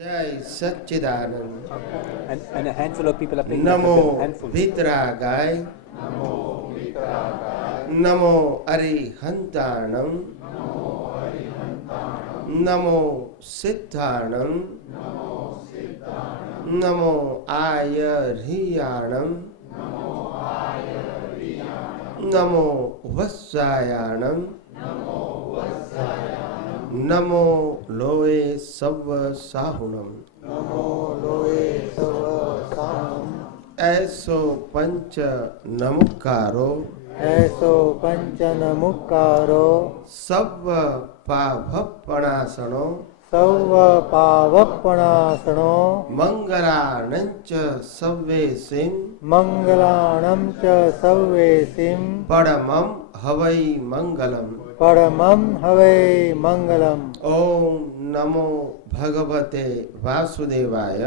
Jai Satchidanand. And a handful of people are playing. Namo handful. Vitragai. Namo Arihantanam. Namo Siddhanam. Namo Ayarhiyanam. Namo Vassayanam. Namo Loe Sava Sahunam. ऐसो पंच नमुकारो ऐसो पंचन मुक्कारो सव पाभपणासनो सौव पावपणासनो मंगलानंच सव्वेसिं मंगलाणं च सव्वेसिं परमं हवै मंगलम। परमं हवै मंगलम्। ओम नमो भगवते वासुदेवाय।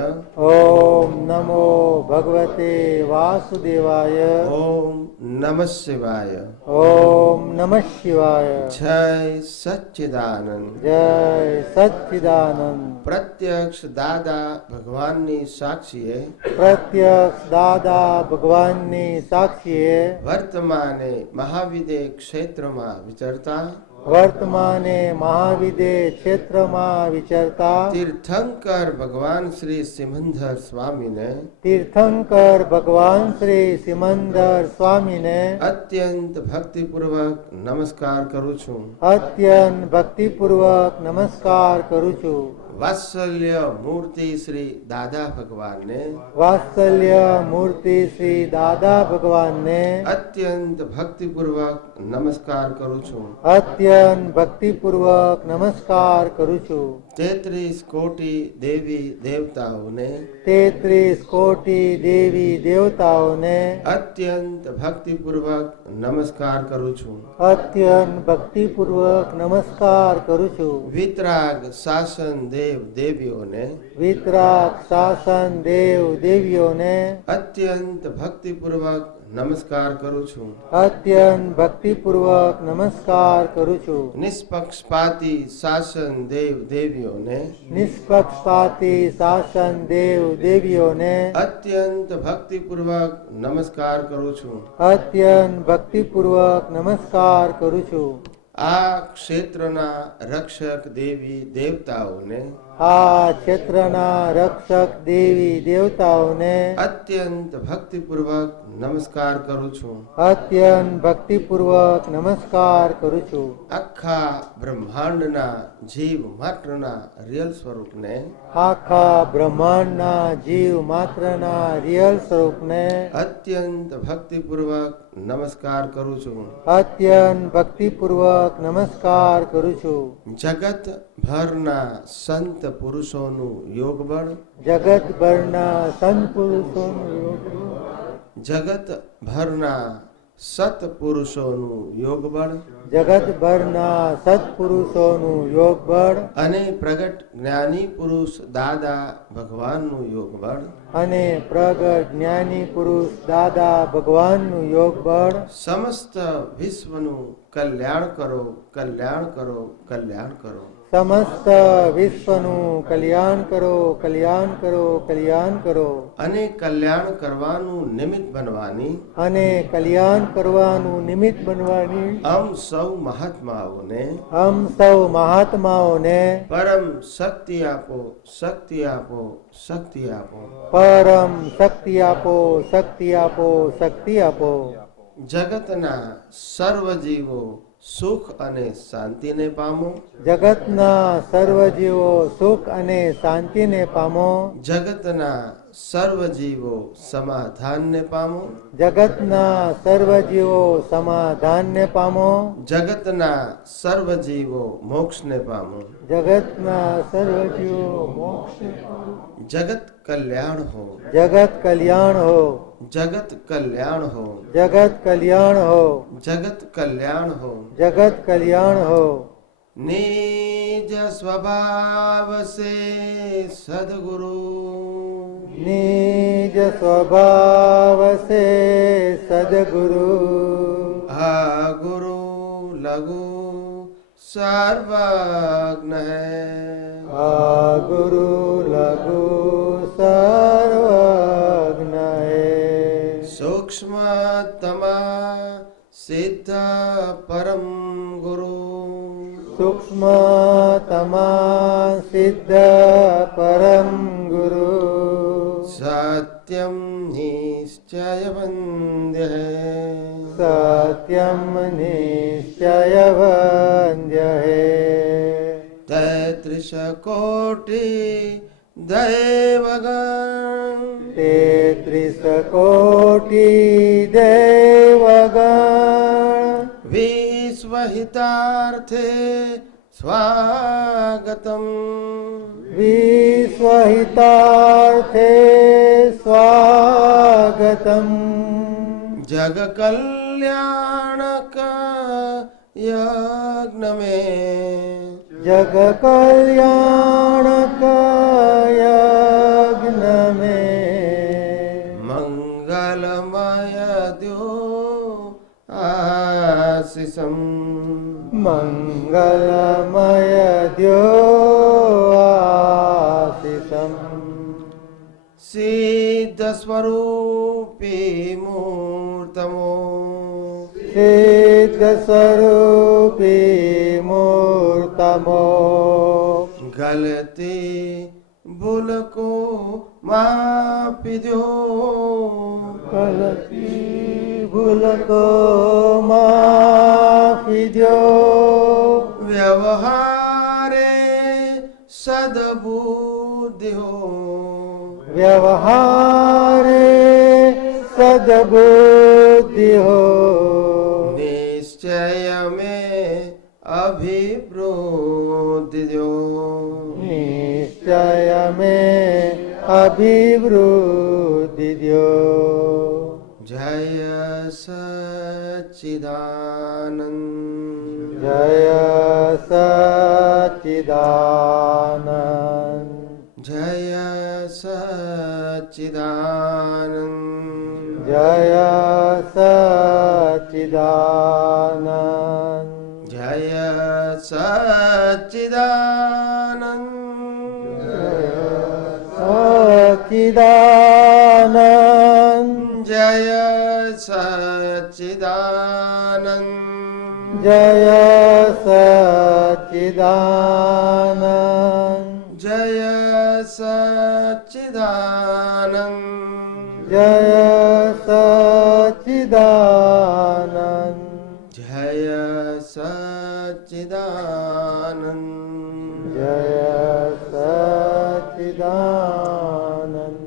ओम नमो भगवते वासुदेवाय। ओम नमः शिवाय। ओम नमः शिवाय। जय सच्चिदानंद। जय सच्चिदानंद। प्रत्यक्ष दादा भगवाननी साक्षीए प्रत्यक्ष दादा भगवाननी साक्षीए वर्तमाने महाविदे क्षेत्રમાં વિચરતા વર્તમાને મહાવિદે ક્ષેત્રમાં વિચરતા તીર્થંકર ભગવાન શ્રી સિમંદર સ્વામીને તીર્થંકર ભગવાન શ્રી સિમંદર સ્વામીને અત્યંત ભક્તિપૂર્વક નમસ્કાર કરું છું। અત્યંત ભક્તિપૂર્વક નમસ્કાર કરું છું। વાત્સલ્ય મૂર્તિ શ્રી દાદા ભગવાનને વાત્સલ્ય મૂર્તિ શ્રી દાદા ભગવાનને અત્યંત ભક્તિપૂર્વક નમસ્કાર કરું છું। અત્યંત ભક્તિપૂર્વક નમસ્કાર કરું છું। 33 કોટી દેવી દેવતાઓને 33 કોટી દેવી દેવતાઓને અત્યંત ભક્તિપૂર્વક નમસ્કાર કરું છું। અત્યંત ભક્તિપૂર્વક નમસ્કાર કરું છું। વિતરાગ શાસન દેવ દેવીઓને વિતરાગ શાસન દેવ દેવીઓને અત્યંત ભક્તિપૂર્વક નમસ્કાર કરું છું। અત્યંત ભક્તિપૂર્વક નમસ્કાર કરું છું। નિષ્પક્ષપાતી શાસન દેવ દેવીઓને નિષ્પક્ષપાતી શાસન દેવ દેવીઓને અત્યંત ભક્તિપૂર્વક નમસ્કાર કરું છું। અત્યંત ભક્તિપૂર્વક નમસ્કાર કરું છું। આ ક્ષેત્રના રક્ષક દેવી દેવતાઓને આ ક્ષેત્રના રક્ષક દેવી દેવતાઓને અત્યંત ભક્તિપૂર્વક નમસ્કાર કરું છું। અત્યંત ભક્તિપૂર્વક નમસ્કાર કરું છું। આખા બ્રહ્માંડના જીવ માત્રના રિયલ સ્વરૂપને આખા બ્રહ્માંડના જીવ માત્રના રિયલ સ્વરૂપને અત્યંત ભક્તિપૂર્વક નમસ્કાર કરું છું। અત્યંત ભક્તિપૂર્વક નમસ્કાર કરું છું। જગત ભરના સંત પુરુષોનું યોગબળ જગતભરના સંત પુરુષોનું યોગ જગત ભરના સત્પુરુષોનું યોગબળ જગતભરના સત્પુરુષોનું યોગ બળ અને પ્રગટ જ્ઞાની પુરુષ દાદા ભગવાનનું યોગબળ અને પ્રગટ જ્ઞાની પુરુષ દાદા ભગવાનનું યોગ બળ સમસ્ત વિશ્વનું કલ્યાણ કરો, કલ્યાણ કરો, કલ્યાણ કરો। સમસ્ત વિશ્વનું કલ્યાણ કરો, કલ્યાણ કરો, કલ્યાણ કરો અને કલ્યાણ કરવાનું નિમિત્ત બનવાની અને કલ્યાણ કરવાનું નિમિત્ત બનવાની આમ સૌ મહાત્માઓને આમ સૌ મહાત્માઓને પરમ શક્તિ આપો, શક્તિ આપો, શક્તિ આપો। પરમ શક્તિ આપો, શક્તિ આપો, શક્તિ આપો। જગતના સર્વ જીવો સુખ અને શાંતિને પામો। જગતના સર્વ જીવો સુખ અને શાંતિને પામો। જગતના સર્વ જીવો સમાધાનને પામો। જગતના સર્વ જીવો સમાધાનને પામો। જગતના સર્વ જીવો મોક્ષને પામો। જગતના સર્વ જીવો મોક્ષ જગત કલ્યાણ હો, જગત કલ્યાણ હો, જગત કલ્યાણ હો, જગત કલ્યાણ હો, જગત કલ્યાણ હો। જગત કલ્યાણ હો। निज स्वभाव से सद्गुरु निज स्वभाव से सद्गुरु गुरु लघु सर्वज्ञ है। गुरु પ્રભુ સર્વજ્ઞ હે સૂક્ષ્મતમા સિદ્ધ પરમ ગુરુ સૂક્ષ્મતમા સિદ્ધ પરમ ગુરુ સત્યમ નિશ્ચય વંદ્ય સત્યમ નિશ્ચય વંદ્ય હે 33 કોટી દૈવગણ 33 કોટી દેવગણ વિશ્વહિતાર્થે સ્વાગતમ વિશ્વહિતાર્થે સ્વાગતમ જગ કલ્યાણક યજ્ઞ મેં જગ કલ્યાણક યજ્ઞ મેં મંગલમય દ્યો આશિષમ મંગલમય દ્યો આશિષમ સિદ્ધ સ્વરૂપી મૂર્તમો સિદ્ધ સ્વરૂપી મૂર્તમો ગલતી ભૂલકો માપી દો ગલતી ભૂલકો માફી દ્યો વ્યવહારે સદબુદ્ધિ હો વ્યવહારે સદબુદ્ધિ હો નિશ્ચય મેં અભિવૃદ્ધિ દો નિશ્ચય મેં અભિવૃદ્ધિ દ્યો જય સચ્ચિદાનંદ જય સચ્ચિદાનંદ જય સચ્ચિદાનંદ જય સચ્ચિદાનંદ જય સચ્ચિદાનંદ સચ્ચિદાનંદ જય સચ્ચિદાનંદ જય સચ્ચિદાનંદ જય સચ્ચિદાનંદ જય સચ્ચિદાનંદ જય સચ્ચિદાનંદ જય સચ્ચિદાનંદ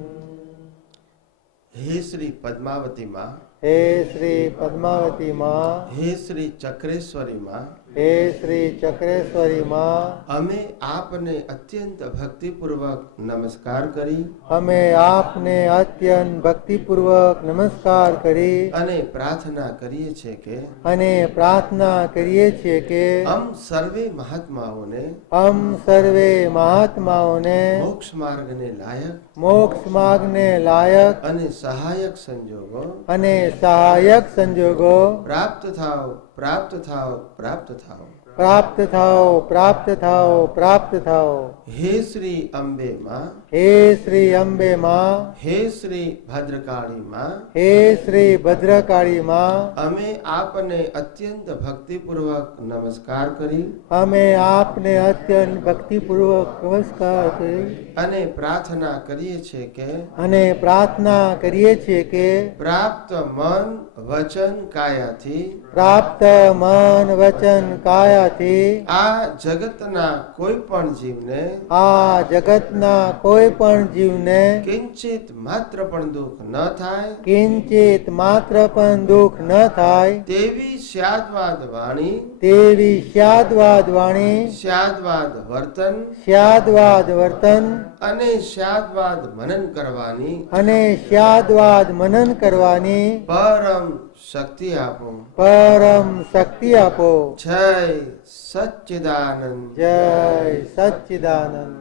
હે શ્રી પદ્માવતી માં હે શ્રી પદ્માવતી માં હે શ્રી ચક્રેશ્વરી માં હે શ્રી ચક્રેશ્વરી માં અમે આપને અત્યંત ભક્તિપૂર્વક નમસ્કાર કરી અમે આપને અત્યંત ભક્તિપૂર્વક નમસ્કાર કરી અને પ્રાર્થના કરીએ છીએ કે અને પ્રાર્થના કરીએ છીએ કે અમ સર્વે મહાત્માઓને અમ સર્વે મહાત્માઓને મોક્ષ માર્ગને લાયક મોક્ષ માર્ગને લાયક અને સહાયક સંજોગો અને સહાયક સંજોગો પ્રાપ્ત થાવ પ્રાપ્ત થાવ પ્રાપ્ત થાવ પ્રાપ્ત થાઓ પ્રાપ્ત થાઓ પ્રાપ્ત થાઓ હે શ્રી અંબે માં હે શ્રી અંબે માં હે શ્રી ભદ્રકાળી માં હે શ્રી ભદ્રકાળી માં અમે આપને અત્યંત ભક્તિપૂર્વક નમસ્કાર કરી અમે આપને અત્યંત ભક્તિપૂર્વક નમસ્કાર કરી અને પ્રાર્થના કરીએ છીએ કે અને પ્રાર્થના કરીએ છીએ કે પ્રાપ્ત મન વચન કાયાથી પ્રાપ્ત મન વચન કાયાથી આ જગતના કોઈ પણ જીવને આ જગતના કોઈ પણ જીવને કિંચિત માત્ર પણ દુઃખ ન થાય કિંચિત માત્ર પણ દુઃખ ન થાય તેવી સ્યાદવાદ વાણી તેવી સ્યાદવાદ વાણી સ્યાદવાદ વર્તન સ્યાદવાદ વર્તન અને સ્યાદવાદ મનન કરવાની અને સ્યાદવાદ મનન કરવાની પરમ શક્તિ આપો પરમ શક્તિ આપો જય સચ્ચિદાનંદ જય સચ્ચિદાનંદ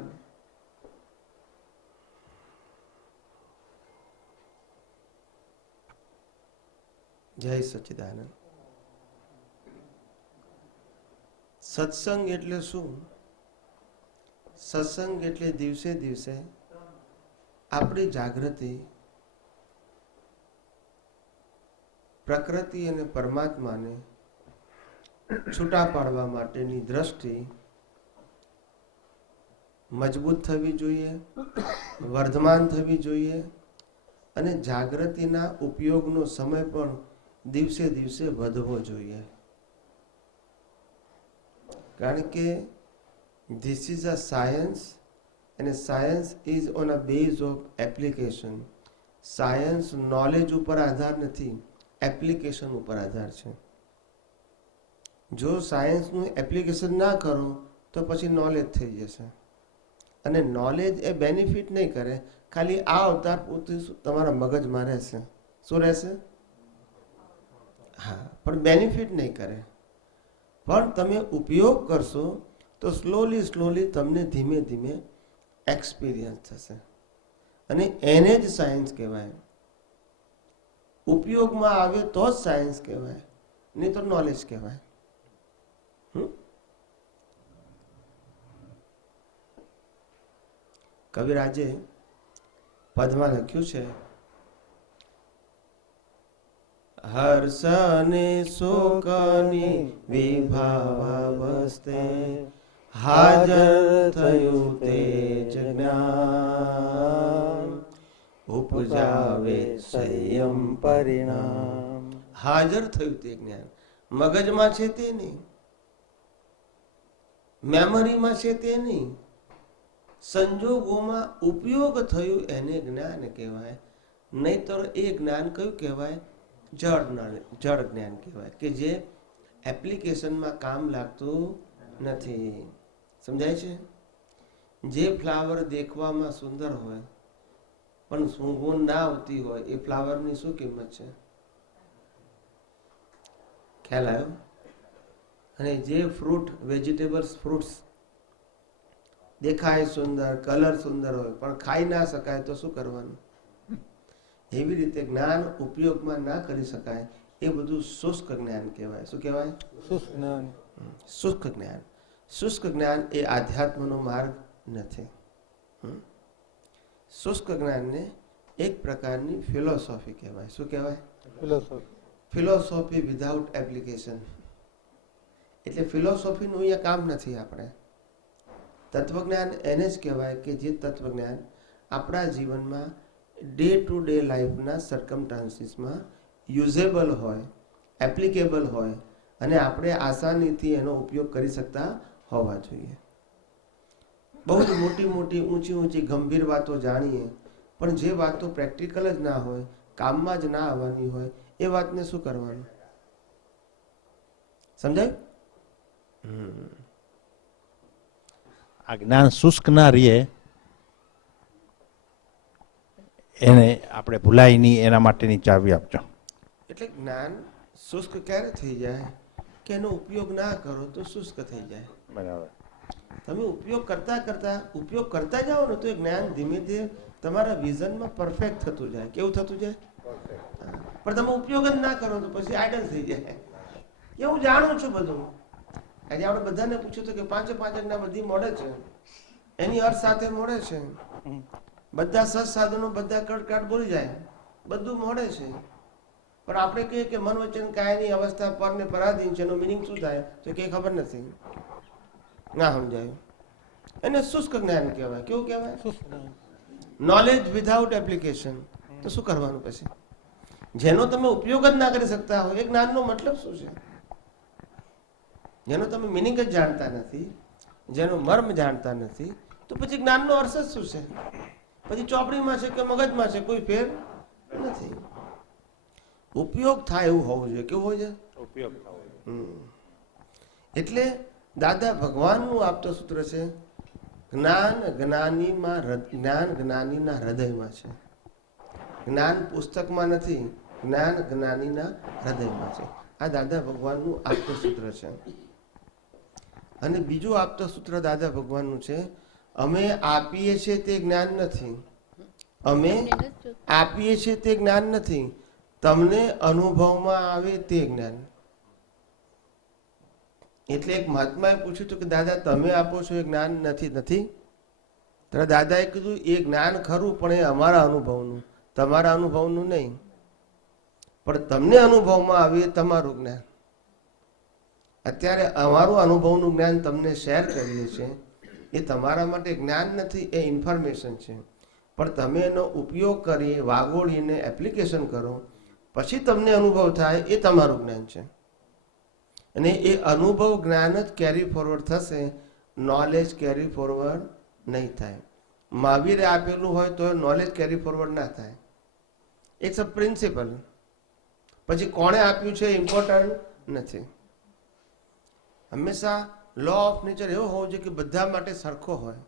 જય સચ્ચિદાનંદ સત્સંગ એટલે શું? સત્સંગ એટલે દિવસે દિવસે આપણી જાગૃતિ પ્રકૃતિ અને પરમાત્માને છૂટા પાડવા માટેની દ્રષ્ટિ મજબૂત થવી જોઈએ, વર્ધમાન થવી જોઈએ અને જાગૃતિના ઉપયોગનો સમય પણ દિવસે દિવસે વધવો જોઈએ. કારણ કે ધીસ ઇઝ અ સાયન્સ અને science is on a base of application. Science knowledge ઉપર આધાર નથી, એપ્લિકેશન ઉપર આધાર છે. જો સાયન્સનું એપ્લિકેશન ના કરો તો પછી નોલેજ થઈ જશે અને નોલેજ એ બેનિફિટ નહીં કરે, ખાલી આ અવતાર પૂરતું તમારા મગજમાં રહેશે. શું રહેશે? હા, પણ બેનિફિટ નહીં કરે. પણ તમે ઉપયોગ કરશો તો સ્લોલી તમને ધીમે ધીમે એક્સપિરિયન્સ થશે અને એને જ સાયન્સ કહેવાય. ઉપયોગમાં આવે તો જ સાયન્સ કહેવાય, નહીં તો નોલેજ કહેવાય. કવિરાજે પદમાં લખ્યું છે, હર્ષ અને શોકની વિભાવાવસ્થે હાજર થયું તેજ જ્ઞાન, ઉપજાવે સંયમ પરિણામ. હાજર થયું તે જ્ઞાન. મગજમાં છે તે નહીં, મેમરીમાં છે તે નહીં, સંજોગોમાં ઉપયોગ થયું એને જ્ઞાન કહેવાય. નહીતર એ જ્ઞાન કયું કહેવાય? જળ જ્ઞાન કહેવાય, કે જે એપ્લિકેશનમાં કામ લાગતું નથી. સમજાય છે? જે ફ્લાવર દેખવામાં સુંદર હોય પણ સુગંધ ના આવતી હોય એ ફ્લાવરની શું કિંમત છે? ખ્યાલ આવ્યો? અને જે ફ્રૂટ, વેજીટેબલ્સ, ફ્રૂટ્સ દેખાય સુંદર, કલર સુંદર હોય પણ ખાઈ ના શકાય તો શું કરવાનું? એવી રીતે જ્ઞાન ઉપયોગમાં ના કરી શકાય એ બધું શુષ્ક જ્ઞાન કહેવાય. શું કહેવાય? શુષ્ક જ્ઞાન. શુષ્ક જ્ઞાન. શુષ્ક જ્ઞાન એ આધ્યાત્મનો માર્ગ નથી. શુષ્ક જ્ઞાનને એક પ્રકારની ફિલોસોફી કહેવાય. શું કહેવાય? ફિલોસોફી. Philosophy without application. એટલે ફિલોસોફીનું અહીંયા કામ નથી. આપણે તત્વજ્ઞાન એને જ કહેવાય કે જે તત્વજ્ઞાન આપણા જીવનમાં ડે ટુ ડે લાઈફના સર્કમસ્ટાન્સીસમાં યુઝેબલ હોય, એપ્લિકેબલ હોય અને આપણે આસાનીથી એનો ઉપયોગ કરી શકતા હોવા જોઈએ. બહુ જ મોટી મોટી ઊંચી ગંભીર વાતો જાણીએ પણ જે વાતો પ્રેક્ટિકલ જ ના હોય, કામમાં જ ના આવવાની હોય, એ વાતને શું કરવાનું? સમજાય? આ જ્ઞાન શુષ્ક ના રહીએ, એને આપણે ભૂલાય નહીં, એના માટેની ચાવી આપજો. એટલે જ્ઞાન શુષ્ક ક્યારે થઈ જાય કે એનો ઉપયોગ ના કરો તો શુષ્ક થઈ જાય. બરાબર. તમે ઉપયોગ કરતા જાઓ ને તો એ જ્ઞાન ધીમે ધીમે તમારા વિઝનમાં પરફેક્ટ થતું જાય. કેવું થતું જાય? પણ તમે ઉપયોગ જ ના કરો તો પછી આઈડલ થઈ જાય. હું જાણું છું બધું. આજે આપણે બધાને પૂછ્યું કે પાંચે ના બધી મળે છે, એની અર્થ સાથે મળે છે. બધા સત સાધનો, બધા કડકાટ બોલી જાય, બધું મળે છે. પણ આપણે કહીએ કે મન વચન કાયની અવસ્થા પર ને પરાધીન છે, એનો મિનિંગ શું થાય તો કે ખબર નથી, ના સમજાયું. એને શુષ્ક જ્ઞાન કહેવાય. કેવું કહેવાય? Knowledge without application. તો શું કરવાનું પછી? જેનો તમે ઉપયોગ જ ના કરી શકતા હોય એ જ્ઞાનનો મતલબ શું છે? જેનો તમે મિનિંગ જ જાણતા નથી, જેનો મર્મ જાણતા નથી, તો પછી જ્ઞાનનો અર્થ જ શું છે? પછી ચોપડીમાં છે કે મગજમાં છે, કોઈ ફેર નથી. ઉપયોગ થાય એવું હોવું જોઈએ. કેવું હોય છે? ઉપયોગ. એટલે દાદા ભગવાનનું આપતો સૂત્ર છે, જ્ઞાન જ્ઞાનીના હૃદયમાં છે. જ્ઞાન પુસ્તકમાં નથી, જ્ઞાન જ્ઞાનીના હૃદયમાં છે. આ દાદા ભગવાનનું આપતો સૂત્ર છે. અને બીજું આપતો સૂત્ર દાદા ભગવાનનું છે, અમે આપીએ છીએ તે જ્ઞાન નથી, અમે આપીએ છીએ તે જ્ઞાન નથી, તમને અનુભવમાં આવે તે જ્ઞાન. એટલે એક મહાત્માએ પૂછ્યું હતું કે દાદા તમે આપો છો એ જ્ઞાન નથી? ત્યારે દાદાએ કીધું એ જ્ઞાન ખરું, પણ એ અમારા અનુભવનું, તમારા અનુભવનું નહીં. પણ તમને અનુભવમાં આવ્યું એ તમારું જ્ઞાન. અત્યારે અમારું અનુભવનું જ્ઞાન તમને શેર કરીએ છીએ. એ તમારા માટે જ્ઞાન નથી, એ ઇન્ફોર્મેશન છે. પણ તમે એનો ઉપયોગ કરી વાગોળીને એપ્લિકેશન કરો, પછી તમને અનુભવ થાય, એ તમારું જ્ઞાન છે. અને એ અનુભવ જ્ઞાન જ કેરી ફોરવર્ડ થશે, નોલેજ કેરી ફોરવર્ડ નહીં થાય. મહાવીરે આપેલું હોય તો નોલેજ કેરી ફોરવર્ડ ના થાય. It's a principle. પછી કોણે આપ્યું છે ઇમ્પોર્ટન્ટ નથી. હંમેશા લો ઓફ નેચર એવો હોવો જોઈએ કે બધા માટે સરખો હોય.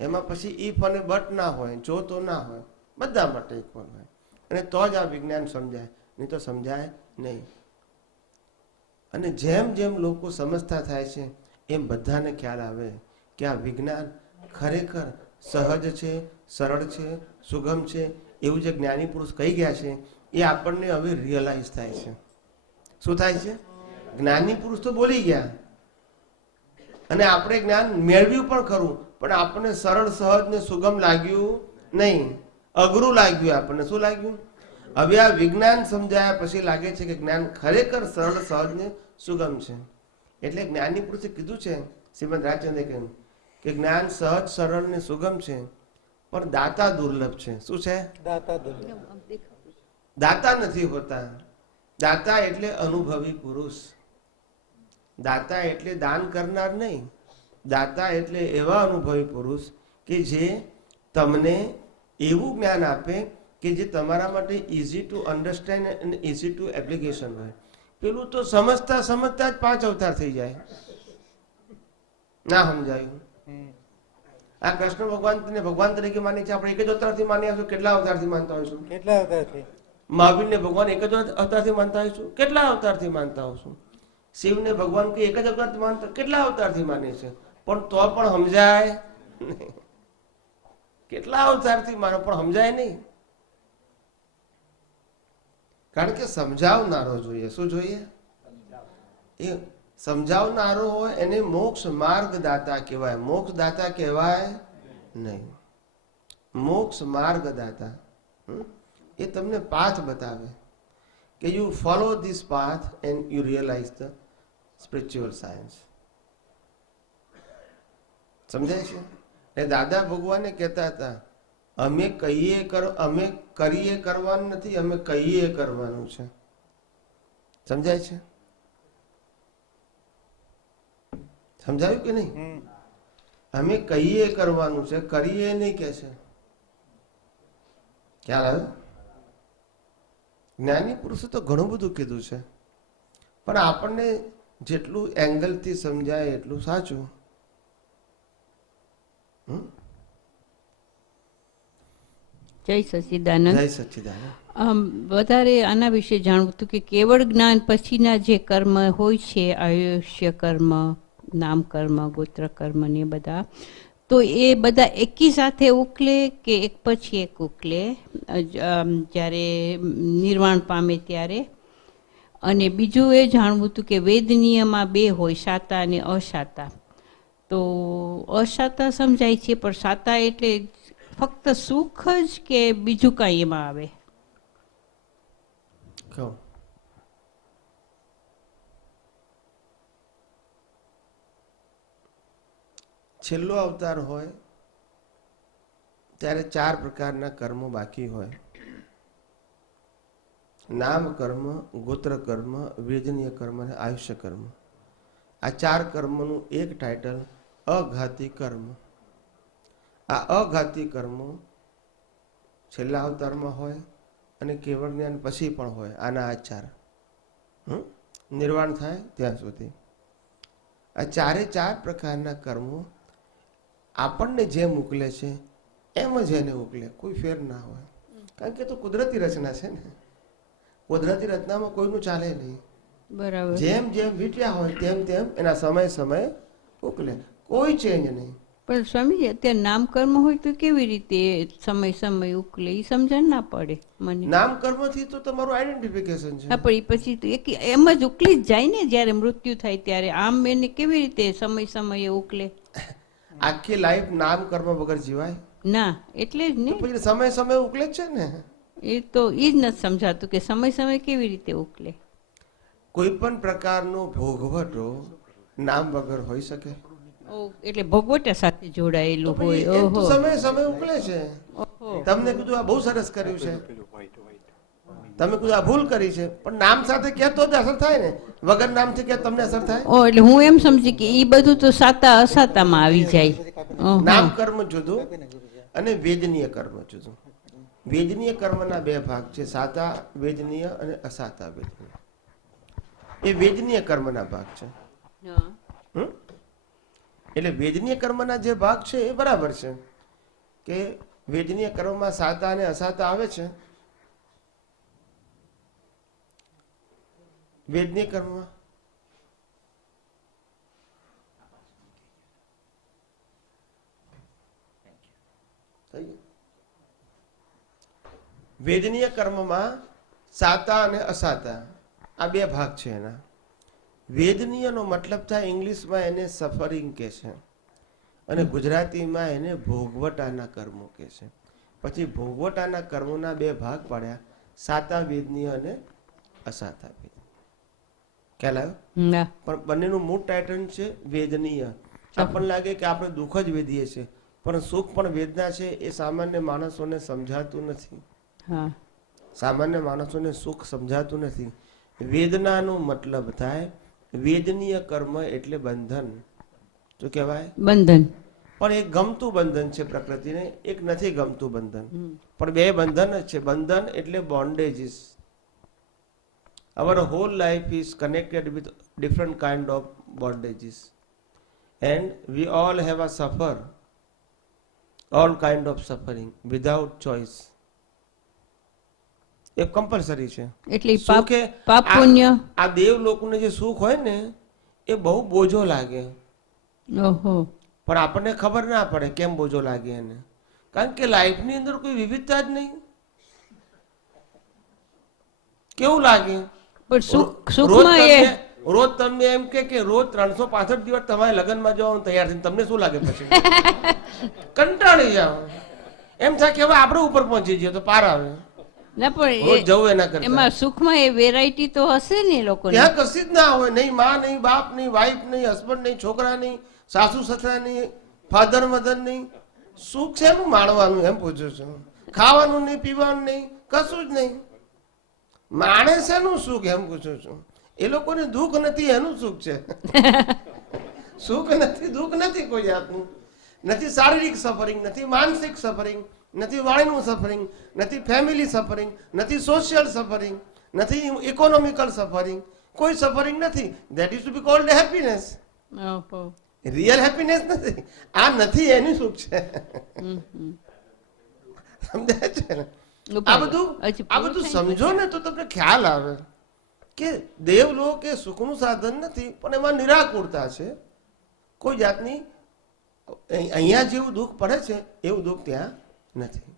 એમાં પછી ઇફ અને બટ ના હોય, જો તો ના હોય, બધા માટે ઇક્વલ હોય. અને તો જ આ વિજ્ઞાન સમજાય, નહીં તો સમજાય નહીં. અને જેમ જેમ લોકો સમજતા થાય છે એમ બધાને ખ્યાલ આવે કે આ વિજ્ઞાન ખરેખર સહજ છે, સરળ છે, સુગમ છે. એવું જે જ્ઞાની પુરુષ કહી ગયા છે એ આપણને હવે રિયલાઇઝ થાય છે. શું થાય છે? જ્ઞાની પુરુષ તો બોલી ગયા અને આપણે જ્ઞાન મેળવ્યું પણ ખરું, પણ આપણને સરળ, સહજ ને સુગમ લાગ્યું નહીં, અઘરું લાગ્યું. આપણને શું લાગ્યું? હવે આ વિજ્ઞાન સમજાયા પછી લાગે છે કે જ્ઞાન ખરેખર સરળ, સહજ ને સુગમ છે. એટલે જ્ઞાની પુરુષે કીધું છે, શ્રીમદ રાજચંદ્રે કહ્યું કે જ્ઞાન સહજ, સરળ ને સુગમ છે, પણ દાતા દુર્લભ છે. શું છે? દાતા નથી હોતા. દાતા એટલે અનુભવી પુરુષ. દાતા એટલે દાન કરનાર નહીં. દાતા એટલે એવા અનુભવી પુરુષ કે જે તમને એવું જ્ઞાન આપે કે જે તમારા માટે ઇઝી ટુ અન્ડરસ્ટેન્ડ અને ઇઝી ટુ એપ્લિકેશન હોય. પેલું તો સમજતા સમજતા જ 5 અવતાર થઈ જાય. ના સમજાયું? આ કૃષ્ણ ભગવાન ભગવાન તરીકે માની છે, આપણે એક જ અવતારથી માની આવશું, કેટલા અવતારથી માનતા હોઈશું? કેટલા અવતારથી? મહાવીરને ભગવાન એક જ અવતારથી માનતા હોઈશું, કેટલા અવતારથી માનતા હોઈશું? શિવને ભગવાન કે એક જ અવતારથી માનતા, કેટલા અવતારથી માને છે? પણ તો પણ સમજાય નહીં. કેટલા અવતારથી માનો પણ સમજાય નહીં. કારણ કે સમજાવનારો જોઈએ. શું જોઈએ? એ સમજાવનારો હોય એને મોક્ષ માર્ગદાતા કહેવાય. મોક્ષદાતા કહેવાય નહીં. મોક્ષ માર્ગદાતા એ તમને પાથ બતાવે કે you follow this path and you realise the spiritual science. સમજાય છે? એ દાદા ભગવાને કહેતા હતા, અમે કહીએ અમે કરીએ કરવાનું નથી, અમે કહીએ કરવાનું છે. સમજાય છે? સમજાયું કે નહીં? અમે કહીએ કરવાનું છે, કરીએ નહીં કે છે. ખ્યાલ આવ્યો? જ્ઞાની પુરુષે તો ઘણું બધું કીધું છે, પણ આપણને જેટલું એંગલથી સમજાય એટલું સાચું. જય સચ્ચિદાનંદ. જય સચ્ચિદાનંદ. વધારે આના વિશે જાણવું હતું કે કેવળ જ્ઞાન પછીના જે કર્મ હોય છે, આયુષ્ય કર્મ, નામ કર્મ, ગોત્ર કર્મ ને બધા, તો એ બધા એકી સાથે ઉકલે કે એક પછી એક ઉકલે જ્યારે નિર્વાણ પામે ત્યારે? અને બીજું એ જાણવું હતું કે વેદ નિયમમાં 2 હોય, શાતા અને અશાતા. તો અશાતા સમજાય છે, પણ શાતા એટલે ફક્ત સુખ જ કે બીજું કાંઈ એમાં આવે? કહો. છેલ્લો અવતાર હોય ત્યારે 4 પ્રકારના કર્મો બાકી હોય. નામ કર્મ, ગોત્ર કર્મ, વેદનીય કર્મ અને આયુષ્ય કર્મ. આ 4 કર્મનું એક ટાઇટલ અઘાતી કર્મ. આ અઘાતી કર્મો છેલ્લા અવતારમાં હોય અને કેવળ જ્ઞાન પછી પણ હોય. આના આ 4 નિર્વાણ થાય ત્યાં સુધી આ 4 પ્રકારના કર્મો આપણને જેમ મોકલે છે એમ જ એને મોકલે, કોઈ ફેર ના હોય. કારણ કે તો કુદરતી રચના છે ને. કુદરતી રચનામાં કોઈનું ચાલે નહીં. બરાબર. જેમ જેમ વીટ્યા હોય તેમ તેમ એના સમય મોકલે, કોઈ ચેન્જ નહીં. પણ સ્વામીજી, અત્યારે નામકર્મ હોય તો કેવી રીતે સમય ઉકલે એ સમજણ ના પડે મને. નામ કર્મથી તો તમારું આઈડેન્ટિફિકેશન છે. હા, પણ એ પછી તો એમ જ ઉકલી જ જાય ને જ્યારે મૃત્યુ થાય ત્યારે. આમ એને કેવી રીતે સમયે ઉકલે? આખી લાઈફ નામ કર્મ વગર જીવાય? ના એટલે જ તો ને, પછી સમય સમય ઉકલે જ છે ને. એ તો એ જ નથી સમજાતું કે સમય સમય કેવી રીતે ઉકલે. કોઈ પણ પ્રકારનો ભોગવટો નામ વગર હોઈ શકે? એટલે ભોગવટા સાથે જોડાયેલું તો પછી હોય. એ તો ઓહો સમય સમય ઉકલે છે. ઓહો. તમને કીધું આ બહુ સરસ કર્યું છે, તમે કીધું આ ભૂલ કરી છે, પણ નામ સાથે કહે તો જ અસર થાય ને. વગર નામથી કહે તમને અસર થાય? ઓ એટલે હું એમ સમજી કે એ બધું તો સાતા અસાતામાં આવી જાય. ઓહો. નામ કર્મ જુદું અને વેદનીય કર્મ જુદું. વેદનીય કર્મના બે ભાગ છે, સાતા વેદનીય અને અસાતા વેદનીય. એ વેદનીય કર્મના ભાગ છે. હા. હમ? એટલે વેદનીય કર્મના જે ભાગ છે એ બરાબર છે કે વેદનીય કર્મમાં સાતા અને અસાતા આવે છે. વેદનીય કર્મમાં વેદનીય કર્મમાં સાતા અને અસાતા આ બે ભાગ છે એના. વેદનીયનો મતલબ થાય ઇંગ્લિશમાં એને સફરિંગ કહે છે અને ગુજરાતીમાં એને ભોગવટાના કર્મો કહે છે. પછી ભોગવટાના કર્મોના બે ભાગ પડ્યા, સાતા વેદનીય અને અસાતા વેદનીય. ખ્યાલ આવ્યો? ના. પણ બંનેનું મૂળ ટાઇટલ છે વેદનીય. આપણને લાગે કે આપણે દુઃખ જ વેદીએ છીએ, પણ સુખ પણ વેદના છે. એ સામાન્ય માણસોને સમજાતું નથી. હા. સામાન્ય માણસોને સુખ સમજાતું નથી. વેદનાનો મતલબ થાય વેદનીય કર્મ એટલે બંધન. શું કહેવાય? બંધન. પણ એક ગમતું બંધન છે પ્રકૃતિને, એક નથી ગમતું બંધન. પણ બે બંધન જ છે. બંધન એટલે બોન્ડેજીસ. Our whole life is connected with different kind of bondages, and we all have a suffer, all kind of suffering without choice. A compulsory છે. એટલે સુખ એ પાપ પુણ્ય. આ દેવ લોકોને જે સુખ હોય ને એ બહુ બોજો લાગે, ઓહો. પણ આપણને ખબર ના પડે કેમ બોજો લાગે એને. કારણ કે લાઈફની અંદર કોઈ વિવિધતા જ નહીં. કેવું લાગે? પણ સુખમાં એ રોજ તમને એમ કે રોજ 365 દિવસ તમારે લગ્નમાં જવાનું તૈયાર થઈને તમને શું લાગે? પછી કંટાળી જાઓ. એમ થાય કે હવે આપણે ઉપર પહોંચી જઈએ તો પાર આવે. ના રોજ પણ જવું એના કરતા એમાં સુખમાં એ વેરાયટી તો હશે ને લોકોને. ત્યાં કશી જ ના હોય. નહીં માં, નહીં બાપ, નહીં વાઈફ, નહીં હસબન્ડ, નહીં છોકરા, નહીં સાસુ સસરા, નહીં ફાધર મધર, નહીં. સુખ છે એનું માણવાનું એમ પૂછું છું. ખાવાનું નહીં, પીવાનું નહીં, કશું જ નહીં. માણસ એનું સુખ એમ પૂછું છું. એ લોકોને દુઃખ નથી એનું સુખ છે. સુખ નથી, દુઃખ નથી કોઈ જાતનું. નથી શારીરિક સફરિંગ, નથી માનસિક સફરિંગ, નથી વાણીનું સફરિંગ, નથી ફેમિલી સફરિંગ, નથી સોશિયલ સફરિંગ, નથી ઇકોનોમિકલ સફરિંગ. કોઈ સફરિંગ નથી. That is to be called happiness. ઓહો. રિયલ હેપીનેસ નથી. આ નથી એની સુખ છે. સમજાય છે ને? આ બધું સમજો ને તો તમને ખ્યાલ આવે કે દેવલોક એ સુખનું સાધન નથી, પણ એમાં નિરાકુરતા છે. કોઈ જાતની અહીંયા જેવું દુઃખ પડે છે એવું દુઃખ ત્યાં નથી.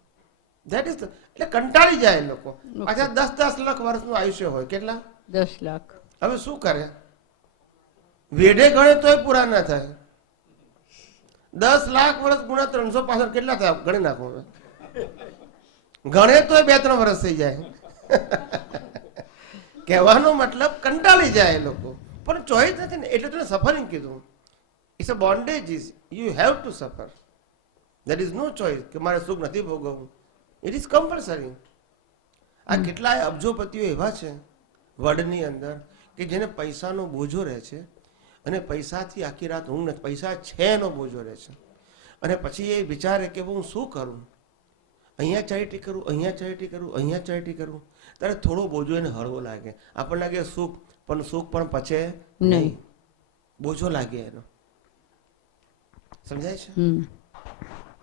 ધેટ ઇઝ એટલે કંટાળી જાય લોકો. પાછા 10-10 લાખ વર્ષનું આયુષ્ય હોય. કેટલા? 10 લાખ. હવે શું કરે? વેઢે ગણે તોય પૂરા ના થાય. 10 લાખ વર્ષ ગુણ્યા 365 કેટલા થાય? ગણી નાખો. ગણે તોય 2-3 વર્ષ થઈ જાય. કહેવાનો મતલબ કંટાળી જાય લોકો. પણ ચોઈસ નથી ને, એટલે તને સફરિંગ કીધું. It's a bondages. You have to suffer. That is no choice કે મારે સુખ નથી ભોગવવું. It is compulsory. આ કેટલાય અબજોપતિઓ એવા છે વર્લ્ડની અંદર કે જેને પૈસાનો બોજો રહે છે અને પૈસાથી આખી રાત ઊંઘ નથી. પૈસા છે એનો બોજો રહે છે અને પછી એ વિચારે કે હું શું કરું, અહીંયા ચેરિટી કરું, અહીંયા ચેરિટી કરું, અહીંયા ચેરિટી કરું. ત્યારે થોડો બોજો એને હળવો લાગે. આપણને લાગે સુખ, પણ સુખ પણ પચે નહીં. બોજો લાગે એનો. સમજાય છે?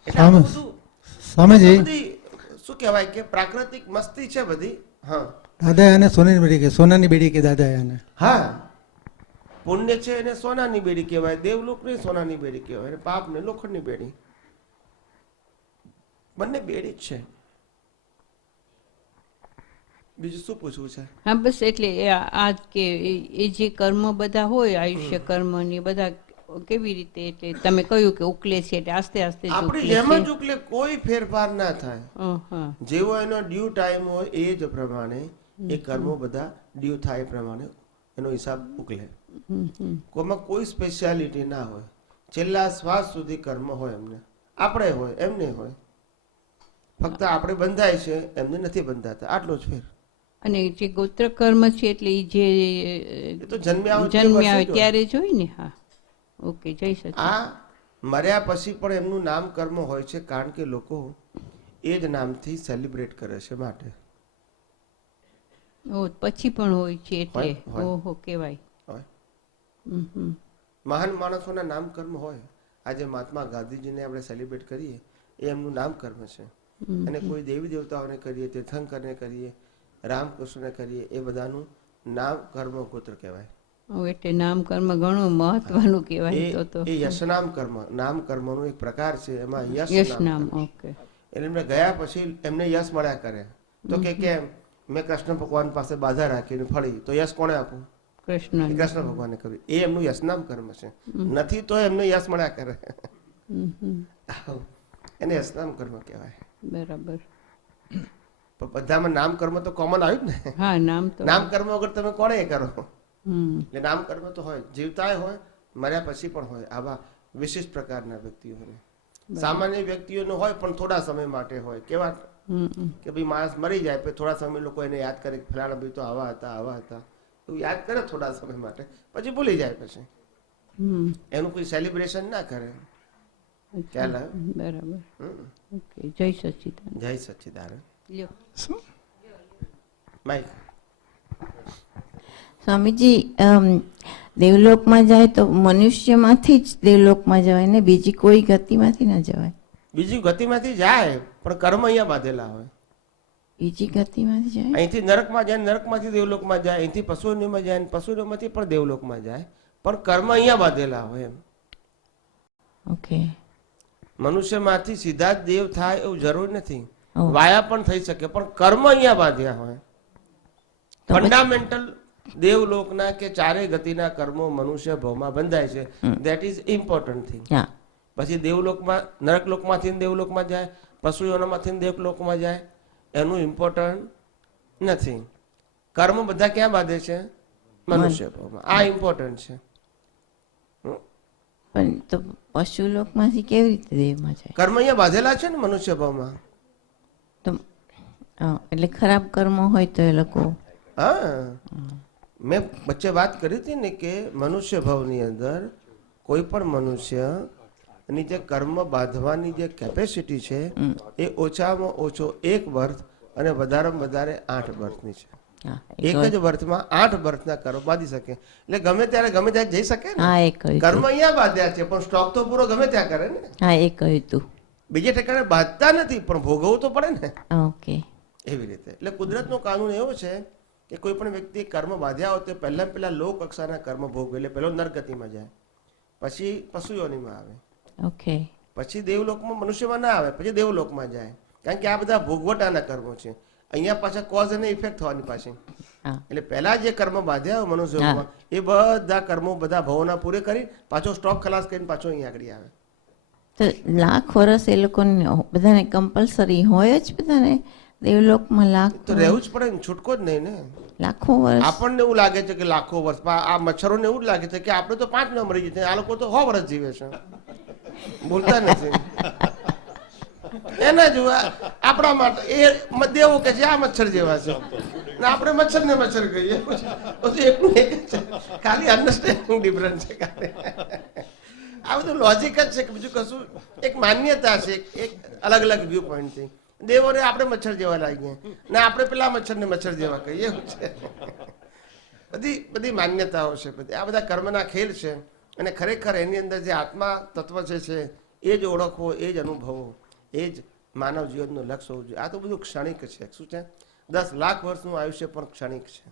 એટલે આ બધું સ્વામીજી, બધી શું કહેવાય કે પ્રાકૃતિક મસ્તી છે બધી. હા દાદા એને સોનાની બેડી કે સોનાની બેડી કે દાદા એને. હા, પુણ્ય છે એને સોનાની બેડી કહેવાય, દેવલોકની સોનાની બેડી કહેવાય, અને પાપને લોખંડની બેડી. બંને બેડી જ છે. બીજું શું પૂછવું છે? હા બસ એટલે આ કે એ જે કર્મ બધા હોય, આયુષ્ય કર્મ ને બધા કેવી રીતે એટલે તમે કહ્યું કે ઉકલે છે એટલે આસ્તે આસ્તે જ આપણી ઉકલે જેમ છે. જ ઉકલે, કોઈ ફેરફાર ના થાય. હા. જેવો એનો ડ્યુ ટાઈમ હોય એ જ પ્રમાણે એ કર્મો બધા ડ્યુ થાય એ પ્રમાણે એનો હિસાબ ઉકલે. કોઈમાં કોઈ સ્પેશિયાલિટી ના હોય. છેલ્લા શ્વાસ સુધી કર્મ હોય એમને, આપણે હોય એમને હોય. ફક્ત આપણે બંધાય છે, એમને નથી બંધાતા, આટલો જ ફેર. અને જે ગોત્ર કર્મ છે એટલે ઈ જે એ તો જન્મ્યા હોય તે જન્મ્યા વર્ષે હોય જ હોય. ત્યારે જ હોય ને. હા, ઓકે, જય સચિદાનંદ. આ મર્યા પછી પણ એમનું નામ કર્મ હોય છે, કારણ કે લોકો એ જ નામથી સેલિબ્રેટ કરે છે માટે. ઓ, પછી પણ હોય છે એટલે હોય. ઓહો, કેવાય. હોય. હમ. મહાન માણસોના નામ કર્મ હોય. આજે મહાત્મા ગાંધીજીને આપણે સેલિબ્રેટ કરીએ એ એમનું નામ કર્મ છે. અને કોઈ દેવી દેવતાઓને કરીએ, તીર્થંકરને કરીએ, રામકૃષ્ણને કરીએ, એ બધાનું નામ કર્મ ગોત્ર કહેવાય. એટલે નામ કર્મ ઘણું મહત્વનું કહેવાય. તો એ યશનામ કર્મ, નામ કર્મનું એક પ્રકાર છે. એમાં યશ યશ નામ નામ. કર્મ. ઓકે. એટલે એમને ગયા પછી એમને યશ મળ્યા કરે. તો કે કેમ મેં કૃષ્ણ ભગવાન પાસે બાધા રાખીને ફળી, તો યશ કોણે આપું? કૃષ્ણ. એ કૃષ્ણ ભગવાને કર્યું. એ એમનું યશનામ કર્મ છે. નથી તો એમને યશ મળ્યા કરે. એને યશનામ કર્મ કહેવાય. બરાબર. પણ બધામાં નામ કર્મ તો કોમન આવ્યું જ ને. હા, નામ તો. નામ કર્મ વગર તમે કોણે એ કરો? હમ. એટલે નામ કર્મ તો હોય, જીવતાય હોય, મર્યા પછી પણ હોય. આવા વિશિષ્ટ પ્રકારના વ્યક્તિઓને, સામાન્ય વ્યક્તિઓને હોય પણ થોડા સમય માટે હોય. કેવા કે ભાઈ માણસ મરી જાય પછી થોડા સમય લોકો એને યાદ કરે કે ફલાણા ભાઈ તો આવા હતા, આવા હતા, એવું યાદ કરે થોડા સમય માટે, પછી ભૂલી જાય. પછી એનું કોઈ સેલિબ્રેશન ના કરે. ખ્યાલ આવે? બરાબર. ઓકે, જય સચિદાનંદ. જય સચ્ચિદાનંદ. લ્યો. માઈક. સ્વામીજી, દેવલોકમાં જાય તો મનુષ્યમાંથી જ દેવલોકમાં જવાય ને બીજી કોઈ ગતિમાંથી ના જવાય? બીજી ગતિમાંથી જાય પણ કર્મ અહીંયા બાંધેલા હોય. બીજી ગતિમાંથી જાય? અહીંથી નરકમાં જાય, નરકમાંથી દેવલોકમાં જાય, અહીંથી પશુઓમાં જાય, પશુઓમાંથી પણ દેવલોકમાં જાય, પણ કર્મ અહીંયા બાંધેલા હોય એમ. ઓકે. મનુષ્યમાંથી સીધા જ દેવ થાય એવું જરૂર નથી. ઓહ. વાયા પણ થઈ શકે, પણ કર્મ અહીંયા બાંધ્યા હોય. તો પછી- ફંડામેન્ટલ દેવલોકના કે ચારે ગતિના કર્મો મનુષ્ય ભાવમાં બંધાય છે. That is important thing. હા. પછી દેવલોકમાં, નરકલોકમાંથી દેવલોકમાં જાય, પશુઓમાંથી દેવલોકમાં જાય, એનું ઇમ્પોર્ટન્ટ નથી. કર્મ બધા ક્યાં બાંધે છે? મનુષ્ય ભાવમાં. આ ઇમ્પોર્ટન્ટ છે. પણ તો પશુ લોકમાંથી કેવી રીતે દેવમાં જાય? કર્મ અહીંયા બાંધેલા છે ને મનુષ્ય ભાવમાં. તો એટલે ખરાબ કર્મ હોય તો એ લોકો. હા, મેં વચ્ચે વાત કરી હતી ને કે મનુષ્ય ભાવની અંદર કોઈ પણ મનુષ્ય ની જે કર્મ બાંધવાની જે કેપેસિટી છે એ ઓછામાં ઓછો 1 વર્ષ અને વધારેમાં વધારે 8 વર્ષની છે. હા, એક જ વર્ષમાં 8 વર્ષના કર્મ બાંધી શકે. એટલે ગમે ત્યારે ગમે ત્યાં જઈ શકે ને. હા, એ કહ્યું કર્મ તું. અહીંયા બાંધ્યા છે પણ સ્ટોક તો પૂરો ગમે ત્યાં કરે ને. હા, એ કહ્યું તું. બીજે ઠેકાણે બાંધતા નથી પણ ભોગવવું તો પડે ને. ઓકે. એવી રીતે. એટલે કુદરતનો કાનૂન એવો છે કે કોઈ પણ વ્યક્તિ કર્મ બાંધ્યા હોય તો પહેલા લો કક્ષાના કર્મ ભોગવે. એટલે પહેલો નરગતિમાં જાય, પછી પશુ યોનિમાં આવે, ઓકે. પછી દેવલોકમાં, મનુષ્યમાં ના આવે, પછી દેવલોકમાં જાય. કારણ કે આ બધા ભોગવટાના કર્મો છે. અહીંયા પાછા કોઝ અને ઇફેક્ટ થવાની પાછી. હા. એટલે પહેલા જે કર્મ બાંધ્યા હોય મનુષ્યમાં એ બધા કર્મો બધા ભવોના પૂરે કરી પાછો સ્ટોક ખલાસ કરીને પાછો અહીંયા આગળ આવે. તો લાખ વર્ષ એ લોકોને બધાને કમ્પલસરી હોય જ બધાને દેવલોકમાં લાખ તો રહેવું જ પડે ને, છૂટકો જ નહીં ને. લાખો વર્ષ? આપણને એવું લાગે છે કે લાખો વર્ષ, આ મચ્છરોને એવું જ લાગે છે કે આપણે તો 5 માં મરી જઈએ, આ લોકો તો 100 વર્ષ જીવે છે. બોલતા નથી. એના જેવા આપણા માટે એ દેવો કે છે આ મચ્છર જેવા છે ને આપણે મચ્છર ને મચ્છર કહીએ. બધું એકનું એક જ છે, ખાલી અન્ડરસ્ટેન્ડિંગ ડિફરન્સ છે. આ બધું લોજિક જ છે કે બીજું કશું. એક માન્યતા છે, એક અલગ અલગ વ્યૂ પોઈન્ટ છે. દેવોને આપણે મચ્છર જેવા લાગીએ ને આપણે પેલા મચ્છરને મચ્છર જેવા કહીએ. એવું છે. બધી માન્યતાઓ છે બધી. આ બધા કર્મના ખેલ છે. અને ખરેખર એની અંદર જે આત્મા તત્વ છે એ જ ઓળખવો, એ જ અનુભવો, એ જ માનવ જીવનનું લક્ષ્ય હોવું જોઈએ. આ તો બધું ક્ષણિક છે. શું છે? 10 લાખ વર્ષનું આયુષ્ય પણ ક્ષણિક છે.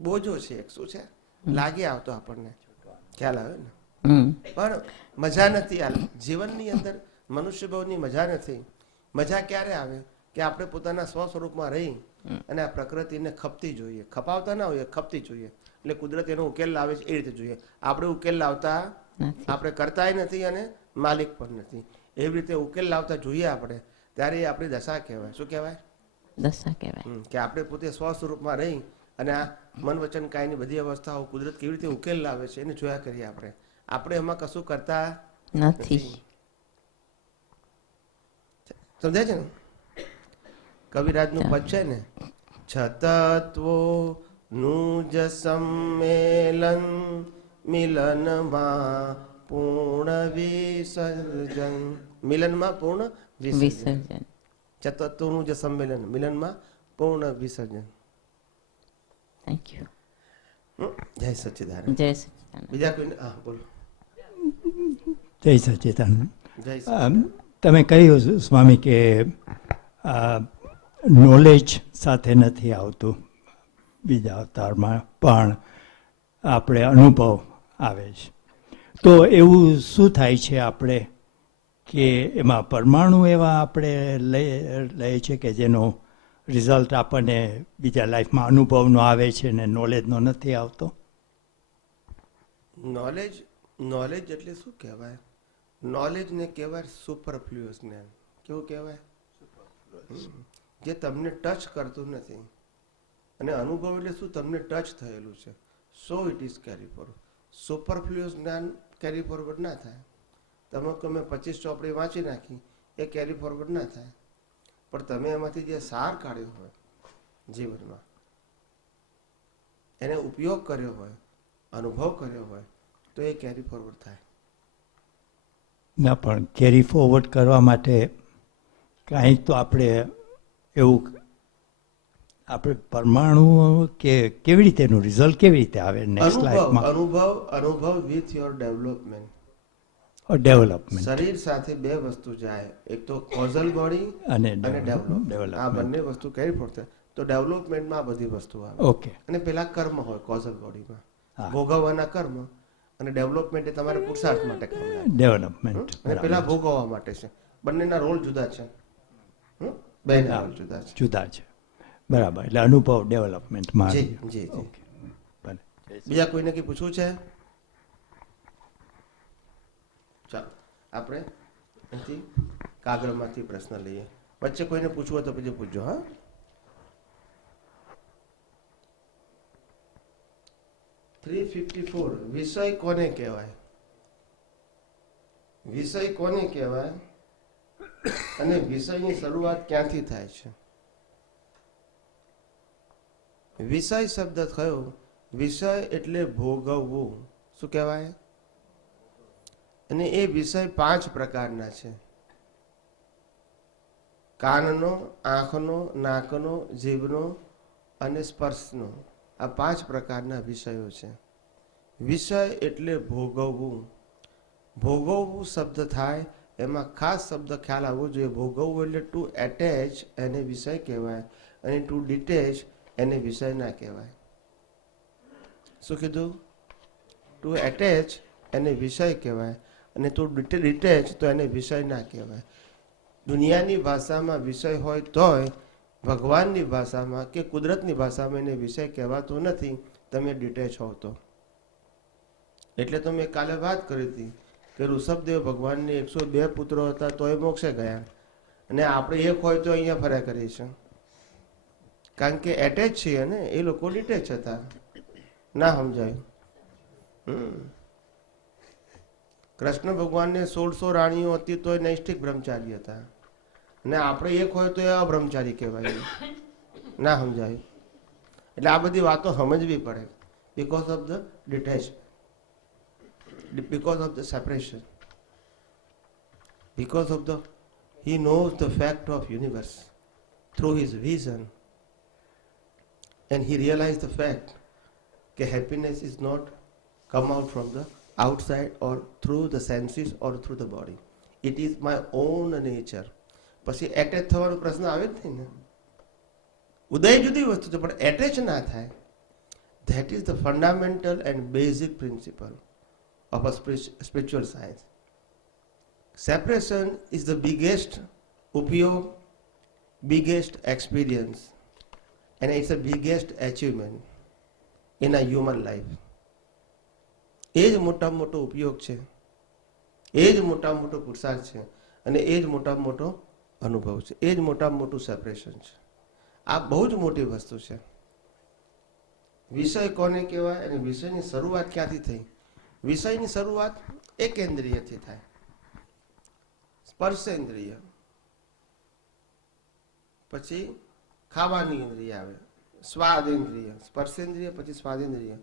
બોજો છે એક. શું છે? લાગે આવતો આપણને, ખ્યાલ આવે ને. પણ મજા નથી. આ જીવનની અંદર મનુષ્ય ભાવની મજા નથી. મજા ક્યારે આવે કે આપણે પોતાના સ્વ સ્વરૂપમાં રહી અને આ પ્રકૃતિને ખપતી જોઈએ. ખપાવતા ના હોઈએ, ખપતી જોઈએ. એટલે કુદરત એનો ઉકેલ લાવે છે એ રીતે જોઈએ. આપણે ઉકેલ લાવતા નથી. આપણે કરતાય નથી અને માલિક પણ નથી. એવી રીતે ઉકેલ લાવતા જોઈએ આપણે, ત્યારે એ આપણી દશા કહેવાય. શું કહેવાય? દશા કહેવાય. કે આપણે પોતે સ્વ સ્વરૂપમાં રહી અને આ મન વચન કાયની બધી અવસ્થાઓ કુદરત કેવી રીતે ઉકેલ લાવે છે એને જોયા કરીએ આપણે. આપણે એમાં કશું કરતા નથી. સમજાય છે ને? કવિરાજનું પદ છે ને, છતત્વો નું જ સંમેલન મિલનમાં પૂર્ણ વિસર્જન. મિલનમાં પૂર્ણ વિસર્જન. વિસર્જન. ચતત્વનું જે સંમેલન મિલનમાં પૂર્ણ વિસર્જન. Thank you. જય સચ્ચિદાનંદ. જય સચ્ચિદાનંદ. બીજા કોઈને? હા બોલો. જય સચ્ચિદાનંદ. જય સચ્ચિદાનંદ. તમે કહ્યું સ્વામી કે નોલેજ સાથે નથી આવતું બીજા અવતારમાં, પણ આપણે અનુભવ આવે છે. તો એવું શું થાય છે આપણે કે એમાં પરમાણુ એવા આપણે લઈએ છે કે જેનો રિઝલ્ટ આપણને બીજા લાઈફમાં અનુભવનો આવે છે ને નોલેજનો નથી આવતો? નોલેજ એટલે શું કહેવાય? નોલેજને કહેવાય સુપરફ્લુઅસ જ્ઞાન. કેવું કહેવાય? જે તમને ટચ કરતું નથી. અને અનુભવ એટલે શું? તમને ટચ થયેલું છે. So it is carry forward. Superfluous જ્ઞાન કેરી ફોરવર્ડ ના થાય. તમે તમે 25 ચોપડી વાંચી નાખી, એ કેરી ફોરવર્ડ ના થાય. પણ તમે એમાંથી જે સાર કાઢ્યો હોય જીવનમાં, એને ઉપયોગ કર્યો હોય, અનુભવ કર્યો હોય, તો એ કેરી ફોરવર્ડ થાય. ના, પણ કેરી ફોરવર્ડ કરવા માટે કાંઈક તો આપણે એવું આપણે પરમાણુ કે કેવી રીતે એનું રિઝલ્ટ કેવી રીતે આવે નેક્સ્ટ લાઈફમાં? અનુભવ વિથ યોર ડેવલપમેન્ટ. ડેવલપમેન્ટ શરીર સાથે બે વસ્તુ જાય, એક તો કોઝલ બોડી અને ડેવલપમેન્ટ. આ બંને વસ્તુ કેરી ફોરવર્ડ થાય તો ડેવલપમેન્ટમાં આ બધી વસ્તુ આવે. ઓકે. અને પેલા કર્મ હોય કોઝલ બોડીમાં, હા. ભોગવવાના કર્મ, અને ડેવલપમેન્ટ એ તમારે પુરુષાર્થ માટે કામ લાગે. ડેવલપમેન્ટ. અને પેલા ભોગવવા માટે છે. બંનેના રોલ જુદા છે. બેના રોલ જુદા છે. જુદા છે. બરાબર. એટલે અનુભવ ડેવલપમેન્ટમાં. જી જી જી. ઓકે. ભલે. બીજા કોઈને કંઈ પૂછવું છે? ચાલો આપણે અહીંથી કાગળમાંથી પ્રશ્ન લઈએ. વચ્ચે કોઈને પૂછવું હોય તો પછી પૂછજો. હા, વિષય કોને કહેવાય? વિષય કોને કહેવાય અને વિષયની શરૂઆત ક્યાંથી થાય છે? વિષય શબ્દ થયો, વિષય એટલે ભોગવવું. શું કહેવાય? અને એ વિષય 5 પ્રકારના છે. કાનનો, આંખનો, નાકનો, જીભનો અને સ્પર્શનો. આ 5 પ્રકારના વિષયો છે. વિષય એટલે ભોગવવું. ભોગવવું શબ્દ થાય એમાં ખાસ શબ્દ ખ્યાલ આવવો જોઈએ. ભોગવવું એટલે ટુ એટેચ એને વિષય કહેવાય, અને ટુ ડિટેચ એને વિષય ના કહેવાય. શું કીધું? ટુ એટેચ એને વિષય કહેવાય, અને ટુ ડિટેચ તો એને વિષય ના કહેવાય. દુનિયાની ભાષામાં વિષય હોય તોય ભગવાનની ભાષામાં કે કુદરતની ભાષામાં એને વિષય કહેવાતો નથી. તમે ડિટેચ હોવ તો. એટલે તો મેં કાલે વાત કરી હતી કે ઋષભદેવ ભગવાનને 102 પુત્રો હતા તોય મોક્ષે ગયા, અને આપણે એક હોય તો અહીંયા ફર્યા કરીએ છીએ. કારણ કે એટેચ છીએ ને, એ લોકો ડિટેચ હતા. ના સમજાયું? કૃષ્ણ ભગવાનને 1600 રાણીઓ હતી તોય નૈષ્ઠિક બ્રહ્મચારી હતા, અને આપણે એક હોય તો એ અબ્રહ્મચારી કહેવાય. ના સમજાયું? એટલે આ બધી વાતો સમજવી પડે. Because of the detach, because of the separation, because of the he knows the fact of universe through his vision, and he realized the fact that happiness is not come out from the outside or through the senses or through the body. It is my own nature. પછી attach થવાનો પ્રશ્ન આવે જ નહીં ને. ઉદય જુદી વસ્તુ છે, પણ એટેચ ના થાય. That is the fundamental and basic principle of a spiritual science. Separation is the biggest upyog, biggest experience, and it's the biggest achievement in a human life. એ જ મોટામાં મોટો ઉપયોગ છે, એ જ મોટામાં મોટો પુરુષાર્થ છે, અને એ જ મોટામાં મોટો અનુભવ છે, એ જ મોટામાં મોટું સેપરેશન છે. આ બહુ જ મોટી વસ્તુ છે. વિષય કોને કહેવાય અને વિષયની શરૂઆત ક્યાંથી થઈ? વિષયની શરૂઆત એક ઇન્દ્રિયથી થાય, સ્પર્શેન્દ્રિય, પછી ખાવાની ઇન્દ્રિય આવે, સ્વાદેન્દ્રિય, સ્પર્શેન્દ્રિય, પછી સ્વાદેન્દ્રિય,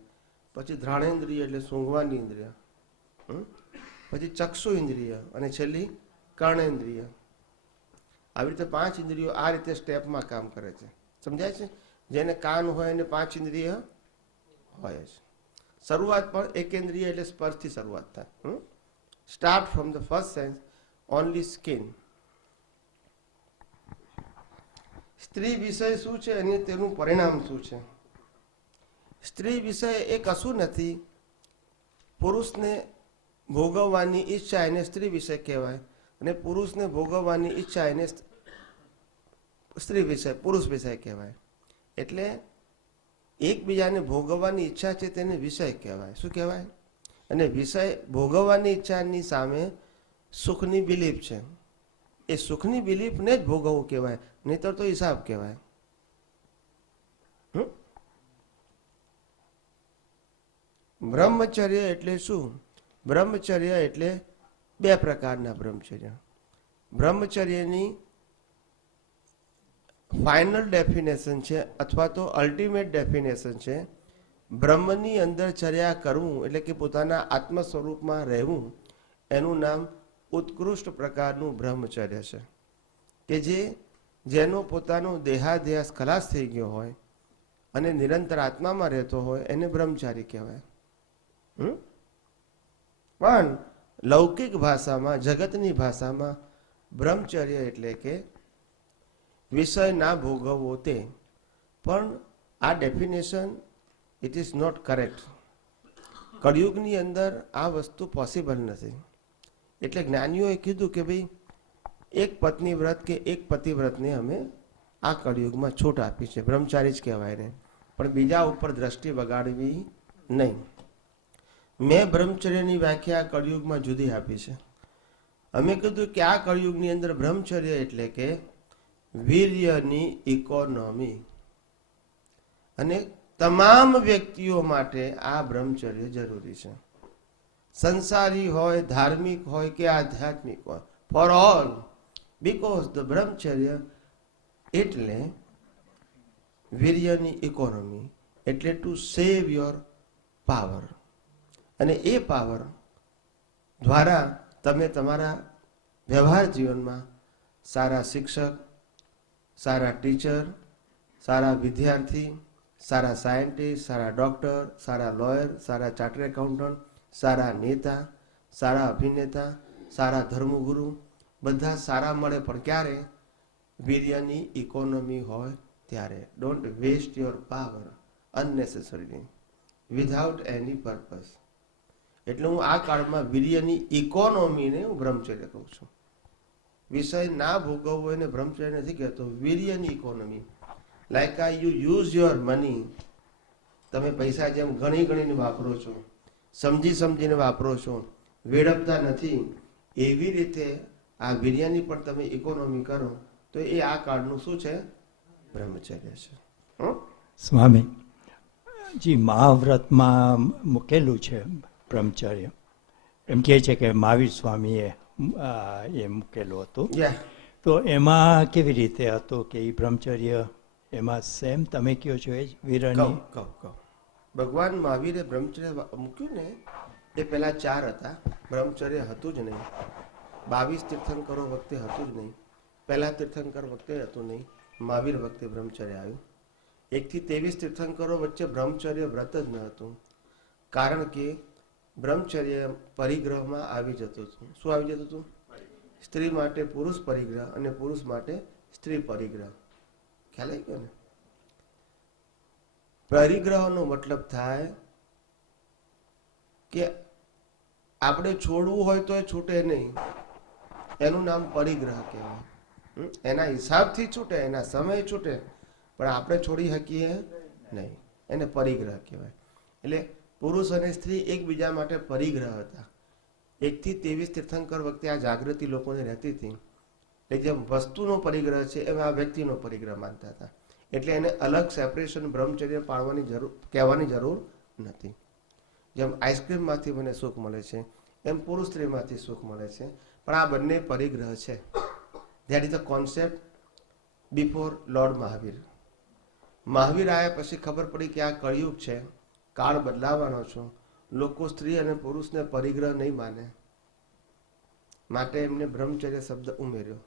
પછી ઘ્રાણેન્દ્રિય એટલે સૂંઘવાની ઇન્દ્રિય, પછી ચક્ષુ ઇન્દ્રિય, અને છેલ્લી કર્ણેન્દ્રિય. આવી રીતે 5 ઇન્દ્રિયો આ રીતે સ્ટેપમાં કામ કરે છે. સમજાય છે? જેને કાન હોય એને 5 ઇન્દ્રિય હોય જ. શરૂઆત પણ એકેન્દ્રિય એટલે સ્પર્શથી શરૂઆત થાય. Start from the first sense only skin. સ્ત્રી વિષય શું છે અને તેનું પરિણામ શું છે? સ્ત્રી વિષય એ કશું નથી. પુરુષને ભોગવવાની ઈચ્છા એને સ્ત્રી વિષય કહેવાય, અને પુરુષને ભોગવવાની ઈચ્છા એને સ્ત્રી વિષય, પુરુષ વિષય કહેવાય. એટલે એકબીજાને ભોગવવાની ઈચ્છા છે તેને વિષય કહેવાય. શું કહેવાય? અને વિષય ભોગવવાની ઈચ્છાની સામે સુખની બિલીફ છે. એ સુખની બિલીફને જ ભોગવવું કહેવાય, નહીતર તો હિસાબ કહેવાય. બ્રહ્મચર્ય એટલે શું? બ્રહ્મચર્ય એટલે 2 પ્રકારના બ્રહ્મચર્ય. બ્રહ્મચર્યની ફાઇનલ ડેફિનેશન છે અથવા તો અલ્ટિમેટ ડેફિનેશન છે. બ્રહ્મની અંદર ચર્યા કરવું એટલે કે પોતાના આત્મ સ્વરૂપમાં રહેવું, એનું નામ ઉત્કૃષ્ટ પ્રકારનું બ્રહ્મચર્ય છે. કે જેનો પોતાનો દેહાધ્યાસ ખલાસ થઈ ગયો હોય અને નિરંતર આત્મામાં રહેતો હોય એને બ્રહ્મચારી કહેવાય. પણ લૌકિક ભાષામાં, જગતની ભાષામાં બ્રહ્મચર્ય એટલે કે વિષય ના ભોગવવો તે. પણ આ definition it is not correct. કળિયુગની અંદર આ વસ્તુ પોસિબલ નથી. એટલે જ્ઞાનીઓએ કીધું કે ભાઈ એક પત્ની વ્રત કે એક પતિવ્રતને અમે આ કળિયુગમાં છૂટ આપી છે, બ્રહ્મચારી જ કહેવાય ને, પણ બીજા ઉપર દ્રષ્ટિ વગાડવી નહીં. મેં બ્રહ્મચર્યની વ્યાખ્યા કળિયુગમાં જુદી આપી છે. અમે કીધું કે આ કળિયુગની અંદર બ્રહ્મચર્ય એટલે કે વીર્યની ઇકોનોમી, અને તમામ વ્યક્તિઓ માટે આ બ્રહ્મચર્ય જરૂરી છે. સંસારી હોય, ધાર્મિક હોય કે આધ્યાત્મિક હોય, ફોર ઓલ, બીકોઝ ધ બ્રહ્મચર્ય એટલે વીર્યની ઇકોનોમી, એટલે ટુ સેવ યોર પાવર. અને એ પાવર દ્વારા તમે તમારા વ્યવહાર જીવનમાં સારા શિક્ષક, સારા ટીચર, સારા વિદ્યાર્થી, સારા સાયન્ટિસ્ટ, સારા ડૉક્ટર, સારા લોયર, સારા ચાર્ટર્ડ એકાઉન્ટન્ટ, સારા નેતા, સારા અભિનેતા, સારા ધર્મગુરુ, બધા સારા મળે. પણ ક્યારે? વીર્યની ઇકોનોમી હોય ત્યારે. Don't waste your power unnecessarily without any purpose. એટલે હું આ કાળમાં વીર્યની ઇકોનોમીને હું બ્રહ્મચર્ય કહું છું. વિષય ના ભોગવવો એને બ્રહ્મચર્ય નથી કહેતો, વીર્યની economy. Like you use your money. તમે પૈસા જેમ ગણી ગણીને વાપરો છો, સમજી સમજીને વાપરો છો, વેડપતા નથી, એવી રીતે આ વીર્યની પણ તમે ઇકોનોમી કરો તો એ આ કાળનું શું છે? બ્રહ્મચર્ય છે. સ્વામી જી, મહાવ્રતમાં મૂકેલું છે બ્રહ્મચર્ય. એમ કહે છે કે મહાવીર સ્વામીએ એ મૂકેલું હતું. તો એમાં કેવી રીતે હતું કે એ બ્રહ્મચર્ય એમાં સેમ તમે કહો છો એ જ વીરની? ભગવાન મહાવીરે બ્રહ્મચર્ય મૂક્યું ને એ પહેલા 4 હતા. બ્રહ્મચર્ય હતું જ નહીં. 22 તીર્થંકરો વખતે હતું જ નહીં. પહેલા તીર્થંકર વખતે હતું નહીં. મહાવીર વખતે બ્રહ્મચર્ય આવ્યું. 1 થી 23 તીર્થંકરો વચ્ચે બ્રહ્મચર્ય વ્રત જ ન હતું. કારણ કે બ્રહ્મચર્ય પરિગ્રહમાં આવી જતું હતું. શું આવી જતું હતું? સ્ત્રી માટે પુરુષ પરિગ્રહ અને પુરુષ માટે સ્ત્રી પરિગ્રહ. ખ્યાલ આવી ગયો ને? પરિગ્રહનો મતલબ થાય કે આપણે છોડવું હોય તો એ છૂટે નહીં, એનું નામ પરિગ્રહ કહેવાય. એના હિસાબથી છૂટે, એના સમય છૂટે, પણ આપણે છોડી શકીએ નહીં, એને પરિગ્રહ કહેવાય. એટલે પુરુષ અને સ્ત્રી એકબીજા માટે પરિગ્રહ હતા. 1 થી 23 તીર્થંકર વખતે આ જાગૃતિ લોકોને રહેતી હતી. એટલે જેમ વસ્તુનો પરિગ્રહ છે એમ આ વ્યક્તિનો પરિગ્રહ માનતા હતા. એટલે એને અલગ સેપરેશન બ્રહ્મચર્ય પાળવાની જરૂર, કહેવાની જરૂર નથી. જેમ આઈસ્ક્રીમમાંથી મને સુખ મળે છે એમ પુરુષ સ્ત્રીમાંથી સુખ મળે છે, પણ આ બંને પરિગ્રહ છે. That is the concept before lord Mahavir. Mahavir આવ્યા પછી ખબર પડી કે આ કળિયુગ છે, કાળ બદલાવાનો છો, લોકો સ્ત્રી અને પુરુષને પરિગ્રહ નહીં માને, માટે એમને બ્રહ્મચર્ય શબ્દ ઉમેર્યો.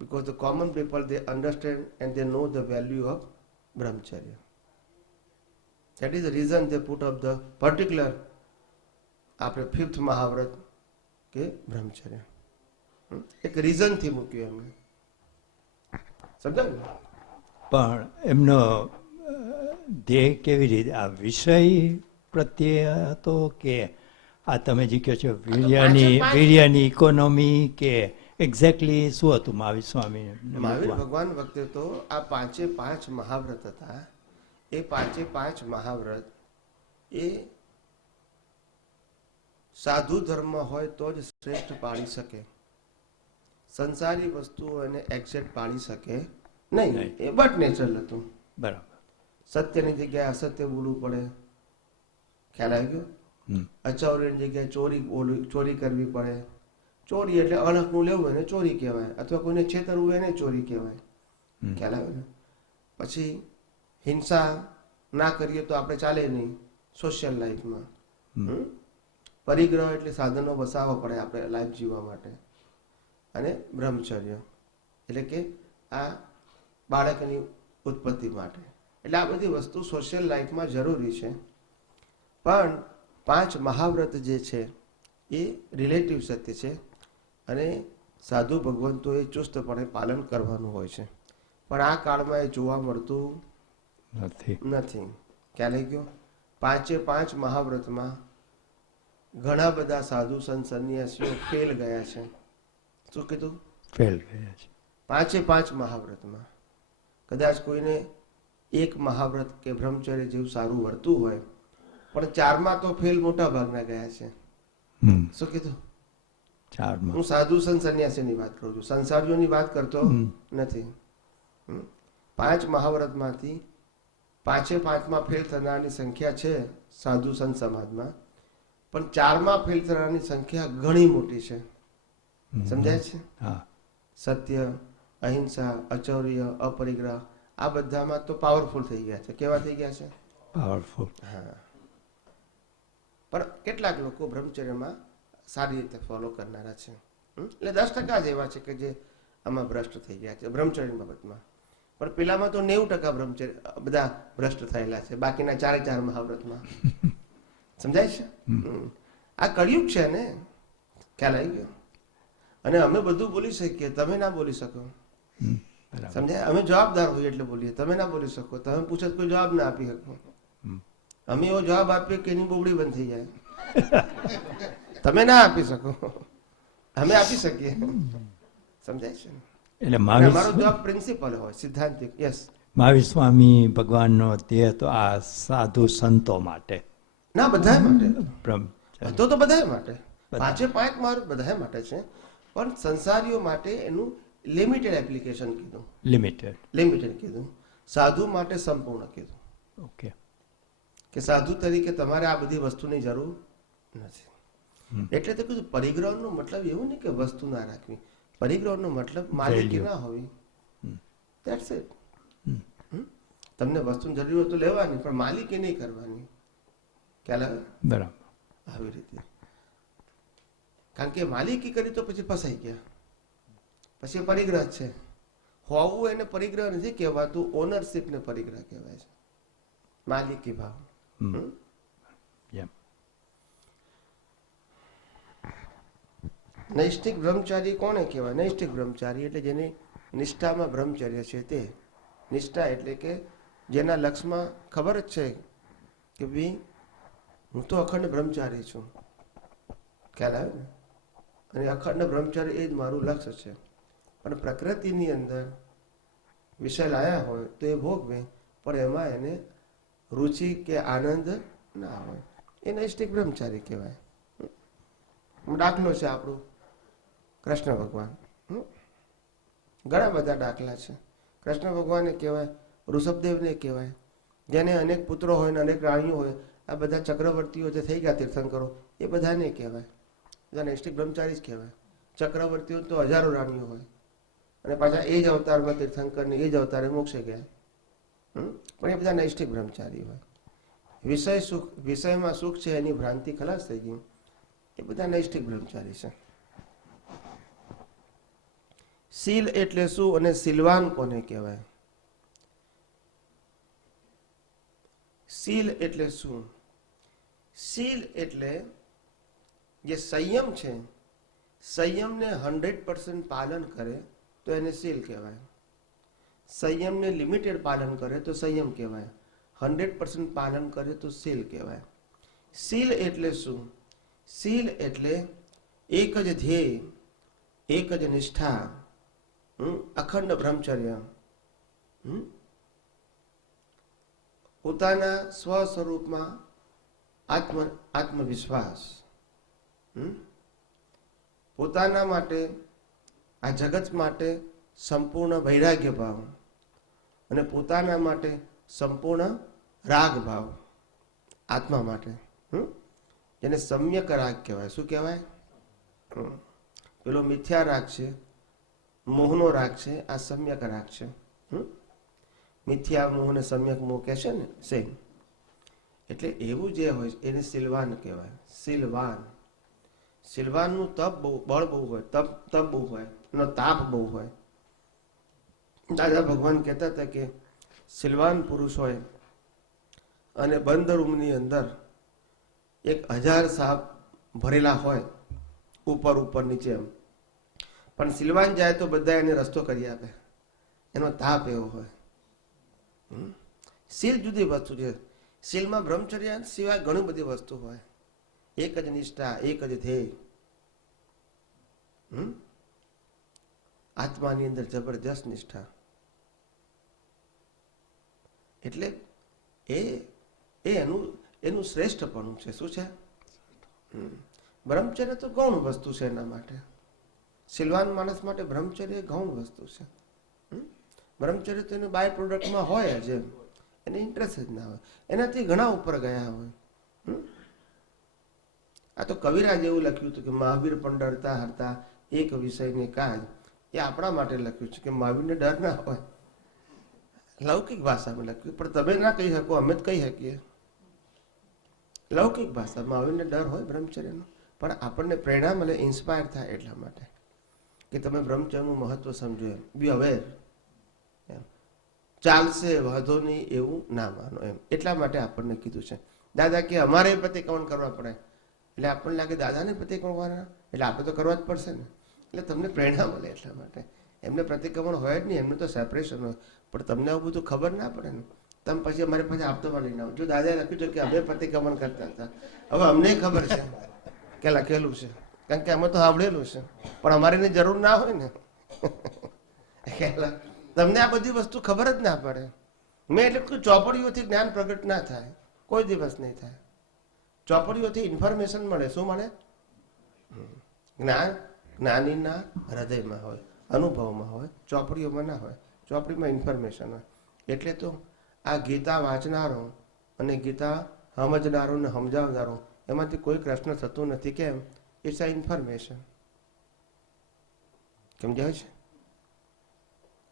Because the common people, they understand and they know the value of brahmacharya. That is the reason they put up the particular આપણે 5th મહાવ્રત કે બ્રહ્મચર્ય. એક રીઝન થી મૂક્યું એમને, સમજાયું ને? પણ એમનો ધ્યેય કેવી રીતે, આ વિષય પ્રત્યે હતો કે આ તમે જે કહો છો વીર્યની ઇકોનોમી, કે એક્ઝેક્ટલી શું હતું મહાવીર સ્વામી? મહાવીર ભગવાન વખતે તો આ 5 મહાવ્રત હતા. એ 5 મહાવ્રત એ સાધુ ધર્મ હોય તો જ શ્રેષ્ઠ પાળી શકે. સંસારી વસ્તુઓ એને એક્ઝેક્ટ પાળી શકે નહીં. એ બટ નેચરલ હતું. બરાબર. સત્યની જગ્યાએ અસત્ય બોલવું પડે, ખ્યાલ આવી ગયો? અચૌર્યની જગ્યાએ ચોરી કરવી પડે. ચોરી એટલે અણહકનું લેવું એને ચોરી કહેવાય, અથવા કોઈને છેતરવું એને ચોરી કહેવાય. ખ્યાલ આવે ને? પછી હિંસા ના કરીએ તો આપણે ચાલે નહીં સોશિયલ લાઈફમાં. પરિગ્રહ એટલે સાધનો વસાવવા પડે આપણે લાઈફ જીવવા માટે. અને બ્રહ્મચર્ય એટલે કે આ બાળકની ઉત્પત્તિ માટે. એટલે આ બધી વસ્તુ સોશિયલ લાઈફમાં જરૂરી છે. પણ 5 મહાવ્રત જે છે એ રિલેટિવ સત્ય છે અને સાધુ ભગવંતોએ ચુસ્તપણે પાલન કરવાનું હોય છે. પણ આ કાળમાં એ જોવા મળતું નથી. ખ્યાલ આવી ગયો? 5 મહાવ્રતમાં ઘણા બધા સાધુ સંત સંન્યાસીઓ ફેલ ગયા છે. શું કીધું? ફેલ ગયા છે. 5 મહાવ્રતમાં કદાચ કોઈને એક મહાવ્રત કે બ્રહ્મચર્ય જેવું સારું વર્તું હોય, પણ 4માં તો ફેલ મોટા ભાગના ગયા છે. શું કીધું? 4માં. હું સાધુ સંત સંન્યાસીની વાત કરું છું, સંસારીઓની વાત કરતો નથી. 5 મહાવ્રતમાંથી 5માં ફેલ થનારની સંખ્યા છે સાધુ સંત સમાજમાં, પણ 4માં ફેલ થનારની સંખ્યા ઘણી મોટી છે. સમજાય છે? સત્ય, અહિંસા, અચૌર્ય, અપરિગ્રહ આ બધામાં તો પાવરફુલ થઈ ગયા છે. કેવા થઈ ગયા છે? પાવરફુલ. હા. પણ કેટલાક લોકો બ્રહ્મચર્યમાં સારી રીતે ફોલો કરનારા છે. એટલે 10% જ એવા છે કે જે આમાં ભ્રષ્ટ થઈ ગયા છે બ્રહ્મચર્યની બાબતમાં. પણ પેલામાં તો 90% બ્રહ્મચર્ય બધા ભ્રષ્ટ થયેલા છે, બાકીના 4 મહાવ્રતમાં. સમજાય છે? આ કળિયુગ છે ને, ખ્યાલ આવી ગયો? અને અમે બધું બોલી શકીએ, તમે ના બોલી શકો. સમજાય? અમે જવાબદાર હોઈએ એટલે બોલીએ, તમે ના બોલી શકો. તમે પૂછો કોઈ જવાબ ના આપી શકો. અમે એવો જવાબ આપીએ કે એની બોબડી બંધ થઈ જાય. તમે ના આપી શકો, અમે આપી શકીએ. સમજાય છે? એટલે મારો જવાબ પ્રિન્સિપલ હોય, સિદ્ધાંતિક. યસ. મહાવીર સ્વામી ભગવાનનો ધ્યેય તો આ સાધુ સંતો માટે, ના બધા માટે, બ્રહ્મચર્ય તો બધા માટે 5 મારું બધા માટે છે. પણ સંસારીઓ માટે એનું લિમિટેડ એપ્લિકેશન કીધું, લિમિટેડ કીધું. સાધુ માટે સંપૂર્ણ કીધું. ઓકે. કે સાધુ તરીકે તમારે આ બધી વસ્તુની જરૂર નથી. એટલે તો કીધું પરિગ્રહનો મતલબ એવું નહીં કે વસ્તુ ના રાખવી. પરિગ્રહનો મતલબ માલિકી ના હોવી. That's it. તમને વસ્તુની જરૂર હોય તો લેવાની, પણ માલિકી નહીં કરવાની. ખ્યાલ આવે? બરાબર. આવી રીતે. કારણ કે માલિકી કરી તો પછી ફસાઈ ગયા, પછી પરિગ્રહ છે. હોવું એને પરિગ્રહ નથી કહેવાતું, ઓનરશિપ ને પરિગ્રહ કહેવાય છે, માલિકી ભાવ. નૈષ્ઠિક બ્રહ્મચારી કોને કહેવાય? નૈષ્ઠિક બ્રહ્મચારી એટલે જેની નિષ્ઠામાં બ્રહ્મચર્ય છે તે. નિષ્ઠા એટલે કે જેના લક્ષ્યમાં ખબર જ છે કે ભાઈ હું તો અખંડ બ્રહ્મચારી છું. ખ્યાલ આવે ને? અને અખંડ બ્રહ્મચર્ય એ જ મારું લક્ષ્ય છે. પણ પ્રકૃતિની અંદર વિષય લાયા હોય તો એ ભોગવે, પણ એમાં એને રુચિ કે આનંદ ના હોય, એ નૈષ્ઠિક બ્રહ્મચારી કહેવાય. દાખલો છે આપણું કૃષ્ણ ભગવાન. ઘણા બધા દાખલા છે. કૃષ્ણ ભગવાનને કહેવાય, ઋષભદેવને કહેવાય, જેને અનેક પુત્રો હોય ને અનેક રાણીઓ હોય. આ બધા ચક્રવર્તીઓ જે થઈ ગયા તીર્થંકરો, એ બધાને કહેવાય, બધા નૈષ્ઠિક બ્રહ્મચારી જ કહેવાય. ચક્રવર્તીઓ તો હજારો રાણીઓ હોય અને પાછા એ જ અવતારમાં તીર્થંકરને એ જ અવતારે મોક્ષે ગયા. પણ એ બધા નૈષ્ઠિક બ્રહ્મચારી હોય. વિષય સુખ, વિષયમાં સુખ છે એની ભ્રાંતિ ખલાસ થઈ ગઈ, એ બધા નૈષ્ઠિક બ્રહ્મચારી છે. શીલ એટલે શું અને શીલવાન કોને કહેવાય? શીલ એટલે શું? શીલ એટલે જે સંયમ છે, સંયમને 100% પાલન કરે તો એને શીલ કહેવાય. સંયમને લિમિટેડ પાલન કરે તો સંયમ કહેવાય, 100% પાલન કરે તો શીલ કહેવાય. શીલ એટલે શું? શીલ એટલે એક જ ધ્યેય, એક જ નિષ્ઠા, અખંડ બ્રહ્મચર્ય, પોતાના સ્વ સ્વરૂપમાં આત્મવિશ્વાસ, પોતાના માટે, આ જગત માટે સંપૂર્ણ વૈરાગ્ય ભાવ અને પોતાના માટે સંપૂર્ણ રાગ ભાવ, આત્મા માટે, જેને સમ્યક રાગ કહેવાય. શું કહેવાય? પેલો મિથ્યા રાગ છે, મોહનો રાગ છે, આ સમ્યક રાગ છે. મિથ્યા મોહ ને સમ્યક મોહ કહે છે ને, સેમ. એટલે એવું જે હોય એને શીલવાન કહેવાય. શીલવાન. શીલવાનનું તપ બહુ, બળ બહુ હોય, તપ બહુ હોય, એનો તાપ બહુ હોય. દાદા ભગવાન કહેતા હતા કે શીલવાન પુરુષ હોય અને બંધ રૂમની અંદર 1000 સાપ ભરેલા હોય, ઉપર ઉપર નીચે એમ, પણ શીલવાન જાય તો બધા એને રસ્તો કરી આપે. એનો તાપ એવો હોય. શીલ જુદી વસ્તુ છે. શીલમાં બ્રહ્મચર્ય સિવાય ઘણી બધી વસ્તુ હોય. એક જ નિષ્ઠા, એક જ ધ્યેય, આત્માની અંદર જબરજસ્ત નિષ્ઠા. એટલે એનું શ્રેષ્ઠપણું છે. શું છે? બ્રહ્મચર્ય તો ગૌણ વસ્તુ છે એના માટે. શીલવાન માણસ માટે બ્રહ્મચર્ય ગૌણ વસ્તુ છે. બ્રહ્મચર્ય તો એનું બાય પ્રોડક્ટમાં હોય જ, એને ઇન્ટરેસ્ટ જ ના હોય, એનાથી ઘણા ઉપર ગયા હોય. આ તો કવિરાજ એવું લખ્યું હતું કે મહાવીર પણ ડરતા હતા એક વિષયને કાજ. એ આપણા માટે લખ્યું છે કે મહાવીરને ડર ના હોય. લૌકિક ભાષામાં લખ્યું, પણ તમે ના કહી શકો, અમે જ કહી શકીએ. લૌકિક ભાષા મહાવીરને ડર હોય બ્રહ્મચર્યનો, પણ આપણને પ્રેરણા મળે, ઇન્સ્પાયર થાય એટલા માટે કે તમે બ્રહ્મચર્યનું મહત્વ સમજો. એમ બી અવેર, ચાલશે વાંધો નહીં એવું ના માનો, એમ એટલા માટે આપણને કીધું છે. દાદા કે અમારે પ્રતિક્રમણ કરવા પડે, એટલે આપણને લાગે દાદાને પ્રતિક્રમણ કરવાના, એટલે આપણે તો કરવા જ પડશે ને. એટલે તમને પ્રેરણા મળે એટલા માટે. એમને પ્રતિક્રમણ હોય જ નહીં, એમને તો સેપરેશન હોય. પણ તમને આવું બધું ખબર ના પડે ને, તમે પછી અમારે પછી આપતોમાં લઈને આવો. જો દાદાએ લખ્યું છે કે અમે પ્રતિક્રમણ કરતા હતા, હવે અમને ખબર છે કે લખેલું છે, કારણ કે અમે તો સાંભળેલું છે, પણ અમારે એની જરૂર ના હોય ને. તમને આ બધી વસ્તુ ખબર જ ના પડે. મેં એટલે કોઈ ચોપડીઓથી જ્ઞાન પ્રગટ ના થાય, કોઈ દિવસ નહીં થાય. ચોપડીઓથી ઇન્ફોર્મેશન મળે. શું મળે? જ્ઞાન જ્ઞાનીના હૃદયમાં હોય, અનુભવમાં હોય, ચોપડીઓમાં ના હોય. ચોપડીમાં ઇન્ફોર્મેશન હોય. એટલે તો આ ગીતા વાંચનારો અને ગીતા સમજનારો ને સમજાવનારો, એમાંથી કોઈ પ્રશ્ન થતું નથી. કેમ? ઇટ્સ આ ઇન્ફોર્મેશન. સમજાય છે?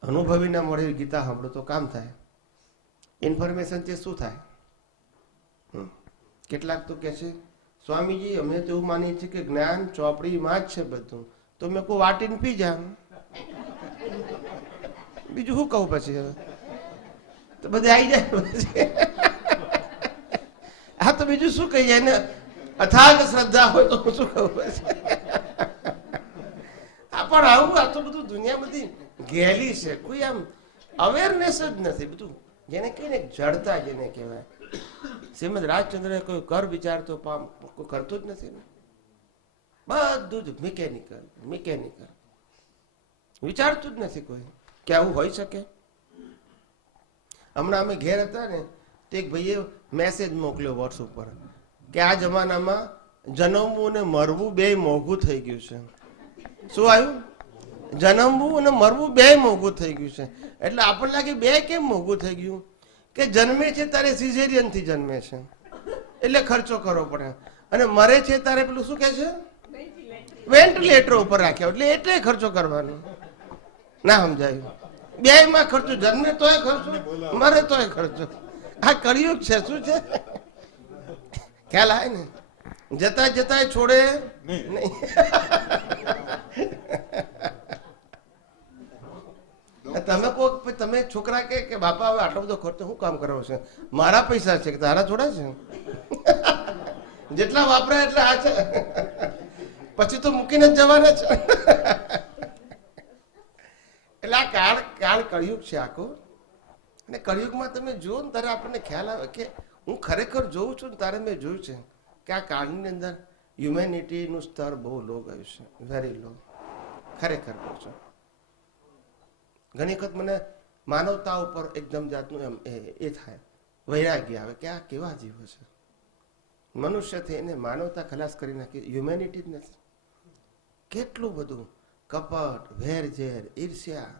અનુભવીને મળે ગીતા સાંભળો તો કામ થાય. ઇન્ફોર્મેશનથી શું થાય? કેટલાક તો કહે છે સ્વામીજી અમે તો એવું માનીએ છીએ કે જ્ઞાન ચોપડીમાં જ છે બધું. તો મેં કોઈ વાટીને પી જા, બીજું શું કહું પછી? હવે તો બધે આવી જાય પછી. હા તો બીજું શું કહીએ એને? અથાગ શ્રદ્ધા હોય તો હું શું કહું પછી? પણ આવું આ તો બધું દુનિયા બધી ઘેલી છે, કોઈ આમ અવેરનેસ જ નથી. બધું જેને કહીને જડતા જેને કહેવાય. શ્રીમદ રાજચંદ્રએ કોઈ કર વિચાર તો કોઈ કરતું જ નથી ને. બધું જ મિકેનિકલ વિચારતું જ નથી કોઈ કે આવું હોઈ શકે. હમણાં અમે ઘેર હતા ને તો એક ભાઈએ મેસેજ મોકલ્યો વોટ્સઅપ પર કે આ જમાનામાં જન્મવું અને મરવું બે મોંઘું થઈ ગયું છે. શું આવ્યું? જન્મવું અને મરવું બે મોંઘું થઈ ગયું છે. એટલે આપણને લાગે બે કેમ મોંઘું થઈ ગયું? કે જન્મે છે ત્યારે સિઝેરિયન થી જન્મે છે એટલે ખર્ચો કરવો પડે, અને મરે છે ત્યારે પેલું શું કે છે વેન્ટિલેટર ઉપર રાખ્યા એટલે ખર્ચો કરવાનો. ના સમજાયું? બે માં ખર્ચો, જન્મે તોય ખર્ચો, મરે તોય ખર્ચો. આ કળિયુગ છે. શું છે? ખ્યાલ આવે ને? જતા જતા છોડે નહીં. તમે કહો, તમે છોકરા કે બાપા હવે આટલો બધો ખર્ચો શું કામ કરવો છે? મારા પૈસા છે કે તારા થોડા છે? જેટલા વાપરાય એટલા આ છે, પછી તો મૂકીને જ જવાના છે. એટલે આ કાળ કળિયુગ છે આખો. અને કળિયુગમાં તમે જુઓ ને ત્યારે આપણને ખ્યાલ આવે કે હું ખરેખર જોઉં છું ને ત્યારે મેં જોયું છે કે આ કાળની અંદર હ્યુમેનિટીનું સ્તર બહુ લો ગયું છે, વેરી લો. ખરેખર કહું છું. ઘણી વખત મને માનવતા ઉપર એકદમ જાતનું એમ એ થાય, વૈરાગ્ય આવે કે આ કેવા જીવો છે. મનુષ્યથી એને માનવતા ખલાસ કરી નાખી, હ્યુમેનિટી જ નથી. કેટલું બધું કપટ, વેરઝેર, ઈર્ષ્યા,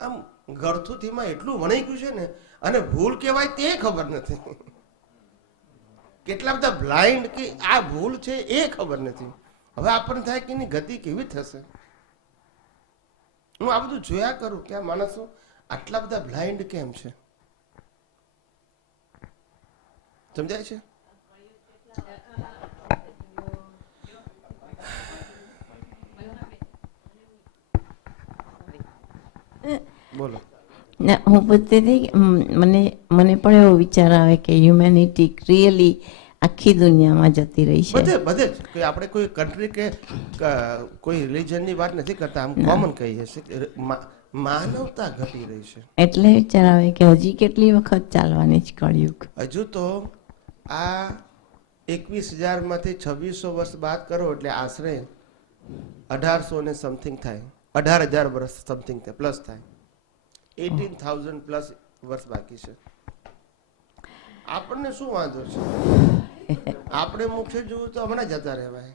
આમ ગળથુથીમાં એટલું વણાઈ ગયું છે ને, અને ભૂલ કહેવાય તે ખબર નથી. કેટલા બધા બ્લાઇન્ડ કે આ ભૂલ છે એ ખબર નથી. હવે આપણને થાય કે એની ગતિ કેવી થશે. હું આ બધું જોયા કરું કે આ માણસો આટલા બધા બ્લાઇન્ડ કેમ છે. સમજાય છે? બોલો. ના, હું પૂછતી હતી કે મને પણ એવો વિચાર આવે કે હ્યુમેનિટી રિયલી આખી દુનિયામાં જતી રહી છે. બધે જ કે આપણે કોઈ કન્ટ્રી કે કોઈ રિલિજનની વાત નથી કરતા, આમ કોમન કહીએ છીએ કે માનવતા ઘટી રહી છે. એટલે વિચાર આવે કે હજી કેટલી વખત ચાલવાની છે કળિયુગ. હજુ તો આ 21,000 માંથી 2600 વર્ષ બાદ કરો એટલે આશરે 1800 ને સમથિંગ થાય, 18,000 વર્ષ સમથિંગ થાય, પ્લસ થાય. 18,000 પ્લસ વર્ષ બાકી છે. આપણને શું વાંધો છે? આપણે મુખ્ય જોવું તો હમણાં જતા રહેવાય.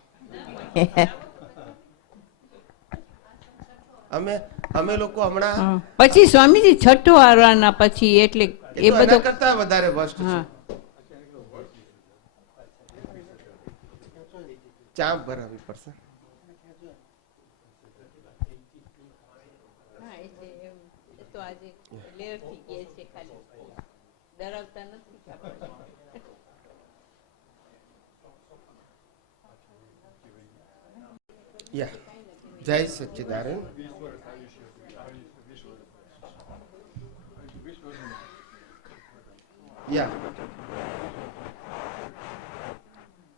અમે લોકો હમણાં પછી સ્વામીજી છઠ્ઠો આવવાના પછી, એટલે એ એના બધો કરતા વધારે વર્સ્ટ છે. હા. ચાંપ ભરાવી પડશે. યા જય સચ્ચિદાનંદ. યા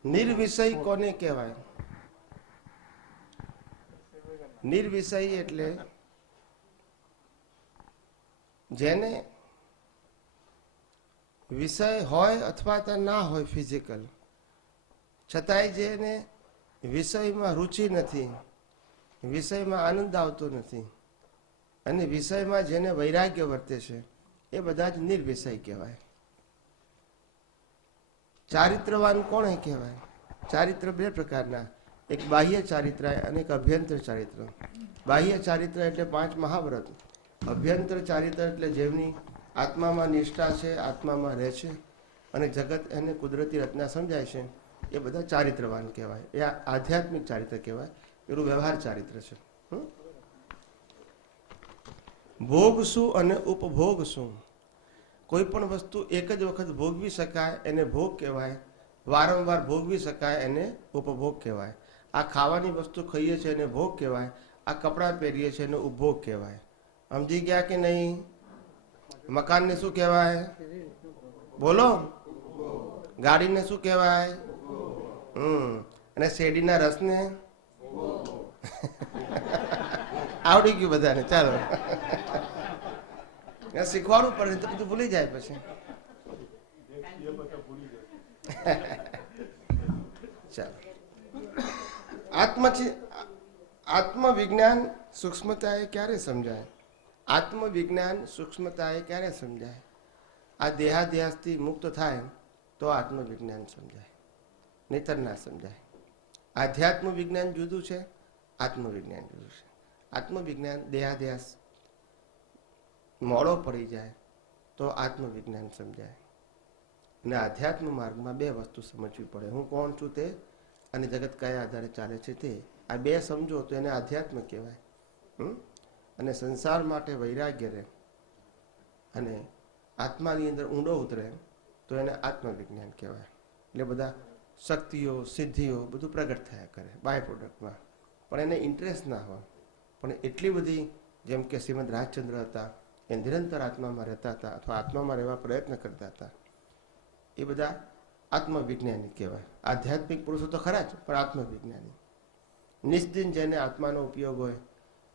નિર્વિષય કોને કહેવાય? નિર્વિષય એટલે જેને વિષય હોય અથવા તો ના હોય ફિઝિકલ, છતાંય જેને વિષયમાં રુચિ નથી, વિષયમાં આનંદ આવતો નથી, અને વિષયમાં જેને વૈરાગ્ય વર્તે છે, એ બધા જ નિર્વિષય કહેવાય. ચારિત્રવાન કોણે કહેવાય? ચારિત્ર બે પ્રકારના, એક બાહ્ય ચારિત્ર અને એક અભ્યંતર ચારિત્ર. બાહ્ય ચારિત્ર એટલે 5 મહાવ્રત. અભ્યંતર ચારિત્ર એટલે જેમની આત્મામાં નિષ્ઠા છે, આત્મામાં રહે છે, અને જગત એને કુદરતી રચના સમજાય છે, એ બધા ચારિત્રવાન કહેવાય. એ આધ્યાત્મિક ચારિત્ર કહેવાય. એનું વ્યવહાર ચારિત્ર છે. ભોગ શું અને ઉપભોગ શું? કોઈ પણ વસ્તુ એક જ વખત ભોગવી શકાય એને ભોગ કહેવાય, વારંવાર ભોગવી શકાય એને ઉપભોગ કહેવાય. આ ખાવાની વસ્તુ ખાઈએ છીએ એને ભોગ કહેવાય, આ કપડાં પહેરીએ છીએ એને ઉપભોગ કહેવાય. સમજી ગયા કે નહીં? મકાનને શું કહેવાય? બોલો. ગાડીને શું કહેવાય? અને શેરડીના રસને આવડી ગયું બધાને. ચાલો શીખવાડવું પડે તો બધું ભૂલી જાય પછી. ચાલો. આત્મવિજ્ઞાન સૂક્ષ્મતાએ ક્યારે સમજાય? આત્મવિજ્ઞાન સૂક્ષ્મતાએ ક્યારે સમજાય? આ દેહાધ્યાસથી મુક્ત થાય તો આત્મવિજ્ઞાન સમજાય, નહીતર ના સમજાય. આધ્યાત્મ વિજ્ઞાન જુદું છે, આત્મવિજ્ઞાન જુદું છે. આત્મવિજ્ઞાન દેહાધ્યાસ મોડો પડી જાય તો આત્મવિજ્ઞાન સમજાય. અને આધ્યાત્મ માર્ગમાં બે વસ્તુ સમજવી પડે, હું કોણ છું તે અને જગત કયા આધારે ચાલે છે તે. આ બે સમજો તો એને આધ્યાત્મ કહેવાય. અને સંસાર માટે વૈરાગ્ય રહે અને આત્માની અંદર ઊંડો ઉતરે તો એને આત્મવિજ્ઞાન કહેવાય. એટલે બધા શક્તિઓ સિદ્ધિઓ બધું પ્રગટ થયા કરે બાય પ્રોડક્ટમાં, પણ એને ઇન્ટરેસ્ટ ના હોય. પણ એટલી બધી, જેમ કે શ્રીમદ રાજચંદ્ર હતા, એ નિરંતર આત્મામાં રહેતા હતા અથવા આત્મામાં રહેવા પ્રયત્ન કરતા હતા. એ બધા આત્મવિજ્ઞાની કહેવાય. આધ્યાત્મિક પુરુષો તો ખરા જ, પણ આત્મવિજ્ઞાની. નિષ્દિન જેને આત્માનો ઉપયોગ હોય,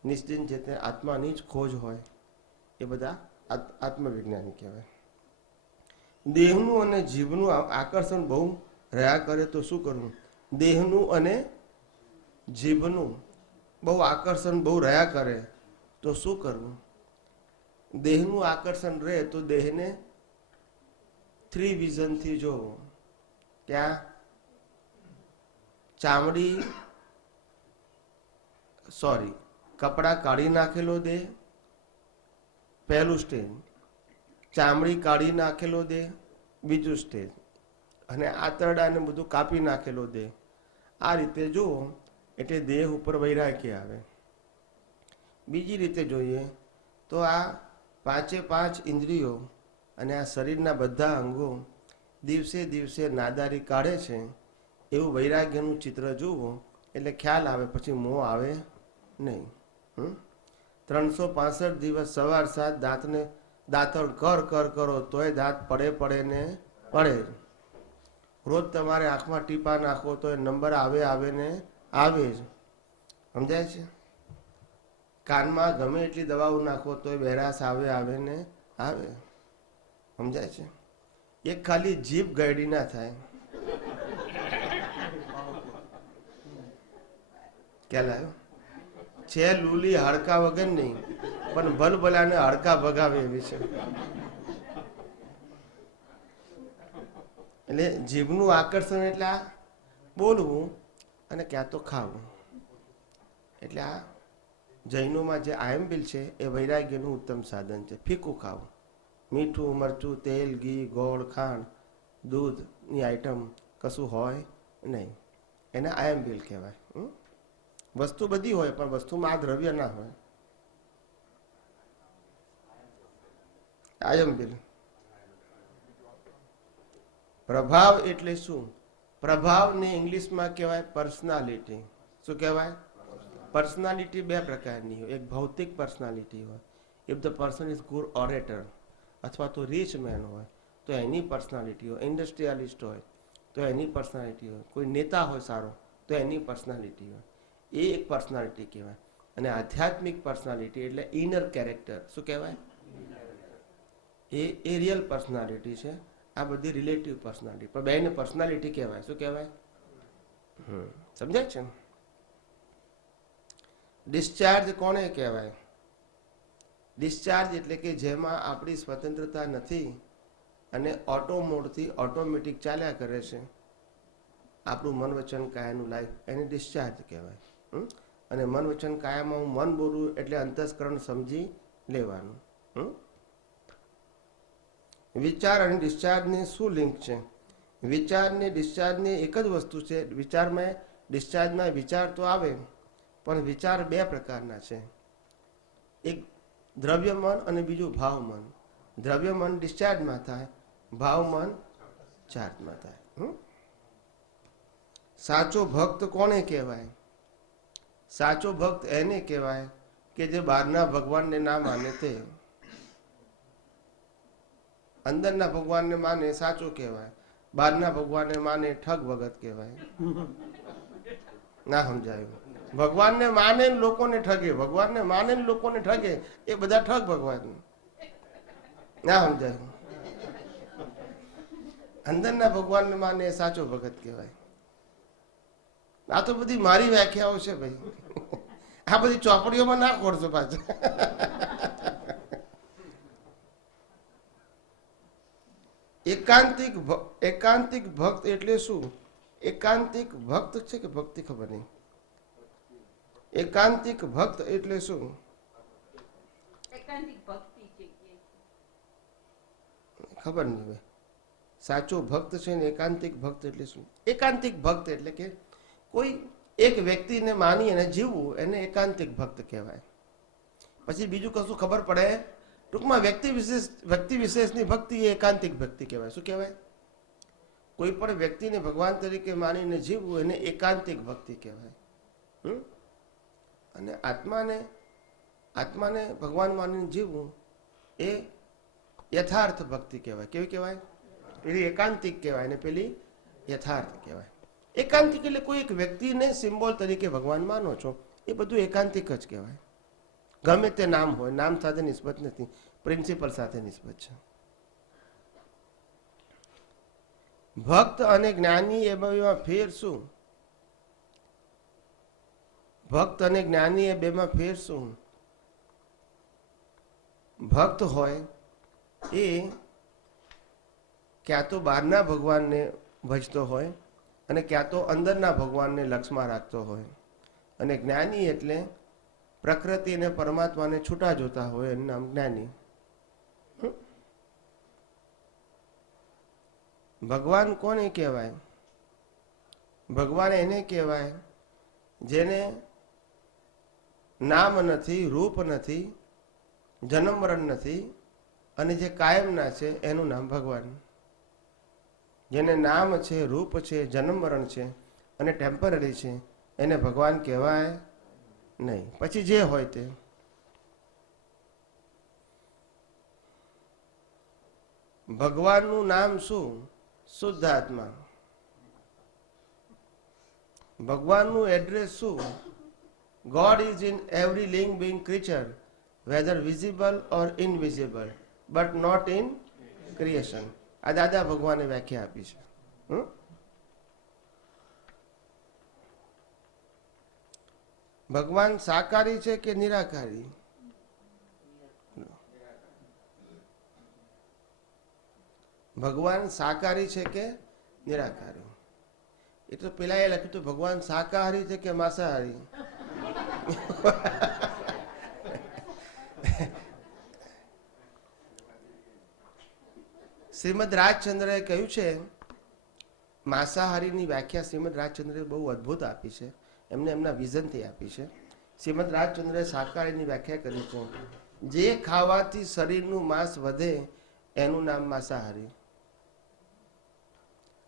નિષ્દિન જેને આત્માની જ ખોજ હોય, એ બધા આત્મવિજ્ઞાની કહેવાય. દેહનું અને જીવનું આકર્ષણ બહુ રહ્યા કરે તો શું કરવું? દેહનું અને જીભનું બહુ આકર્ષણ બહુ રહ્યા કરે તો શું કરવું? દેહનું આકર્ષણ રહે તો દેહને 3 વિઝનથી જોવો. ત્યાં કપડા કાઢી નાખેલો દેહ પહેલું સ્ટેજ, ચામડી કાઢી નાખેલો દેહ બીજું સ્ટેજ, અને આંતરડાને બધું કાપી નાખેલો દેહ. આ રીતે જુઓ એટલે દેહ ઉપર વૈરાગ્ય આવે. બીજી રીતે જોઈએ તો આ 5 ઇન્દ્રિયો અને આ શરીરના બધા અંગો દિવસે દિવસે નાદારી કાઢે છે, એવું વૈરાગ્યનું ચિત્ર જુઓ એટલે ખ્યાલ આવે, પછી મોહ આવે નહીં. 365 દિવસ સવાર સાંજ દાંતણ કર કરો તોય દાંત પડે ને પડે. રોજ તમારે આંખમાં ટીપા નાખો તો એ નંબર આવે ને આવે જ. સમજાય છે? કાનમાં ગમે એટલી દવાઓ નાખો તો એ બેરાસ આવે ને આવે. સમજાય છે? એક ખાલી જીભ ગયડી ના થાય. ખ્યાલ આવ્યો? છે લૂલી હાડકા વગર નહીં, પણ ભલભલાને હાડકા ભગાવે એવી છે. એટલે જીભનું આકર્ષણ એટલે આ બોલવું અને ક્યાં તો ખાવું. એટલે આ જૈનોમાં જે આયંબિલ છે એ વૈરાગ્યનું ઉત્તમ સાધન છે. ફીકું ખાવું, મીઠું મરચું તેલ ઘી ગોળ ખાંડ દૂધની આઈટમ કશું હોય નહીં, એને આયંબિલ કહેવાય. વસ્તુ બધી હોય પણ વસ્તુમાં આ દ્રવ્ય ના હોય. આયંબિલ. પ્રભાવ એટલે શું? પ્રભાવને ઇંગ્લિશમાં કહેવાય પર્સનાલિટી. શું કહેવાય? પર્સનાલિટી બે પ્રકારની હોય. એક ભૌતિક પર્સનાલિટી હોય, if the person is good orator અથવા તો રીચ મેન હોય તો એની પર્સનાલિટી હોય. ઇન્ડસ્ટ્રીયાલિસ્ટ હોય તો એની પર્સનાલિટી હોય. કોઈ નેતા હોય સારો તો એની પર્સનાલિટી હોય. એ એક પર્સનાલિટી કહેવાય. અને આધ્યાત્મિક પર્સનાલિટી એટલે ઇનર કેરેક્ટર. શું કહેવાય? એ રિયલ પર્સનાલિટી છે. આ બધી રિલેટિવ પર્સનાલિટી, પણ બેને પર્સનાલિટી કહેવાય. શું કહેવાય? સમજાય છે? ડિસ્ચાર્જ કોને કહેવાય? ડિસ્ચાર્જ એટલે કે જેમાં આપણી સ્વતંત્રતા નથી અને ઓટો મોડથી ઓટોમેટિક ચાલ્યા કરે છે આપણું મન વચન કાયાનું લાઈફ, એને ડિસ્ચાર્જ કહેવાય. અને મન વચન કાયામાં હું મન બોલું એટલે અંતસ્કરણ સમજી લેવાનું. વિચાર અને ડિસ્ચાર્જની શું લિંક છે? વિચારને ડિસ્ચાર્જની એક જ વસ્તુ છે. વિચારમાં ડિસ્ચાર્જમાં વિચાર તો આવે, પણ વિચાર બે પ્રકારના છે. એક દ્રવ્ય મન અને બીજું ભાવ મન. દ્રવ્ય મન ડિસ્ચાર્જમાં થાય, ભાવ મન ચાર્જમાં થાય. સાચો ભક્ત કોને કહેવાય? સાચો ભક્ત એને કહેવાય કે જે બહારના ભગવાનને ના માને તે. અંદરના ભગવાનને માને સાચો કહેવાય, બહારના ભગવાનને માને ઠગ ભગત કહેવાય. ના સમજાયું? ભગવાનને માને લોકોને ઠગે, ભગવાનને માને લોકોને ઠગે, એ બધા ઠગ ભગવાન. ના સમજાયું? અંદરના ભગવાનને માને સાચો ભગત કહેવાય. આ તો બધી મારી વ્યાખ્યાઓ છે ભાઈ. આ બધી ચોપડીઓમાં ના ખોડશો પાછું. એકાંતિક ભક્ત એટલે શું? એકાંતિક ભક્ત છે કે ભક્તિ ખબર નહીં. એકાંતિક ભક્ત એટલે શું? ખબર નહીં ભાઈ. સાચો ભક્ત છે ને એકાંતિક ભક્ત એટલે શું? એકાંતિક ભક્ત એટલે કે કોઈ એક વ્યક્તિને માની અને જીવવું એને એકાંતિક ભક્ત કહેવાય. પછી બીજું કશું ખબર પડે, ટૂંકમાં વ્યક્તિ વિશેષની ભક્તિ એ એકાંતિક ભક્તિ કહેવાય. શું કહેવાય? કોઈ પણ વ્યક્તિને ભગવાન તરીકે માનીને જીવવું એને એકાંતિક ભક્તિ કહેવાય. અને આત્માને ભગવાન માનીને જીવવું એ યથાર્થ ભક્તિ કહેવાય. કેવી કહેવાય? પેલી એકાંતિક કહેવાય ને પેલી યથાર્થ કહેવાય. એકાંતિક એટલે કોઈ એક વ્યક્તિને સિમ્બોલ તરીકે ભગવાન માનો છો, એ બધું એકાંતિક જ કહેવાય. ગમે તે નામ હોય, નામ સાથે નિસ્બત નથી, પ્રિન્સિપલ સાથે નિસ્બત છે. ભક્ત અને જ્ઞાની એ બેમાં ફેર શું? ભક્ત અને જ્ઞાની એ બેમાં ફેર શું? ભક્ત હોય એ ક્યાં તો બહારના ભગવાનને ભજતો હોય અને ક્યાં તો અંદરના ભગવાનને લક્ષમાં રાખતો હોય. અને જ્ઞાની એટલે પ્રકૃતિ અને પરમાત્માને છૂટા જોતા હોય એનું નામ જ્ઞાની. ભગવાન કોને કહેવાય? ભગવાન એને કહેવાય જેને નામ નથી, રૂપ નથી, જન્મ મરણ નથી અને જે કાયમના છે એનું નામ ભગવાન. જેને નામ છે, રૂપ છે, જન્મ મરણ છે અને ટેમ્પરરી છે એને ભગવાન કહેવાય નહીં. પછી જે હોય તે. ભગવાનનું નામ શું? શુદ્ધ આત્મા. ભગવાનનું એડ્રેસ શું? God is in every living being creature, whether visible or invisible, but not in creation. આ દાદા ભગવાને વ્યાખ્યા આપી છે. ભગવાન સાકારી છે કે નિરાકારી? ભગવાન સાકારી છે કે નિરાકારી? એ તો પેલા એ લખ્યું હતું ભગવાન શાકાહારી છે કે માંસાહારી. શ્રીમદ રાજચંદ્રએ કહ્યું છે, માંસાહારીની વ્યાખ્યા શ્રીમદ રાજચંદ્રએ બહુ અદ્ભુત આપી છે. એમને એમના વિઝનથી આપી છે. શ્રીમદ રાજચંદ્રએ શાકાહારીની વ્યાખ્યા કરી છે, જે ખાવાથી શરીરનું માંસ વધે એનું નામ માંસાહારી.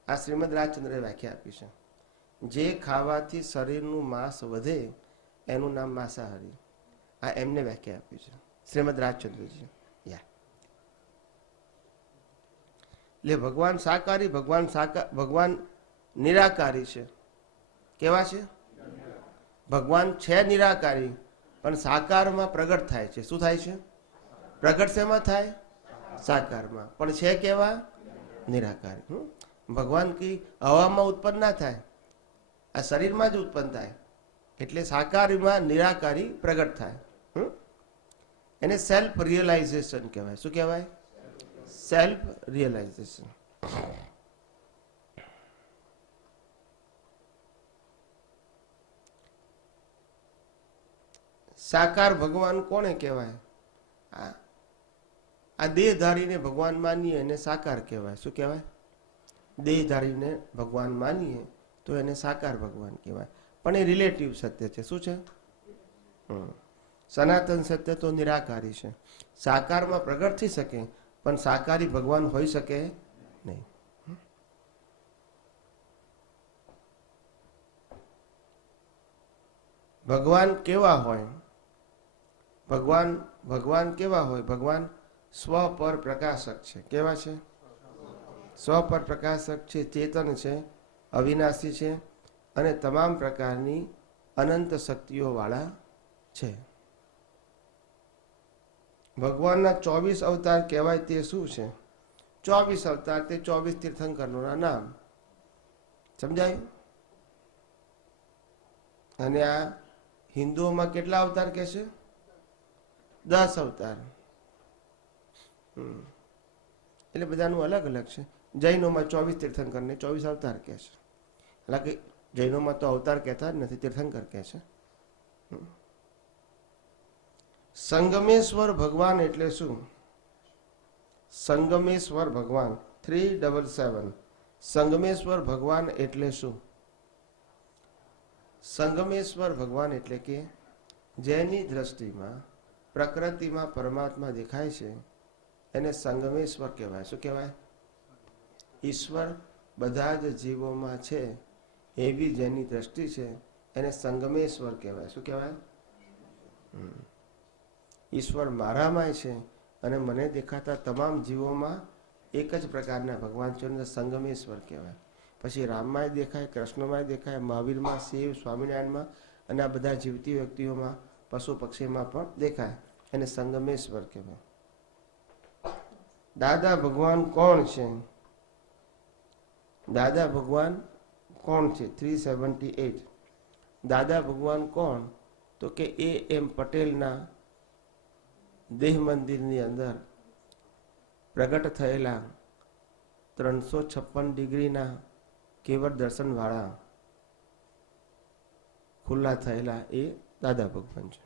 આ શ્રીમદ રાજચંદ્રએ વ્યાખ્યા આપી છે. જે ખાવાથી શરીરનું માંસ વધે એનું નામ માંસાહારી. આ એમને વ્યાખ્યા આપી છે શ્રીમદ રાજચંદ્રજી. એટલે ભગવાન સાકારી, ભગવાન નિરાકારી છે. કેવા છે? ભગવાન છે નિરાકારી પણ સાકારમાં પ્રગટ થાય છે. શું થાય છે? પ્રગટ શેમાં થાય? સાકારમાં. પણ છે કેવા? નિરાકારી. ભગવાન કી હવામાં ઉત્પન્ન ના થાય, આ શરીરમાં જ ઉત્પન્ન થાય. એટલે સાકારીમાં નિરાકારી પ્રગટ થાય. એને સેલ્ફ રિયલાઇઝેશન કહેવાય. શું કહેવાય? Self realisation. સાકાર ભગવાન કોને કહેવાય? આ દેહધારીને ભગવાન માનીએ એને સાકાર કહેવાય. શું કહેવાય? દેહધારીને ભગવાન માનીએ તો એને સાકાર ભગવાન કહેવાય. પણ એ રિલેટિવ સત્ય છે. શું છે? સનાતન સત્ય તો નિરાકારી છે. સાકારમાં પ્રગટ થઈ શકે પણ સાકારી ભગવાન હોઈ શકે નહીં. ભગવાન કેવા હોય? ભગવાન કેવા હોય? ભગવાન સ્વ પર પ્રકાશક છે. કેવા છે? સ્વ પર પ્રકાશક છે, ચેતન છે, અવિનાશી છે અને તમામ પ્રકારની અનંત શક્તિઓ વાળા છે. ભગવાનના 24 અવતાર કહેવાય તે શું છે? 24 અવતાર તે 24 તીર્થંકરોના નામ. સમજાયું? અને આ હિન્દુઓમાં કેટલા અવતાર કહે છે? 10 અવતાર. એટલે બધાનું અલગ અલગ છે. જૈનોમાં 24 તીર્થંકરને 24 અવતાર કહે છે. હાલાકી જૈનોમાં તો અવતાર કહેતા જ નથી, તીર્થંકર કહે છે. સંગમેશ્વર ભગવાન એટલે શું? સંગમેશ્વર ભગવાન 377. સંગમેશ્વર ભગવાન એટલે શું? સંગમેશ્વર ભગવાન એટલે કે જેની દ્રષ્ટિમાં પ્રકૃતિમાં પરમાત્મા દેખાય છે એને સંગમેશ્વર કહેવાય. શું કહેવાય? ઈશ્વર બધા જ જીવોમાં છે એવી જેની દ્રષ્ટિ છે એને સંગમેશ્વર કહેવાય. શું કહેવાય? ઈશ્વર મારામાંય છે અને મને દેખાતા તમામ જીવોમાં એક જ પ્રકારના ભગવાન છે, સંગમેશ્વર કહેવાય. પછી રામમાંય દેખાય, કૃષ્ણમાંય દેખાય, મહાવીરમાં, શિવ, સ્વામિનારાયણમાં અને આ બધા જીવતી વ્યક્તિઓમાં, પશુ પક્ષીમાં પણ દેખાય. એને સંગમેશ્વર કહેવાય. દાદા ભગવાન કોણ છે? દાદા ભગવાન કોણ છે? 378. દાદા ભગવાન કોણ? તો કે એમ પટેલના દેહ મંદિરની અંદર પ્રગટ થયેલા 356 ડિગ્રીના કેવળ દર્શન વાળા ખુલ્લા થયેલા એ દાદા ભગવાન છે.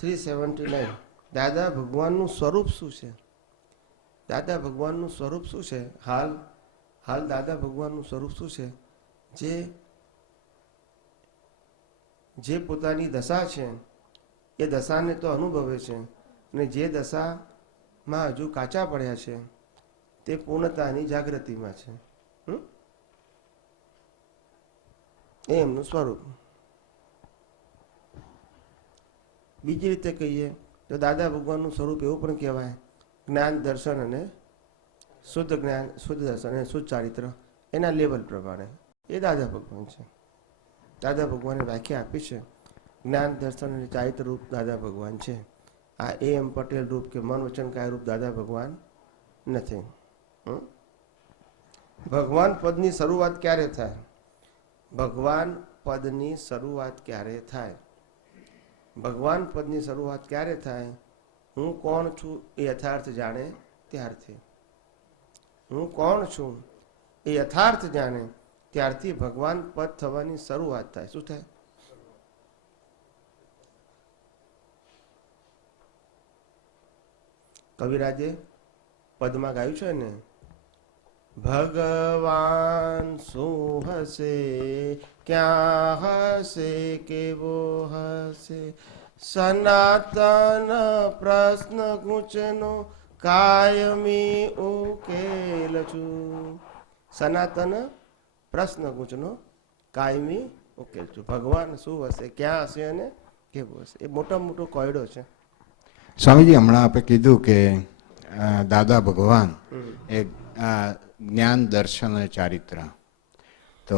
379. દાદા ભગવાનનું સ્વરૂપ શું છે? દાદા ભગવાનનું સ્વરૂપ શું છે? હાલ દાદા ભગવાનનું સ્વરૂપ શું છે? જે પોતાની દશા છે એ દશાને તો અનુભવે છે અને જે દશામાં હજુ કાચા પડ્યા છે તે પૂર્ણતાની જાગૃતિમાં છે. એ એમનું સ્વરૂપ. બીજી રીતે કહીએ તો દાદા ભગવાનનું સ્વરૂપ એવું પણ કહેવાય જ્ઞાન, દર્શન અને શુદ્ધ જ્ઞાન, શુદ્ધ દર્શન અને શુદ્ધ ચારિત્ર. એના લેવલ પ્રમાણે એ દાદા ભગવાન છે. દાદા ભગવાને વ્યાખ્યા આપી છે જ્ઞાન, દર્શન અને ચારિત્ર રૂપ દાદા ભગવાન છે. આ એમ પટેલ રૂપ કે મન વચન કાય રૂપ દાદા ભગવાન નથી. ભગવાન પદની શરૂઆત ક્યારે થાય? ભગવાન પદની શરૂઆત ક્યારે થાય? ભગવાન પદની શરૂઆત ક્યારે થાય? હું કોણ છું એ યથાર્થ જાણે ત્યારથી. હું કોણ છું એ યથાર્થ જાણે ત્યારથી ભગવાન પદ થવાની શરૂઆત થાય. શું થાય? કવિરાજે પદમાં ગાયું છે ને, ભગવાન શું હશે, ક્યાં હશે, કેવો હશે, સનાતન પ્રશ્ન ગૂંચનો કાયમી ઉકેલ છું. સનાતન પ્રશ્ન ગૂંચનો કાયમી ઉકેલ છું. ભગવાન શું હશે, ક્યાં હશે અને કેવું હશે, એ મોટા મોટો કોયડો છે. સ્વામીજી, હમણાં આપણે કીધું કે દાદા ભગવાન એ જ્ઞાન, દર્શન અને ચારિત્ર. તો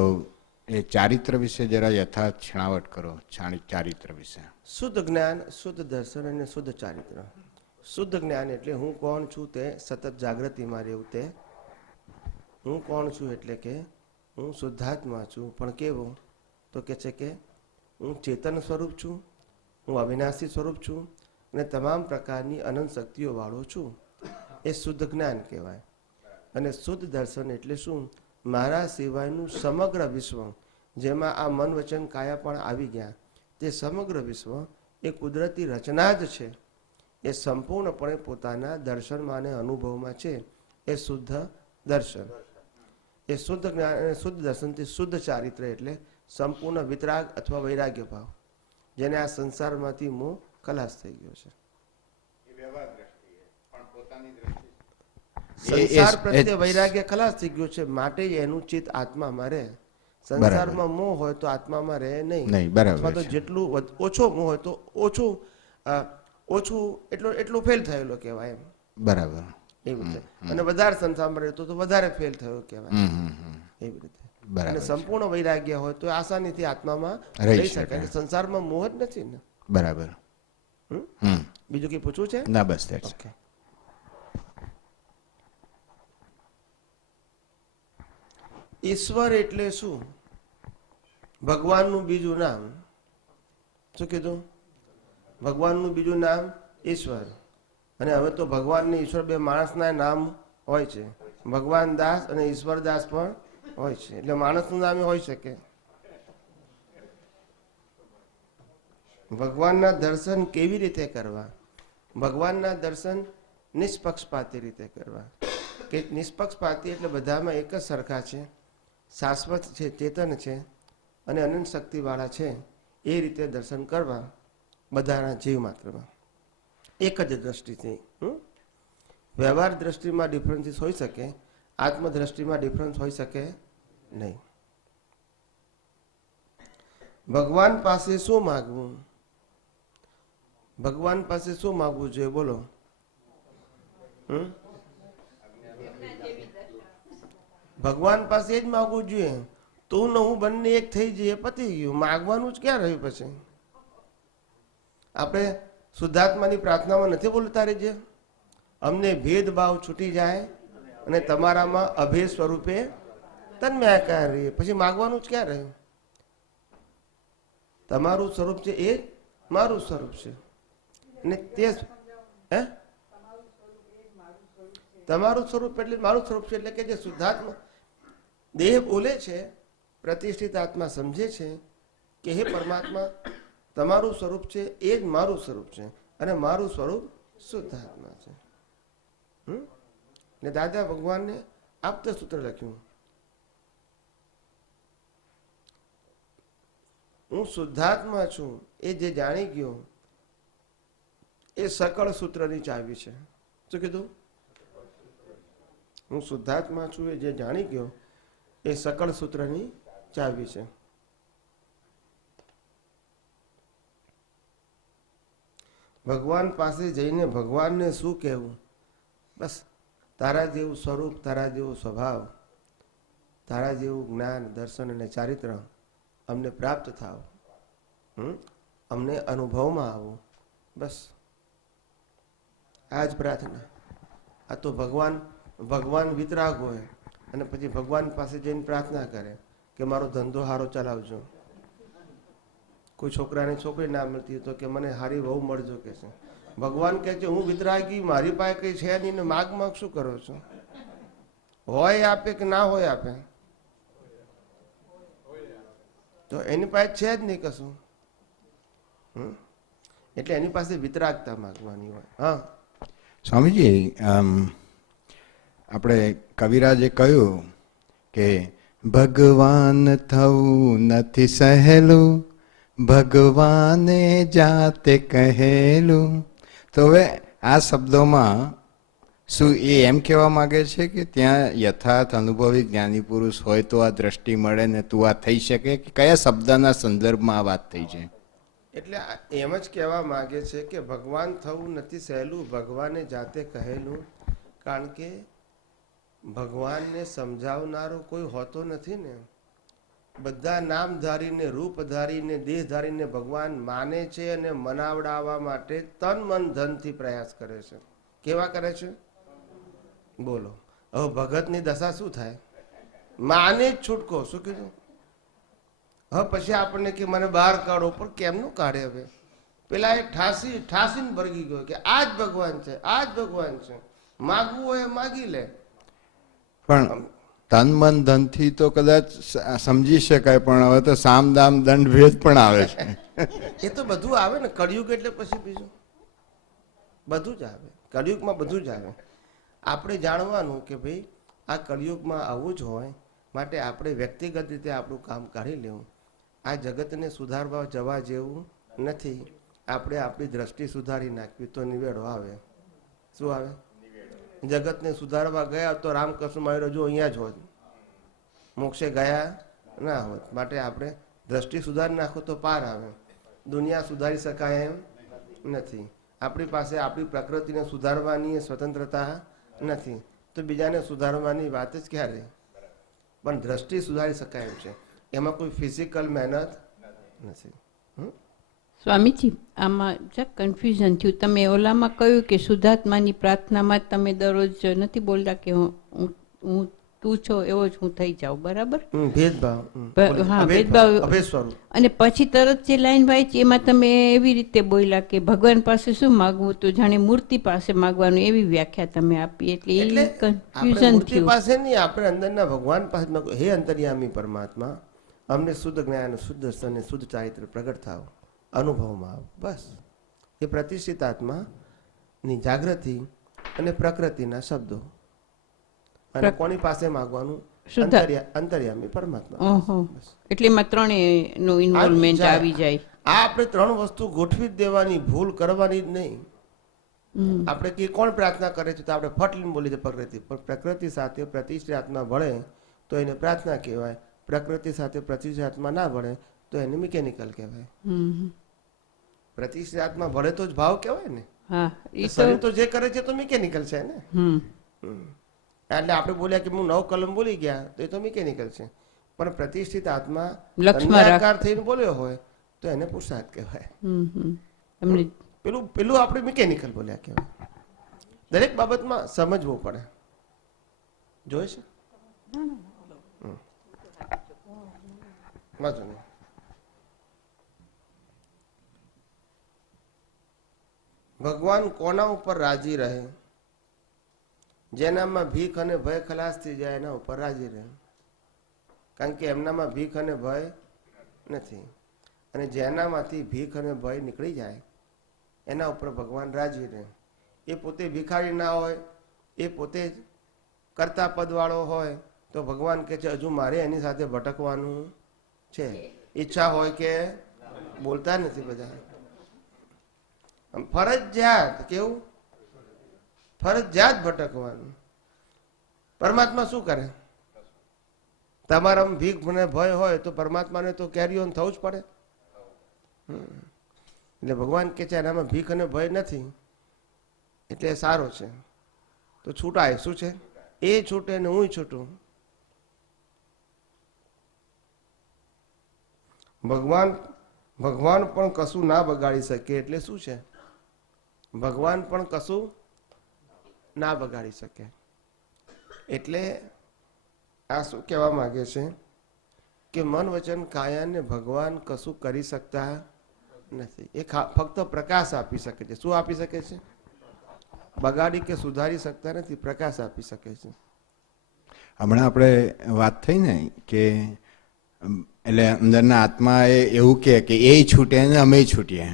એ ચારિત્ર વિશે જરા યથાર્થ છણાવટ કરો. ચારિત્ર વિશે શુદ્ધ જ્ઞાન, શુદ્ધ દર્શન અને શુદ્ધ ચારિત્ર. શુદ્ધ જ્ઞાન એટલે હું કોણ છું તે સતત જાગૃતિમાં રહેવું. તે હું કોણ છું એટલે કે હું શુદ્ધાત્મા છું. પણ કેવો? તો કે છે કે હું ચેતન સ્વરૂપ છું, હું અવિનાશી સ્વરૂપ છું અને તમામ પ્રકારની અનંત શક્તિઓ વાળો છું. એ શુદ્ધ જ્ઞાન કહેવાય. અને શુદ્ધ દર્શન એટલે શું? મારા સિવાયનું સમગ્ર વિશ્વ, જેમાં આ મન વચન કાયા પણ આવી ગયા, તે સમગ્ર વિશ્વ એ કુદરતી રચના જ છે. એ સંપૂર્ણપણે પોતાના દર્શનમાં અને અનુભવમાં છે. એ શુદ્ધ દર્શન. એ શુદ્ધ જ્ઞાન અને શુદ્ધ દર્શનથી શુદ્ધ ચારિત્ર એટલે સંપૂર્ણ વિતરાગ અથવા વૈરાગ્ય ભાવ, જેને આ સંસારમાંથી મોહ ખલાસ થઈ ગયો છે. સંસાર પ્રત્યે વૈરાગ્ય ખલાસ થઈ ગયો છે, માટે એનું ચિત્ત આત્મામાં રહે. સંસારમાં મોહ હોય તો આત્મામાં રહે નહીં. અથવા તો જેટલું ઓછો મોહ હોય તો ઓછું એટલું ફેલ થયેલો કહેવાય એમ. બરાબર. એવી રીતે. અને વધારે સંસારમાં રહેતો તો વધારે ફેલ થયો કહેવાય. એવી રીતે. અને સંપૂર્ણ વૈરાગ્ય હોય તો આસાનીથી આત્મામાં રહી શકાય. સંસારમાં મોહ જ નથી ને. બરાબર. બીજું કઈ પૂછવું છે? ના, બસ. ઓકે. ઈશ્વર એટલે શું? ભગવાનનું બીજું નામ શું કીધું? ભગવાનનું બીજું નામ ઈશ્વર. અને હવે તો ભગવાન ને ઈશ્વર બે માણસના નામ હોય છે, ભગવાન દાસ અને ઈશ્વર દાસ પણ હોય છે, એટલે માણસનું નામ હોઈ શકે. ભગવાનના દર્શન કેવી રીતે કરવા? ભગવાનના દર્શન નિષ્પક્ષપાતી રીતે કરવા. કે નિષ્પક્ષપાતી એટલે બધામાં એક જ સરખા છે, શાશ્વત છે, ચેતન છે અને અનંત શક્તિવાળા છે, એ રીતે દર્શન કરવા બધાના જીવ માત્રમાં એક જ દ્રષ્ટિથી. વ્યવહાર દ્રષ્ટિમાં ડિફરન્સીસ હોઈ શકે, આત્મદ્રષ્ટિમાં ડિફરન્સ હોઈ શકે નહીં. ભગવાન પાસે શું માગવું? ભગવાન પાસે શું માગવું જોઈએ? બોલો. ભગવાન પાસે એ જ માગવું જોઈએ. તું ને હું બંને એક થઈ જઈએ, પતી ગયું. માગવાનું જ ક્યાં રહ્યું પછી? આપણે શુદ્ધાત્માની પ્રાર્થનામાં નથી બોલતા રહીએ, અમને ભેદભાવ છૂટી જાય અને તમારામાં અભેદ સ્વરૂપે તન્મયાકાર રહીએ. પછી માગવાનું જ ક્યાં રહ્યું? તમારું સ્વરૂપ છે એ જ મારું સ્વરૂપ છે. અને તે તમારું સ્વરૂપ એટલે મારું સ્વરૂપ છે. એટલે કે જે શુદ્ધાત્મા દેહ બોલે છે, પ્રતિષ્ઠિત આત્મા સમજે છે કે હે પરમાત્મા, તમારું સ્વરૂપ છે એ જ મારું સ્વરૂપ છે અને મારું સ્વરૂપ શુદ્ધાત્મા છે. ને દાદા ભગવાનને આપતા સૂત્ર લખ્યું, હું શુદ્ધાત્મા છું એ જે જાણી ગયો એ સકળ સૂત્રની ચાવી છે. શું કીધું? હું શુદ્ધાત્મા છું એ જે જાણી ગયો એ સકળ સૂત્રની ચાવી છે. ભગવાન પાસે જઈને ભગવાનને શું કહેવું? બસ તારા જેવું સ્વરૂપ, તારા જેવો સ્વભાવ, તારા જેવું જ્ઞાન, દર્શન અને ચારિત્ર અમને પ્રાપ્ત થાવ, અમને અનુભવમાં આવો. બસ આ જ પ્રાર્થના. આ તો ભગવાન વિતરાગ હોય અને પછી ભગવાન પાસે જઈને પ્રાર્થના કરે કે મારો ધંધો સારો ચલાવજો. કોઈ છોકરાને છોકરી ના મળતી તો કે મને હારી વહુ મળજો કે છે. ભગવાન કહે છે હું વિતરાગી, મારી પાસે કઈ છે નહીં ને માગ શું કરો છો? હોય આપે કે ના હોય આપે? તો એની પાસે છે જ નહીં કશું. એટલે એની પાસે વિતરાગતા માગવાની હોય. હા સ્વામીજી, આપણે કવિરાજે કહ્યું કે ભગવાન થવું નથી સહેલું, ભગવાને જાતે કહેલું. તો હવે આ શબ્દોમાં શું એ એમ કહેવા માંગે છે કે ત્યાં યથાર્થ અનુભવી જ્ઞાની પુરુષ હોય તો આ દ્રષ્ટિ મળે ને તું આ થઈ શકે, કે કયા શબ્દના સંદર્ભમાં આ વાત થઈ છે? એટલે એમ જ કહેવા માંગે છે કે ભગવાન થવું નથી સહેલું, ભગવાને જાતે કહેલું. કારણ કે ભગવાનને સમજાવનારો કોઈ હોતો નથી ને. બધા નામધારીને, રૂપધારીને, દેહધારીને ભગવાન માને છે અને મનાવડાવવા માટે તન મન ધનથી પ્રયાસ કરે છે. કેવા કરે છે? બોલો. હવે ભગતની દશા શું થાય? માને જ છૂટકો. શું કીધું? હવે પછી આપણને કે મને બહાર કાઢો, પણ કેમનું કાઢે? હવે પેલા એ ઠાસીને ભરગી ગયો કે આ જ ભગવાન છે, આ જ ભગવાન છે, માગવું હોય માગી લે. પણ તન મન ધનથી તો કદાચ સમજી શકાય, પણ હવે તો સામ દામ દંડ ભેદ પણ આવે છે. એ તો બધું આવે ને. કળિયુગ એટલે પછી બીજું બધું જ આવે. કળિયુગમાં બધું જ આવે. આપણે જાણવાનું કે ભાઈ આ કળિયુગમાં આવું જ હોય, માટે આપણે વ્યક્તિગત રીતે આપણું કામ કાઢી લેવું. આ જગતને સુધારવા જવા જેવું નથી. આપણે આપણી દ્રષ્ટિ સુધારી નાખવી તો નિવેડો આવે. શું આવે? જગતને સુધારવા ગયા તો રામકૃષ્ણ મહારાજ જો અહીંયા જ હોત, મોક્ષે ગયા ના હોત. માટે આપણે દ્રષ્ટિ સુધારી નાખો તો પાર આવે. દુનિયા સુધારી શકાય એમ નથી. આપણી પાસે આપણી પ્રકૃતિને સુધારવાની સ્વતંત્રતા નથી, તો બીજાને સુધારવાની વાત જ ક્યારે? પણ દ્રષ્ટિ સુધારી શકાય એમ છે. એમાં કોઈ ફિઝિકલ મહેનત નથી. સ્વામીજી, આમાં જરાક કન્ફ્યુઝન થયું. તમે ઓલામાં કહ્યું કે શુદ્ધાત્માની પ્રાર્થનામાં તમે દરરોજ નથી બોલતા કે હું તું છો એવો જ હું થઈ જાઉં, બરાબર? ભેદભાવ હા, ભેદભાવ. અભેદ સ્વરૂપ. અને પછી તરત જે લાઈન વાંચી એમાં તમે એવી રીતે બોલ્યા કે ભગવાન પાસે શું માગવું, તો જાણે મૂર્તિ પાસે માગવાનું, એવી વ્યાખ્યા તમે આપી. એટલે એટલે એ આપણે કન્ફ્યુઝન મૂર્તિ થયું. પાસે નહીં, આપણે અંદરના ભગવાન પાસે માગો, હે અંતર્યામી પરમાત્મા, અમને શુદ્ધ જ્ઞાન, શુદ્ધ દર્શન અને શુદ્ધ ચારિત્ર પ્રગટ થાવ, અનુભવમાં આવો. બસ એ પ્રતિષ્ઠિત આત્માની જાગૃતિ અને પ્રકૃતિના શબ્દો. અને કોની પાસે માગવાનું? શુદ્ધ. અંતર્યામી પરમાત્મા. ઓહો. એટલે એમાં ત્રણેયનું ઇન્વોલ્વમેન્ટ આવી જાય. આ આપણે ત્રણ વસ્તુ ગોઠવી જ દેવાની, ભૂલ કરવાની જ નહીં. આપણે કે કોણ પ્રાર્થના કરે છે તો આપણે ફટલીને બોલી દે પ્રકૃતિ, પણ પ્રકૃતિ સાથે પ્રતિષ્ઠિત આત્મા ભળે તો એને પ્રાર્થના કહેવાય. પ્રકૃતિ સાથે પ્રતિષ્ઠિત આત્મા ના ભળે તો એને મિકેનિકલ કહેવાય. પ્રતિષ્ઠિત આત્મા ભળે તો જ ભાવ કહેવાય ને. હા, ઈ તો શરીર તો જે કરે છે તો મિકેનિકલ છે ને. એટલે આપણે બોલ્યા કે હું 9 કલમ બોલી ગયા તો એ તો મિકેનિકલ છે, પણ પ્રતિષ્ઠિત આત્મા તન્માકાર થઈને બોલ્યો હોય તો એને પુરુષાર્થ કહેવાય. તમને પેલું આપણે મિકેનિકલ બોલ્યા કહેવાય. દરેક બાબતમાં સમજવું પડે. જોઈ છે વાંચો નહીં. ભગવાન કોના ઉપર રાજી રહે? જેનામાં ભીખ અને ભય ખલાસ થઈ જાય એના ઉપર રાજી રહે, કારણ કે એમનામાં ભીખ અને ભય નથી. અને જેનામાંથી ભીખ અને ભય નીકળી જાય એના ઉપર ભગવાન રાજી રહે. એ પોતે ભિખારી ના હોય, એ પોતે જ કરતા પદવાળો હોય તો ભગવાન કહે છે હજુ મારે એની સાથે ભટકવાનું છે. ઈચ્છા હોય કે બોલતા નથી બધા. ફરજિયાત કેવું? ફરજિયાત ભટકવાનું. પરમાત્મા શું કરે? તમારામાં ભીખ મને ભય હોય તો પરમાત્માને તો કેરી ઓન થવું જ પડે. એટલે ભગવાન કે છે એનામાં ભીખ અને ભય નથી એટલે સારો છે તો છૂટાય. શું છે? એ છૂટે ને હું છૂટું. ભગવાન પણ કશું ના બગાડી શકે એટલે શું છે? ભગવાન પણ કશું ના બગાડી શકે એટલે આ શું કહેવા માંગે છે કે મન વચન કાયાને ભગવાન કશું કરી શકતા નથી. એ ફક્ત પ્રકાશ આપી શકે છે. શું આપી શકે છે? બગાડી કે સુધારી શકતા નથી, પ્રકાશ આપી શકે છે. હમણાં આપણે વાત થઈ ને કે એટલે અંદરના આત્મા એવું કે એ છૂટે ને અમે છૂટીએ,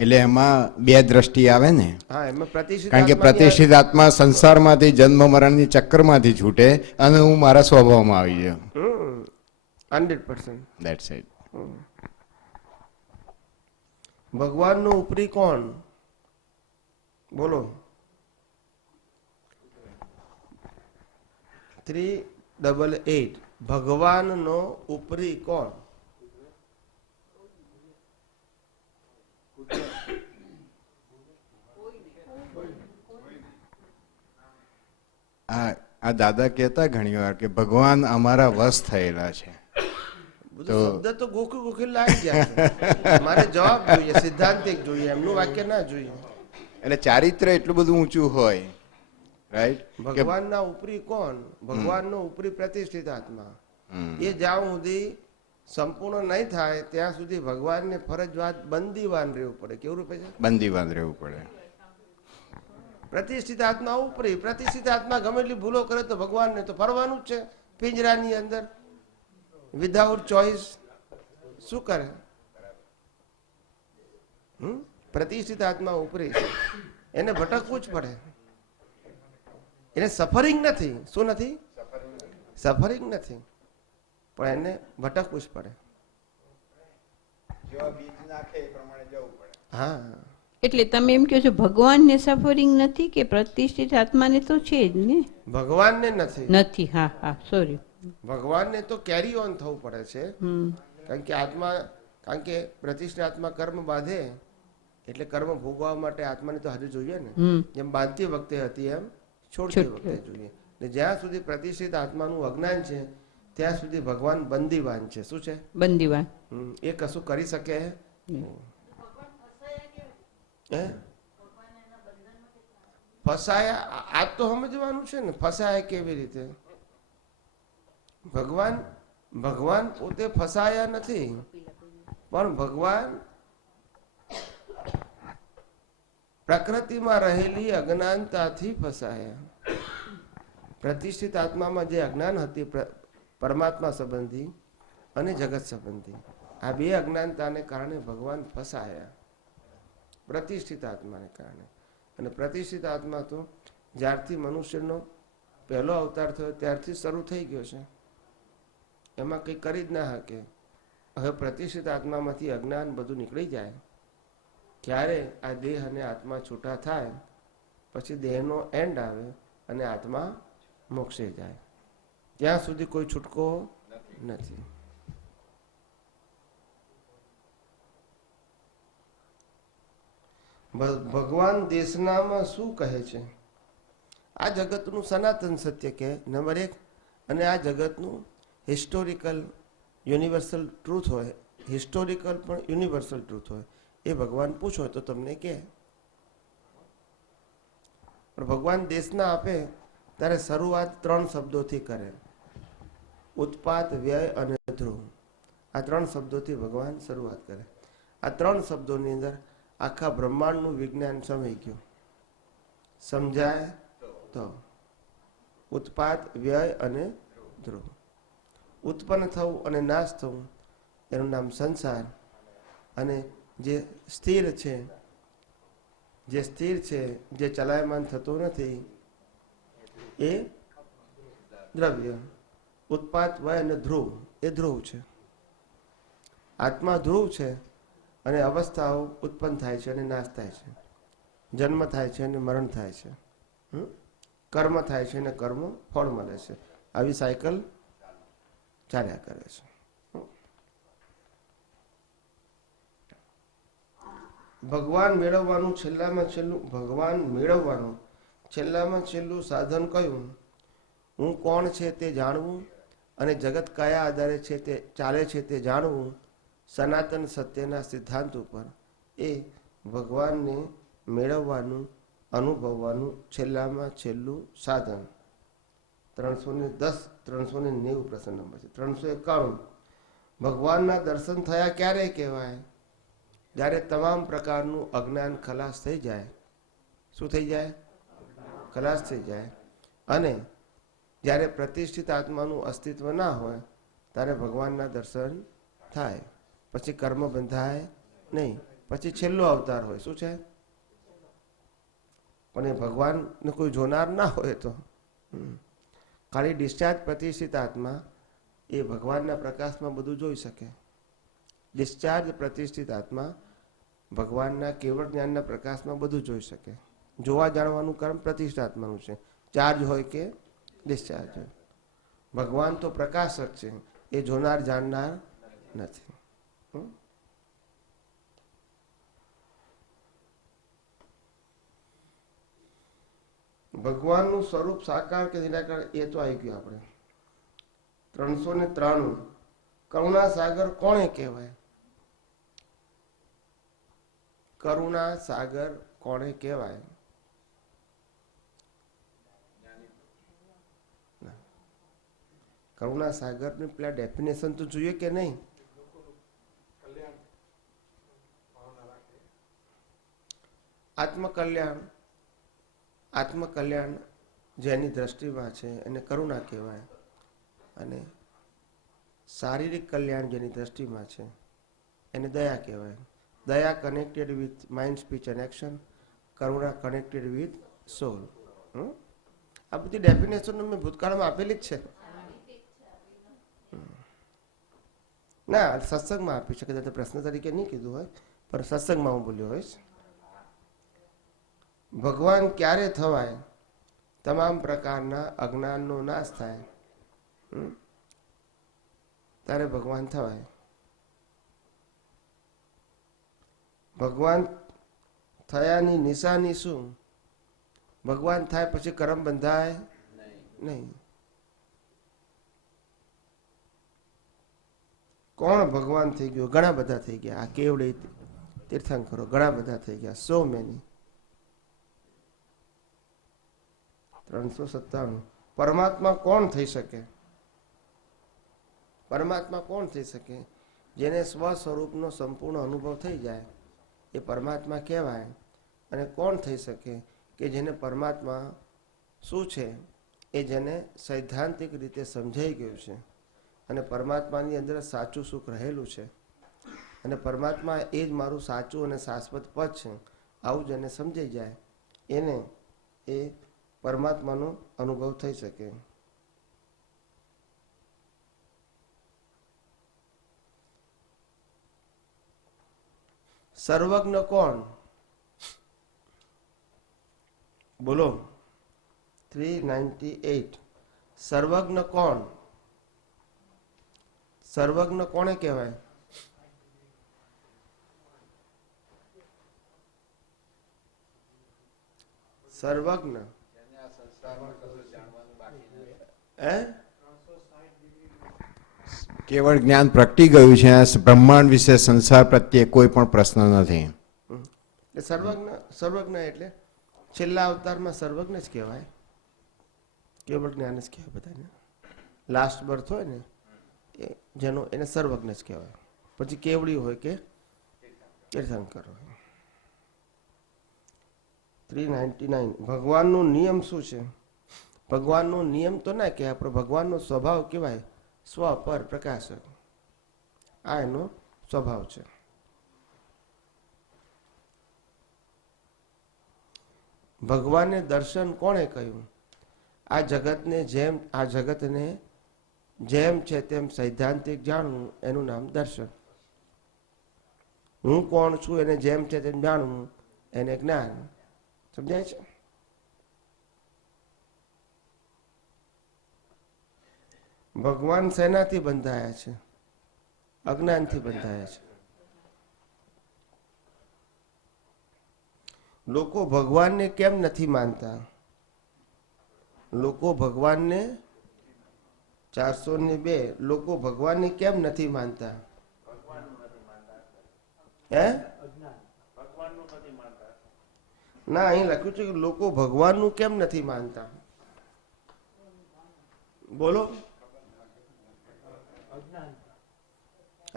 એટલે એમાં બે દ્રષ્ટિ આવે ને. હા, એમાં પ્રતિષ્ઠિત કારણ કે પ્રતિષ્ઠિત આત્મા સંસારમાંથી જન્મ મરણની ચક્કરમાંથી છૂટે અને હું મારા સ્વભાવમાં આવી જાઉં. 100%. That's it. ભગવાનનો ઉપરી કોણ? બોલો. 388. ભગવાનનો ઉપરી કોણ? આ દાદા કહેતા ઘણી વાર કે ભગવાન અમારા વશ થયેલા છે. શબ્દ તો ગોખી લાગી ગયા છે. મારે જવાબ જોઈએ, સિદ્ધાંતિક જોઈએ, એમનું વાક્ય ના જોઈએ. એટલે ચારિત્ર એટલું બધું ઊંચું હોય, રાઈટ? ભગવાનના ઉપરી કોણ? ભગવાનનો ઉપરી પ્રતિષ્ઠિત આત્મા. એ જ્યાં સુધી સંપૂર્ણ નહીં થાય ત્યાં સુધી ભગવાનને ફરજિયાત બંદીવાન રહેવું પડે. કેવું રૂપે છે? બંદીવાન રહેવું પડે. પ્રતિષ્ઠિત આત્મા ઉપરી. પ્રતિષ્ઠિત આત્મા ગમે એટલી ભૂલો કરે તો ભગવાનને તો ફરવાનું જ છે પિંજરાની અંદર, વિધાઉટ ચોઇસ. શું કરે? પ્રતિષ્ઠિત આત્મા ઉપરી છે, એને ભટકવું જ પડે. એને સફરિંગ નથી. શું નથી? સફરિંગ નથી, પણ એને ભટકવું જ પડે. હા, એટલે તમે એમ કહો છો ભગવાનને સફરિંગ નથી કે પ્રતિષ્ઠિત આત્માને તો છે જ ને? ભગવાનને નથી. નથી. હા હા, સોરી. ભગવાનને તો કેરી ઓન થવું પડે છે, કારણ કે પ્રતિષ્ઠિત આત્મા કર્મ બાંધે એટલે કર્મ ભોગવવા માટે આત્માને તો હાજર જોઈએ ને. જેમ બાંધતી વખતે હતી એમ છોડતી વખતે જોઈએ. જ્યાં સુધી પ્રતિષ્ઠિત આત્માનું અજ્ઞાન છે ત્યાં સુધી ભગવાન બંદીવાન છે. શું છે? બંદીવાન. એ કશું કરી શકે? ફસાયા? આ તો સમજવાનું છે ને, ફસાયા કેવી રીતે? ભગવાન ભગવાન પોતે ફસાયા નથી, પણ ભગવાન પ્રકૃતિમાં રહેલી અજ્ઞાનતાથી ફસાયા. પ્રતિષ્ઠિત આત્મામાં જે અજ્ઞાન હતી પરમાત્મા સંબંધી અને જગત સંબંધી, આ બે અજ્ઞાનતાને કારણે ભગવાન ફસાયા, પ્રતિષ્ઠિત આત્માને કારણે. અને પ્રતિષ્ઠિત આત્મા તો જ્યારથી મનુષ્યનો પહેલો અવતાર થયો ત્યારથી શરૂ થઈ ગયો છે, એમાં કંઈ કરી જ ના શકે. હવે પ્રતિષ્ઠિત આત્મામાંથી અજ્ઞાન બધું નીકળી જાય, ક્યારે આ દેહ અને આત્મા છૂટા થાય, પછી દેહનો એન્ડ આવે અને આત્મા મોક્ષે જાય, ત્યાં સુધી કોઈ છૂટકો નથી. ભગવાન દેશનામાં શું કહે છે? આ જગતનું સનાતન સત્ય કે નંબર 1, અને આ જગતનું હિસ્ટોરિકલ યુનિવર્સલ ટ્રુથ હોય, હિસ્ટોરિકલ પણ યુનિવર્સલ ટ્રુથ હોય, એ ભગવાન પૂછો તો તમને કહે. પણ ભગવાન દેશના આપે ત્યારે શરૂઆત 3 શબ્દોથી કરે, ઉત્પાત, વ્યય અને ધ્રુવ. આ 3 શબ્દોથી ભગવાન શરૂઆત કરે. આ 3 શબ્દોની અંદર આખા બ્રહ્માંડનું વિજ્ઞાન સમાઈ ગયું. સમજાય તો ઉત્પાત, વ્યય અને ધ્રુવ. ઉત્પન્ન થવું અને નાશ થવું એનું નામ સંસાર, અને જે સ્થિર છે, જે ચલાયમાન થતું નથી એ દ્રવ્ય. ઉત્પાત, વય અને ધ્રુવ એ ધ્રુવ છે. આત્મા ધ્રુવ છે, અને અવસ્થાઓ ઉત્પન્ન થાય છે અને નાશ થાય છે, જન્મ થાય છે અને મરણ થાય છે, કર્મ થાય છે અને કર્મ ફળ મળે છે. આવી સાયકલ ચાલ્યા કરે છે. ભગવાન મેળવવાનું છેલ્લામાં છેલ્લું સાધન કયું? હું કોણ છે તે જાણવું, અને જગત કયા આધારે છે તે ચાલે છે તે જાણવું, સનાતન સત્યના સિદ્ધાંત ઉપર. એ ભગવાનને મેળવવાનું, અનુભવવાનું છેલ્લામાં છેલ્લું સાધન. 310 390 પ્રશ્ન નંબર છે. 391. ભગવાનના દર્શન થયા ક્યારે કહેવાય? જ્યારે તમામ પ્રકારનું અજ્ઞાન ખલાસ થઈ જાય. શું થઈ જાય? ખલાસ થઈ જાય. અને જ્યારે પ્રતિષ્ઠિત આત્માનું અસ્તિત્વ ના હોય ત્યારે ભગવાનના દર્શન થાય. પછી કર્મ બંધાય નહીં, પછી છેલ્લો અવતાર હોય. શું છે? પણ એ ભગવાનને કોઈ જોનાર ના હોય તો ખાલી ડિસ્ચાર્જ પ્રતિષ્ઠિત આત્મા એ ભગવાનના પ્રકાશમાં બધું જોઈ શકે. ડિસ્ચાર્જ પ્રતિષ્ઠિત આત્મા ભગવાનના કેવળ જ્ઞાનના પ્રકાશમાં બધું જોઈ શકે. જોવા જાણવાનું કર્મ પ્રતિષ્ઠિત આત્માનું છે, ચાર્જ હોય કે ડિસ્ચાર્જ હોય. ભગવાન તો પ્રકાશક છે, એ જોનાર જાણનાર નથી. ભગવાનનું સ્વરૂપ સાકાર કે નિરાકાર એ તો આવી ગયું આપણે. 393. કરુણા સાગર કોણે કહેવાય? કરુણા સાગર કોણે કહેવાય? કરુણા સાગરની પેલા ડેફિનેશન તો જોઈએ કે નહીં? આત્મકલ્યાણ જેની દ્રષ્ટિમાં છે એને કરુણા કહેવાય, અને શારીરિક કલ્યાણ જેની દ્રષ્ટિમાં છે એને દયા કહેવાય. દયા connected with mind, speech and action, કરુણા કનેક્ટેડ વિથ સોલ. આ બધી ડેફિનેશન મેં ભૂતકાળમાં આપેલી જ છે. ના, સત્સંગમાં આપી શકે, તો પ્રશ્ન તરીકે નહીં કીધું હોય, પણ સત્સંગમાં હું બોલ્યો હોઈશ. ભગવાન ક્યારે થવાય? તમામ પ્રકારના અજ્ઞાનનો નાશ થાય ત્યારે ભગવાન થવાય. ભગવાન થયાની નિશાની શું? ભગવાન થાય પછી કર્મ બંધાય નહીં. કોણ ભગવાન થઈ ગયો? ઘણા બધા થઈ ગયા. આ કેવડે તીર્થંકરો ઘણા બધા થઈ ગયા, સો મેની. 397. પરમાત્મા કોણ થઈ શકે? પરમાત્મા કોણ થઈ શકે? જેને સ્વ સ્વરૂપનો સંપૂર્ણ અનુભવ થઈ જાય એ પરમાત્મા કહેવાય. અને કોણ થઈ શકે? કે જેને પરમાત્મા શું છે એ જેને સૈદ્ધાંતિક રીતે સમજાઈ ગયું છે અને પરમાત્માની અંદર સાચું સુખ રહેલું છે અને પરમાત્મા એ જ મારું સાચું અને શાશ્વત પદ છે, આવું જેને સમજાઈ જાય એને એ પરમાત્માનો અનુભવ થઈ શકે. સર્વજ્ઞ કોણ? બોલો. 398. સર્વજ્ઞ કોણ? સર્વજ્ઞ કોને કહેવાય? સર્વજ્ઞ કેવળ જ્ઞાન પ્રગટી ગયું છે, આ બ્રહ્માંડ વિશે, સંસાર પ્રત્યે કોઈ પણ પ્રશ્ન નથી. સર્વજ્ઞ એટલે છેલ્લા અવતારમાં સર્વજ્ઞ જ કહેવાય, કેવળ જ્ઞાન જ કહેવાય બધાને. લાસ્ટ બર્થ હોય ને જેનો એને સર્વજ્ઞ જ કહેવાય. પછી કેવડી હોય કે તીર્થંકર હોય. 399. ભગવાનનો નિયમ શું છે? ભગવાનનો નિયમ તો ના કહેવાય, પણ ભગવાનનો સ્વભાવ કહેવાય સ્વ પર પ્રકાશક. આ એનો સ્વભાવ છે. ભગવાનને દર્શન કોણે કહ્યું? આ જગતને જેમ છે તેમ સૈદ્ધાંતિક જાણવું એનું નામ દર્શન. હું કોણ છું એને જેમ છે તેમ જાણવું એને જ્ઞાન. સમજાય છે? ભગવાન શેનાથી બંધાયા છે? અજ્ઞાનથી બંધાયા છે. લોકો ભગવાનને કેમ નથી માનતા? લોકો ભગવાનને 402 લોકો ભગવાનને કેમ નથી માનતા? હે? ના, અહીં લખ્યું છે કે લોકો ભગવાનનું કેમ નથી માનતા? બોલો.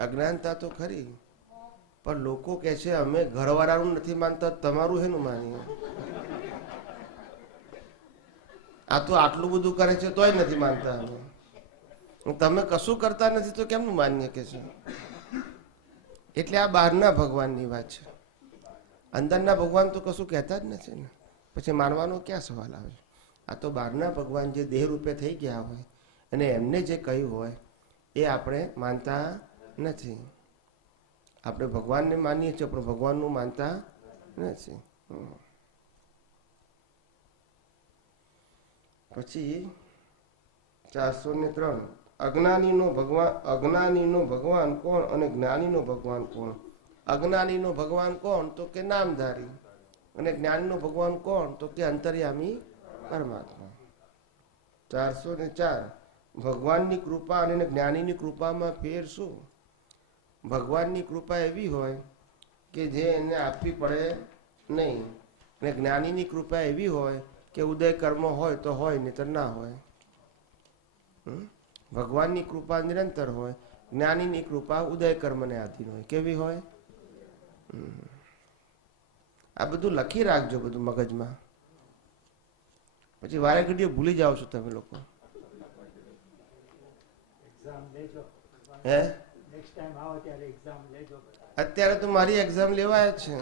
અજ્ઞાનતા તો ખરી, પણ લોકો કહે છે અમે ઘરવાળાનું નથી માનતા, તમારું હેનું માનીએ? આ તો આટલું બધું કરે છે તોય નથી માનતા અમે. તમે કશું કરતા નથી તો કેમનું માન્ય કે છે? એટલે આ બહારના ભગવાનની વાત છે. અંદરના ભગવાન તો કશું કહેતા જ નથી ને, પછી માનવાનો ક્યાં સવાલ આવે? આ તો બહારના ભગવાન જે દેહ રૂપે થઈ ગયા હોય અને એમને જે કહ્યું હોય એ આપણે માનતા નથી. આપણે ભગવાનને માનીએ છીએ પણ ભગવાનનું માનતા નથી. પછી 403. અજ્ઞાનીનો ભગવાન કોણ અને જ્ઞાનીનો ભગવાન કોણ? અજ્ઞાનીનો ભગવાન કોણ? તો કે નામધારી. અને જ્ઞાનીનો ભગવાન કોણ? તો કે અંતર્યામી પરમાત્મા. 404. ભગવાનની કૃપા અને જ્ઞાનીની કૃપામાં ફેર શું? ભગવાનની કૃપા એવી હોય કે જે એને આપવી પડે નહીં, અને જ્ઞાનીની કૃપા એવી હોય કે ઉદય કર્મ હોય તો હોય, નહીં તો ના હોય. ભગવાનની કૃપા નિરંતર હોય, જ્ઞાનીની કૃપા ઉદય કર્મને આધીન હોય. કેવી હોય? આ બધું લખી રાખજો બધું મગજમાં, પછી વારે ઘડીએ ભૂલી જાઓ છો તમે લોકો. હે? અત્યારે તો મારી એક્ઝામ લેવાય જ છે.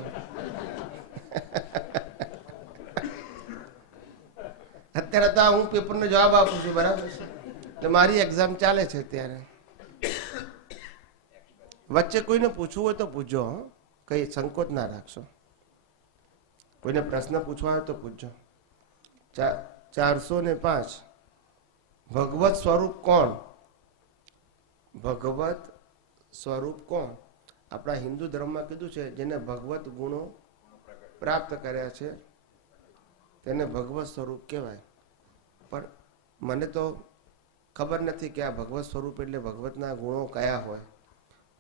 અત્યારે તો હું પેપરનો જવાબ આપું છું, બરાબર છે? તો મારી એક્ઝામ ચાલે છે અત્યારે. વચ્ચે કોઈને પૂછવું હોય તો પૂછજો, કઈ સંકોચ ના રાખશો. કોઈને પ્રશ્ન પૂછવા હોય તો પૂછજો. 405. ભગવત સ્વરૂપ કોણ? ભગવત સ્વરૂપ કોણ? આપણા હિન્દુ ધર્મમાં કીધું છે જેને ભગવત ગુણો પ્રાપ્ત કર્યા છે તેને ભગવત સ્વરૂપ કહેવાય. પણ મને તો ખબર નથી કે આ ભગવત સ્વરૂપ એટલે ભગવતના ગુણો કયા હોય.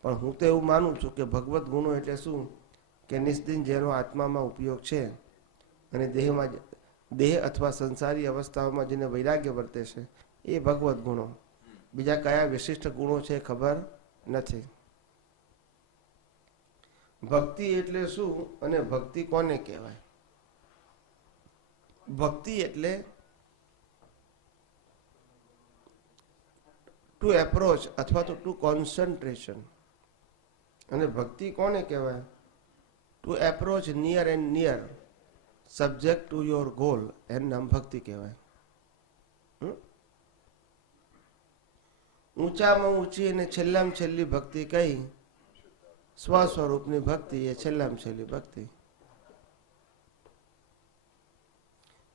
પણ હું તો એવું માનું છું કે ભગવત ગુણો એટલે શું કે નિસ્દિન જેનો આત્મામાં ઉપયોગ છે અને દેહ અથવા સંસારી અવસ્થાઓમાં જેને વૈરાગ્ય વર્તે છે એ ભગવત ગુણો. બીજા કયા વિશિષ્ટ ગુણો છે ખબર નથી. ભક્તિ એટલે શું અને ભક્તિ કોને કહેવાય? ભક્તિ એટલે ટુ એપ્રોચ અથવા તો ટુ કોન્સન્ટ્રેશન. અને ભક્તિ કોને કહેવાય? Two approach near and near subject to your goal, એનું નામ ભક્તિ કહેવાય. ઊંચામાં ઊંચી અને છેલ્લામાં છેલ્લી ભક્તિ કઈ? સ્વ સ્વરૂપની ભક્તિ એ છેલ્લામાં છેલ્લી ભક્તિ.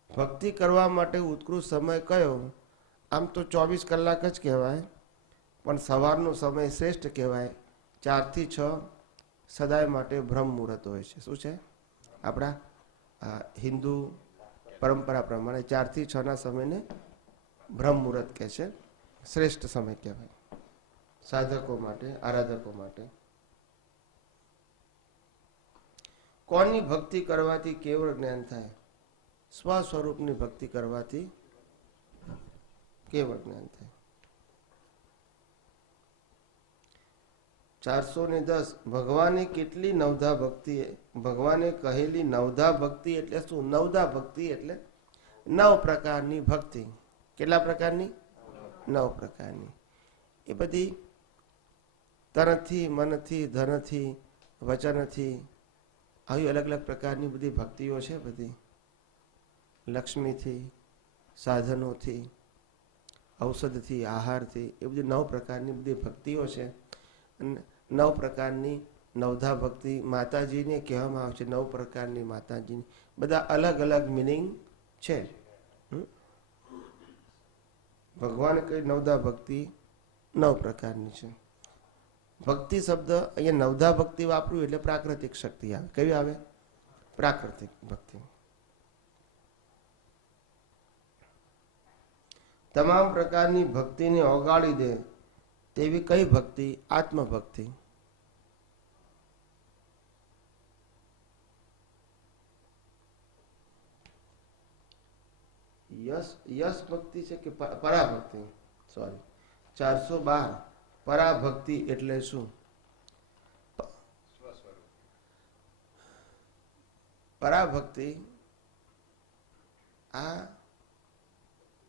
ભક્તિ કરવા માટે ઉત્કૃષ્ટ સમય કયો? આમ તો 24 કલાક જ કહેવાય, પણ સવારનો સમય શ્રેષ્ઠ કહેવાય. 4 થી 6 સદાય માટે બ્રહ્મ મુહૂર્ત હોય છે. શું છે? આપણા હિન્દુ પરંપરા પ્રમાણે 4 થી 6 ના સમયને બ્રહ્મ મુહૂર્ત કહે છે. શ્રેષ્ઠ સમય કહેવાય સાધકો માટે, આરાધકો માટે. કોની ભક્તિ કરવાથી કેવળ જ્ઞાન થાય? સ્વ સ્વરૂપની ભક્તિ કરવાથી કેવળ જ્ઞાન થાય. 410 ભગવાને કેટલી નવધા ભક્તિ, ભગવાને કહેલી નવધા ભક્તિ એટલે શું? નવધા ભક્તિ એટલે 9 પ્રકારની ભક્તિ. કેટલા પ્રકારની? 9 પ્રકારની. એ બધી તનથી, મનથી, ધનથી, વચનથી, આવી અલગ અલગ પ્રકારની બધી ભક્તિઓ છે. બધી લક્ષ્મીથી, સાધનોથી, ઔષધથી, આહારથી, એ બધી 9 પ્રકારની બધી ભક્તિઓ છે. અને 9 પ્રકારની નવધા ભક્તિ માતાજીને કહેવામાં આવે છે. 9 પ્રકારની માતાજીની બધા અલગ અલગ મિનિંગ છે. ભગવાન કઈ નવધા ભક્તિ 9 પ્રકારની છે. ભક્તિ શબ્દ અહીંયા નવધા ભક્તિ વાપર્યું એટલે પ્રાકૃતિક શક્તિ આવે. કઈ આવે? પ્રાકૃતિક ભક્તિ. તમામ પ્રકારની ભક્તિને ઓગાળી દે તેવી કઈ ભક્તિ? આત્મભક્તિ. યશ ભક્તિ છે કે પરાભક્તિ? સોરી, 412 પરાભક્તિ એટલે શું? પરાભક્તિ આ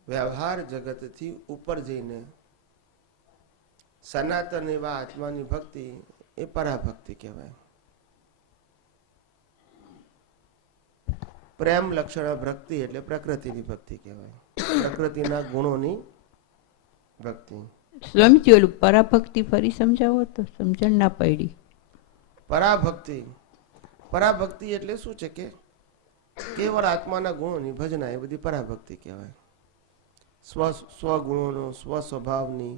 વ્યવહાર જગતથી ઉપર જઈને સનાતન એવા આત્માની ભક્તિ એ પરાભક્તિ કહેવાય. પ્રેમ લક્ષણ ભક્તિ એટલે પ્રકૃતિની ભક્તિ કહેવાય. પ્રકૃતિના ગુણોની ભક્તિ. સ્વામીજી ઓલું પરાભક્તિ ફરી સમજાવો તો સમજણ ના પડી. પરાભક્તિ, પરાભક્તિ એટલે શું છે કે કેવળ આત્માના ગુણોની ભજના, એ બધી પરાભક્તિ કહેવાય. સ્વગુણોનો, સ્વ સ્વભાવની,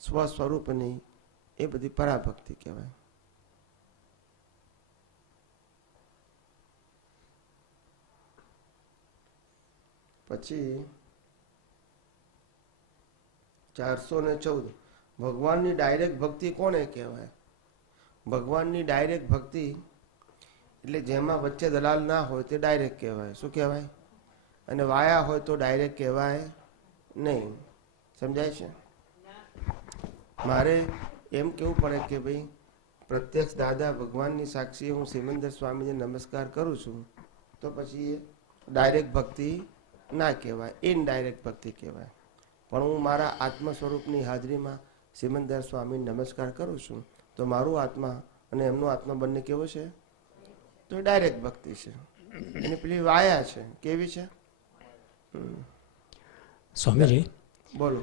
સ્વ સ્વરૂપની, એ બધી પરાભક્તિ કહેવાય. પછી 414 ભગવાનની ડાયરેક્ટ ભક્તિ કોને કહેવાય? ભગવાનની ડાયરેક્ટ ભક્તિ એટલે જેમાં વચ્ચે દલાલ ના હોય તે ડાયરેક્ટ કહેવાય. શું કહેવાય? અને વાયા હોય તો ડાયરેક્ટ કહેવાય નહીં. સમજાય છે? મારે એમ કહેવું પડે કે ભાઈ પ્રત્યક્ષ દાદા ભગવાનની સાક્ષી હું સિમંદર સ્વામીને નમસ્કાર કરું છું, તો પછી એ ડાયરેક્ટ ભક્તિ ના કહેવાય, ઇનડાયરેક્ટ ભક્તિ કહેવાય. પણ હું મારા આત્મ સ્વરૂપની હાજરીમાં સિમંદર સ્વામીને નમસ્કાર કરું છું, તો મારું આત્મા અને એમનો આત્મા બંને કેવો છે? તો ડાયરેક્ટ ભક્તિ છે. એની પેલી વાયા છે. કેવી છે? સ્વામીજી, બોલો.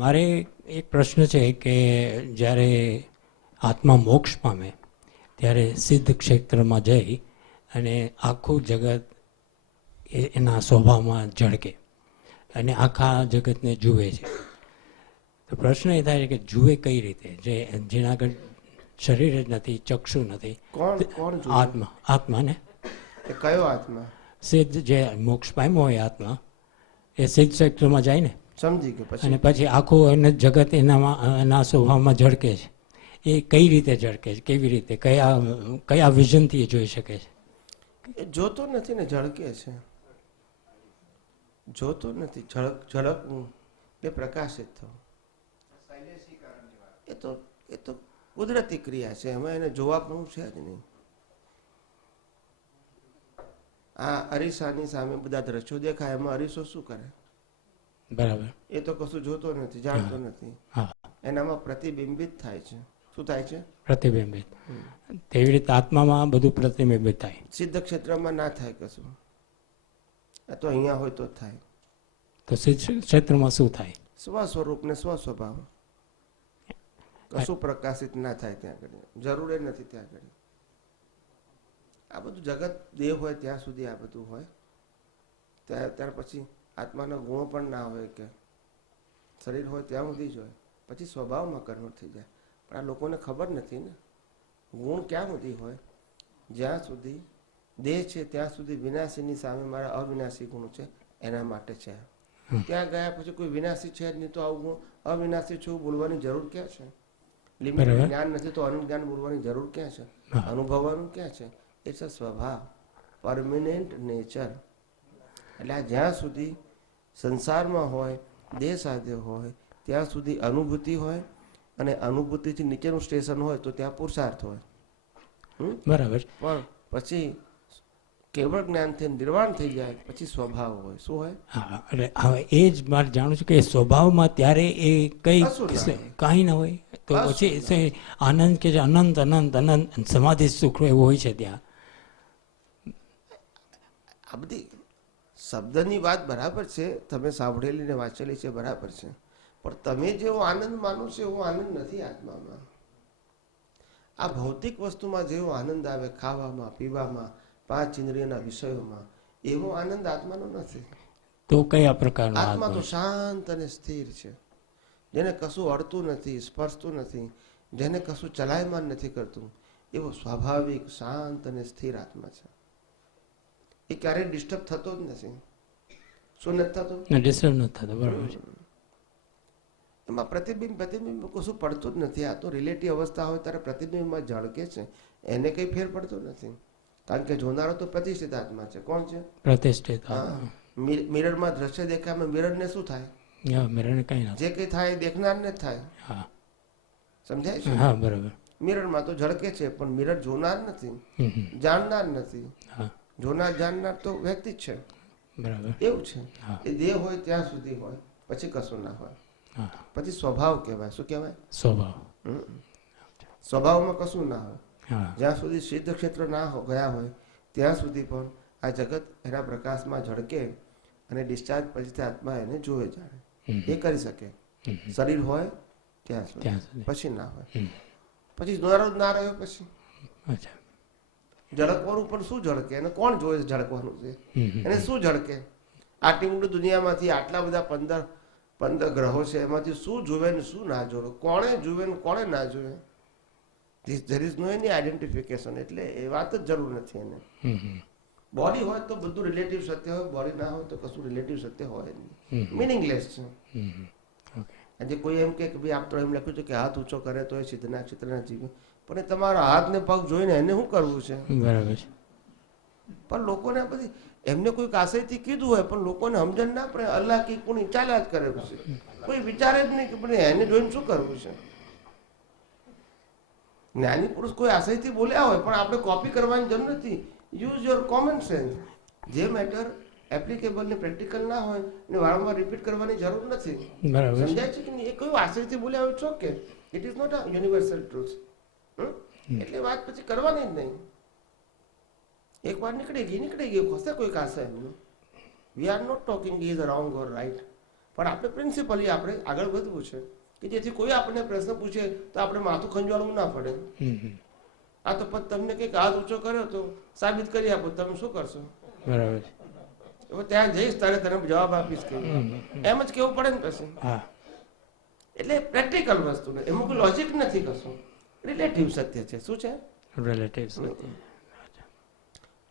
મારે એક પ્રશ્ન છે કે જ્યારે આત્મા મોક્ષ પામે ત્યારે સિદ્ધ ક્ષેત્રમાં જઈ અને આખું જગત એના સ્વભાવમાં ઝળકે અને આખા જગતને જુએ છે. તો પ્રશ્ન એ થાય છે કે જુએ કઈ રીતે? જેના આગળ શરીર જ નથી, ચક્ષુ નથી. કોણ જુએ? આત્મા ને. એ કયો આત્મા? સિદ્ધ જે મોક્ષ પામ્યો હોય આત્મા, એ સિદ્ધ ક્ષેત્રમાં જાય ને. સમજી ગયો. પછી અને પછી આખું એને જગત એના સ્વભાવમાં ઝળકે છે. એ કઈ રીતે ઝળકે છે? કેવી રીતે? કયા વિઝનથી એ જોઈ શકે છે? એ જોતો નથી ને, ઝળકે છે. જોતો નથી. ઝળકવું કે પ્રકાશિત થવું. એ તો કુદરતી ક્રિયા છે, એમાં એને જોવાનું છે જ નહીં. આ અરીસાની સામે બધા દ્રશ્યો દેખાય, એમાં અરીસો શું કરે? બરાબર. એ તો કશું જોતો નથી, જાણતો નથી. હા, એનામાં પ્રતિબિંબિત થાય છે. શું થાય છે? પ્રતિબિંબિત. તેવી રીતે આત્મામાં બધું પ્રતિબિંબિત થાય. સિદ્ધ ક્ષેત્રમાં ના થાય કશું. આ તો અહીંયા હોય તો જ થાય. તો સિદ્ધ ક્ષેત્રમાં શું થાય? સ્વ સ્વરૂપ ને સ્વ સ્વભાવ. કશું પ્રકાશિત ના થાય ત્યાં આગળ, જરૂર એ નથી ત્યાં આગળ. આ બધું જગત દેહ હોય ત્યાં સુધી આ બધું હોય. ત્યાર પછી આત્માના ગુણો પણ ના હોય, કે શરીર હોય ત્યાં સુધી જ હોય, પછી સ્વભાવમાં કન્વર્ટ થઈ જાય. પણ આ લોકોને ખબર નથી ને, ગુણ ક્યાં સુધી હોય? જ્યાં સુધી દેહ છે ત્યાં સુધી વિનાશીની સામે મારા અવિનાશી ગુણ છે, એના માટે છે. ત્યાં ગયા પછી કોઈ વિનાશી છે જ નહીં, તો આવું ગુણ અવિનાશી છું બોલવાની જરૂર ક્યાં છે? લિમિટેડ જ્ઞાન નથી તો અનંત જ્ઞાન બોલવાની જરૂર ક્યાં છે? અનુભવવાનું ક્યાં છે? ઇટ્સ અ સ્વભાવ, પરમેનન્ટ નેચર. એટલે આ જ્યાં સુધી સંસારમાં હોય, દેહ સાથે હોય, ત્યાં સુધી અનુભૂતિ હોય, અને અનુભૂતિથી નીચેનું સ્ટેશન હોય તો ત્યાં પુરુષાર્થ હોય. બરાબર. પણ પછી કેવળ જ્ઞાનથી નિર્વાણ થઈ જાય પછી સ્વભાવ હોય. શું હોય? હા, એટલે હવે એ જ મારે જાણું છું કે સ્વભાવમાં ત્યારે એ કઈ કશું ના હોય. કાંઈ ના હોય, તો કશું પછી છે આનંદ કે જે અનંત અનંત અનંત સમાધિ સુખ એવું હોય છે ત્યાં. આ બધી શબ્દની વાત બરાબર છે, તમે સાંભળેલી ને વાંચેલી છે બરાબર છે, પણ તમે જેવો આનંદ માનો છો એવો આનંદ નથી આત્મામાં. આ ભૌતિક વસ્તુમાં જેવો આનંદ આવે, ખાવામાં, પીવામાં, પાંચ ઇન્દ્રિયના વિષયોમાં, એવો આનંદ આત્માનો નથી. તો કયા પ્રકારનો આત્મા તો આત્મા? શાંત અને સ્થિર છે, જેને કશું અડતું નથી, સ્પર્શતું નથી, જેને કશું ચલાયમાન નથી કરતું, એવો સ્વાભાવિક શાંત અને સ્થિર આત્મા છે. એ ક્યારેય ડિસ્ટર્બ થતો જ નથી. શું નથી થતું? ડિસ્ટર્બ નથી થતો. બરાબર છે. એમાં પ્રતિબિંબ કશું પડતું જ નથી. આ તો રિલેટિવ અવસ્થા હોય ત્યારે પ્રતિબિંબમાં ઝળકે છે, એને કંઈ ફેર પડતો નથી. કારણ કે જોનારો તો પ્રતિષ્ઠિત આત્મા છે. કોણ છે? પ્રતિષ્ઠિત. મિરરમાં દ્રશ્ય દેખાય, મિરરને શું થાય? મિરર કઈ ના. જે કંઈ થાય એ દેખનારને જ થાય. હા, સમજાય છે? હા, બરાબર. મિરરમાં તો ઝળકે છે, પણ મિરર જોનાર નથી, જાણનાર નથી. હા, જોનાર જાણનાર તો વ્યક્તિ જ છે. બરાબર. એવું છે. હા. એ દેહ હોય ત્યાં સુધી હોય, પછી કશું ના હોય. હા, પછી સ્વભાવ કહેવાય. શું કહેવાય? સ્વભાવ. સ્વભાવમાં કશું ના હોય. હા, જ્યાં સુધી સિદ્ધ ક્ષેત્ર ના ગયા હોય ત્યાં સુધી પણ આ જગત એના પ્રકાશમાં ઝળકે, અને ડિસ્ચાર્જ પછી આત્મા એને જોવે જાણે. એ કરી શકે. શરીર હોય ત્યાં સુધી, પછી ના હોય. પછી જોનારો જ ના રહ્યો પછી અચ્છા. ઝળકવાનું પણ શું ઝળકે? એને કોણ જોવે છે ઝળકવાનું છે? એને શું ઝળકે? આટલી મોટી દુનિયામાંથી આટલા બધા 15 ગ્રહો છે, એમાંથી શું જુએ ને શું ના જોવે? કોણે જુએ ને કોણે ના જોવે? There is no any identification. એટલે એ વાત જ જરૂર નથી એને. બોડી હોય તો બધું રિલેટિવ સત્ય હોય, બોડી ના હોય તો કશું રિલેટિવ સત્ય હોય નહીં. મિનિંગલેસ છે. આજે કોઈ એમ કે ભાઈ આપ તો એમ લખ્યું છે કે હાથ ઊંચો કરે તો એ સિદ્ધના ક્ષેત્રના જીવે, પણ એ તમારા હાથ ને પગ જોઈને એને શું કરવું છે? બરાબર છે. પણ લોકોને આ બધી એમને કોઈક આશયથી કીધું હોય, પણ લોકોને સમજણ ના પડે. અલ્લાહ કી કોની ચાલ્યા જ કરે છે, કોઈ વિચારે જ નહીં કે પણ એને જોઈને શું કરવું છે. જ્ઞાની પુરુષ કોઈ આશયથી બોલ્યા હોય, પણ આપણે કોપી કરવાની જરૂર નથી. Use your common sense. જે મેટર એપ્લિકેબલ ને પ્રેક્ટિકલ ના હોય એને વારંવાર રિપીટ કરવાની જરૂર નથી. બરાબર. સમજાય છે કે નહીં? એ કોઈ આશયથી બોલ્યા હોય છો કે it is not a universal truth. એટલે વાત પછી કરવાની જ નહીં. એક વાર નીકળી ગઈ હશે કોઈક આશય એમનું. We are not talking is wrong or right, પણ આપણે પ્રિન્સિપલી આપણે આગળ વધવું છે કે જેથી કોઈ આપણને પ્રશ્ન પૂછે તો આપણે માથું ખંજવાળવું ના પડે. આ તો તમને કંઈક હાથ ઊંચો કર્યો તો સાબિત કરી આપો, તમે શું કરશો? બરાબર. હવે ત્યાં જઈશ ત્યારે તને જવાબ આપીશ કે એમ જ કેવું પડે ને પછી. હા, એટલે પ્રેક્ટિકલ વસ્તુ ને એમાં કોઈ લોજિક નથી કશું, રિલેટિવ સત્ય છે. શું છે? રિલેટિવ્સ.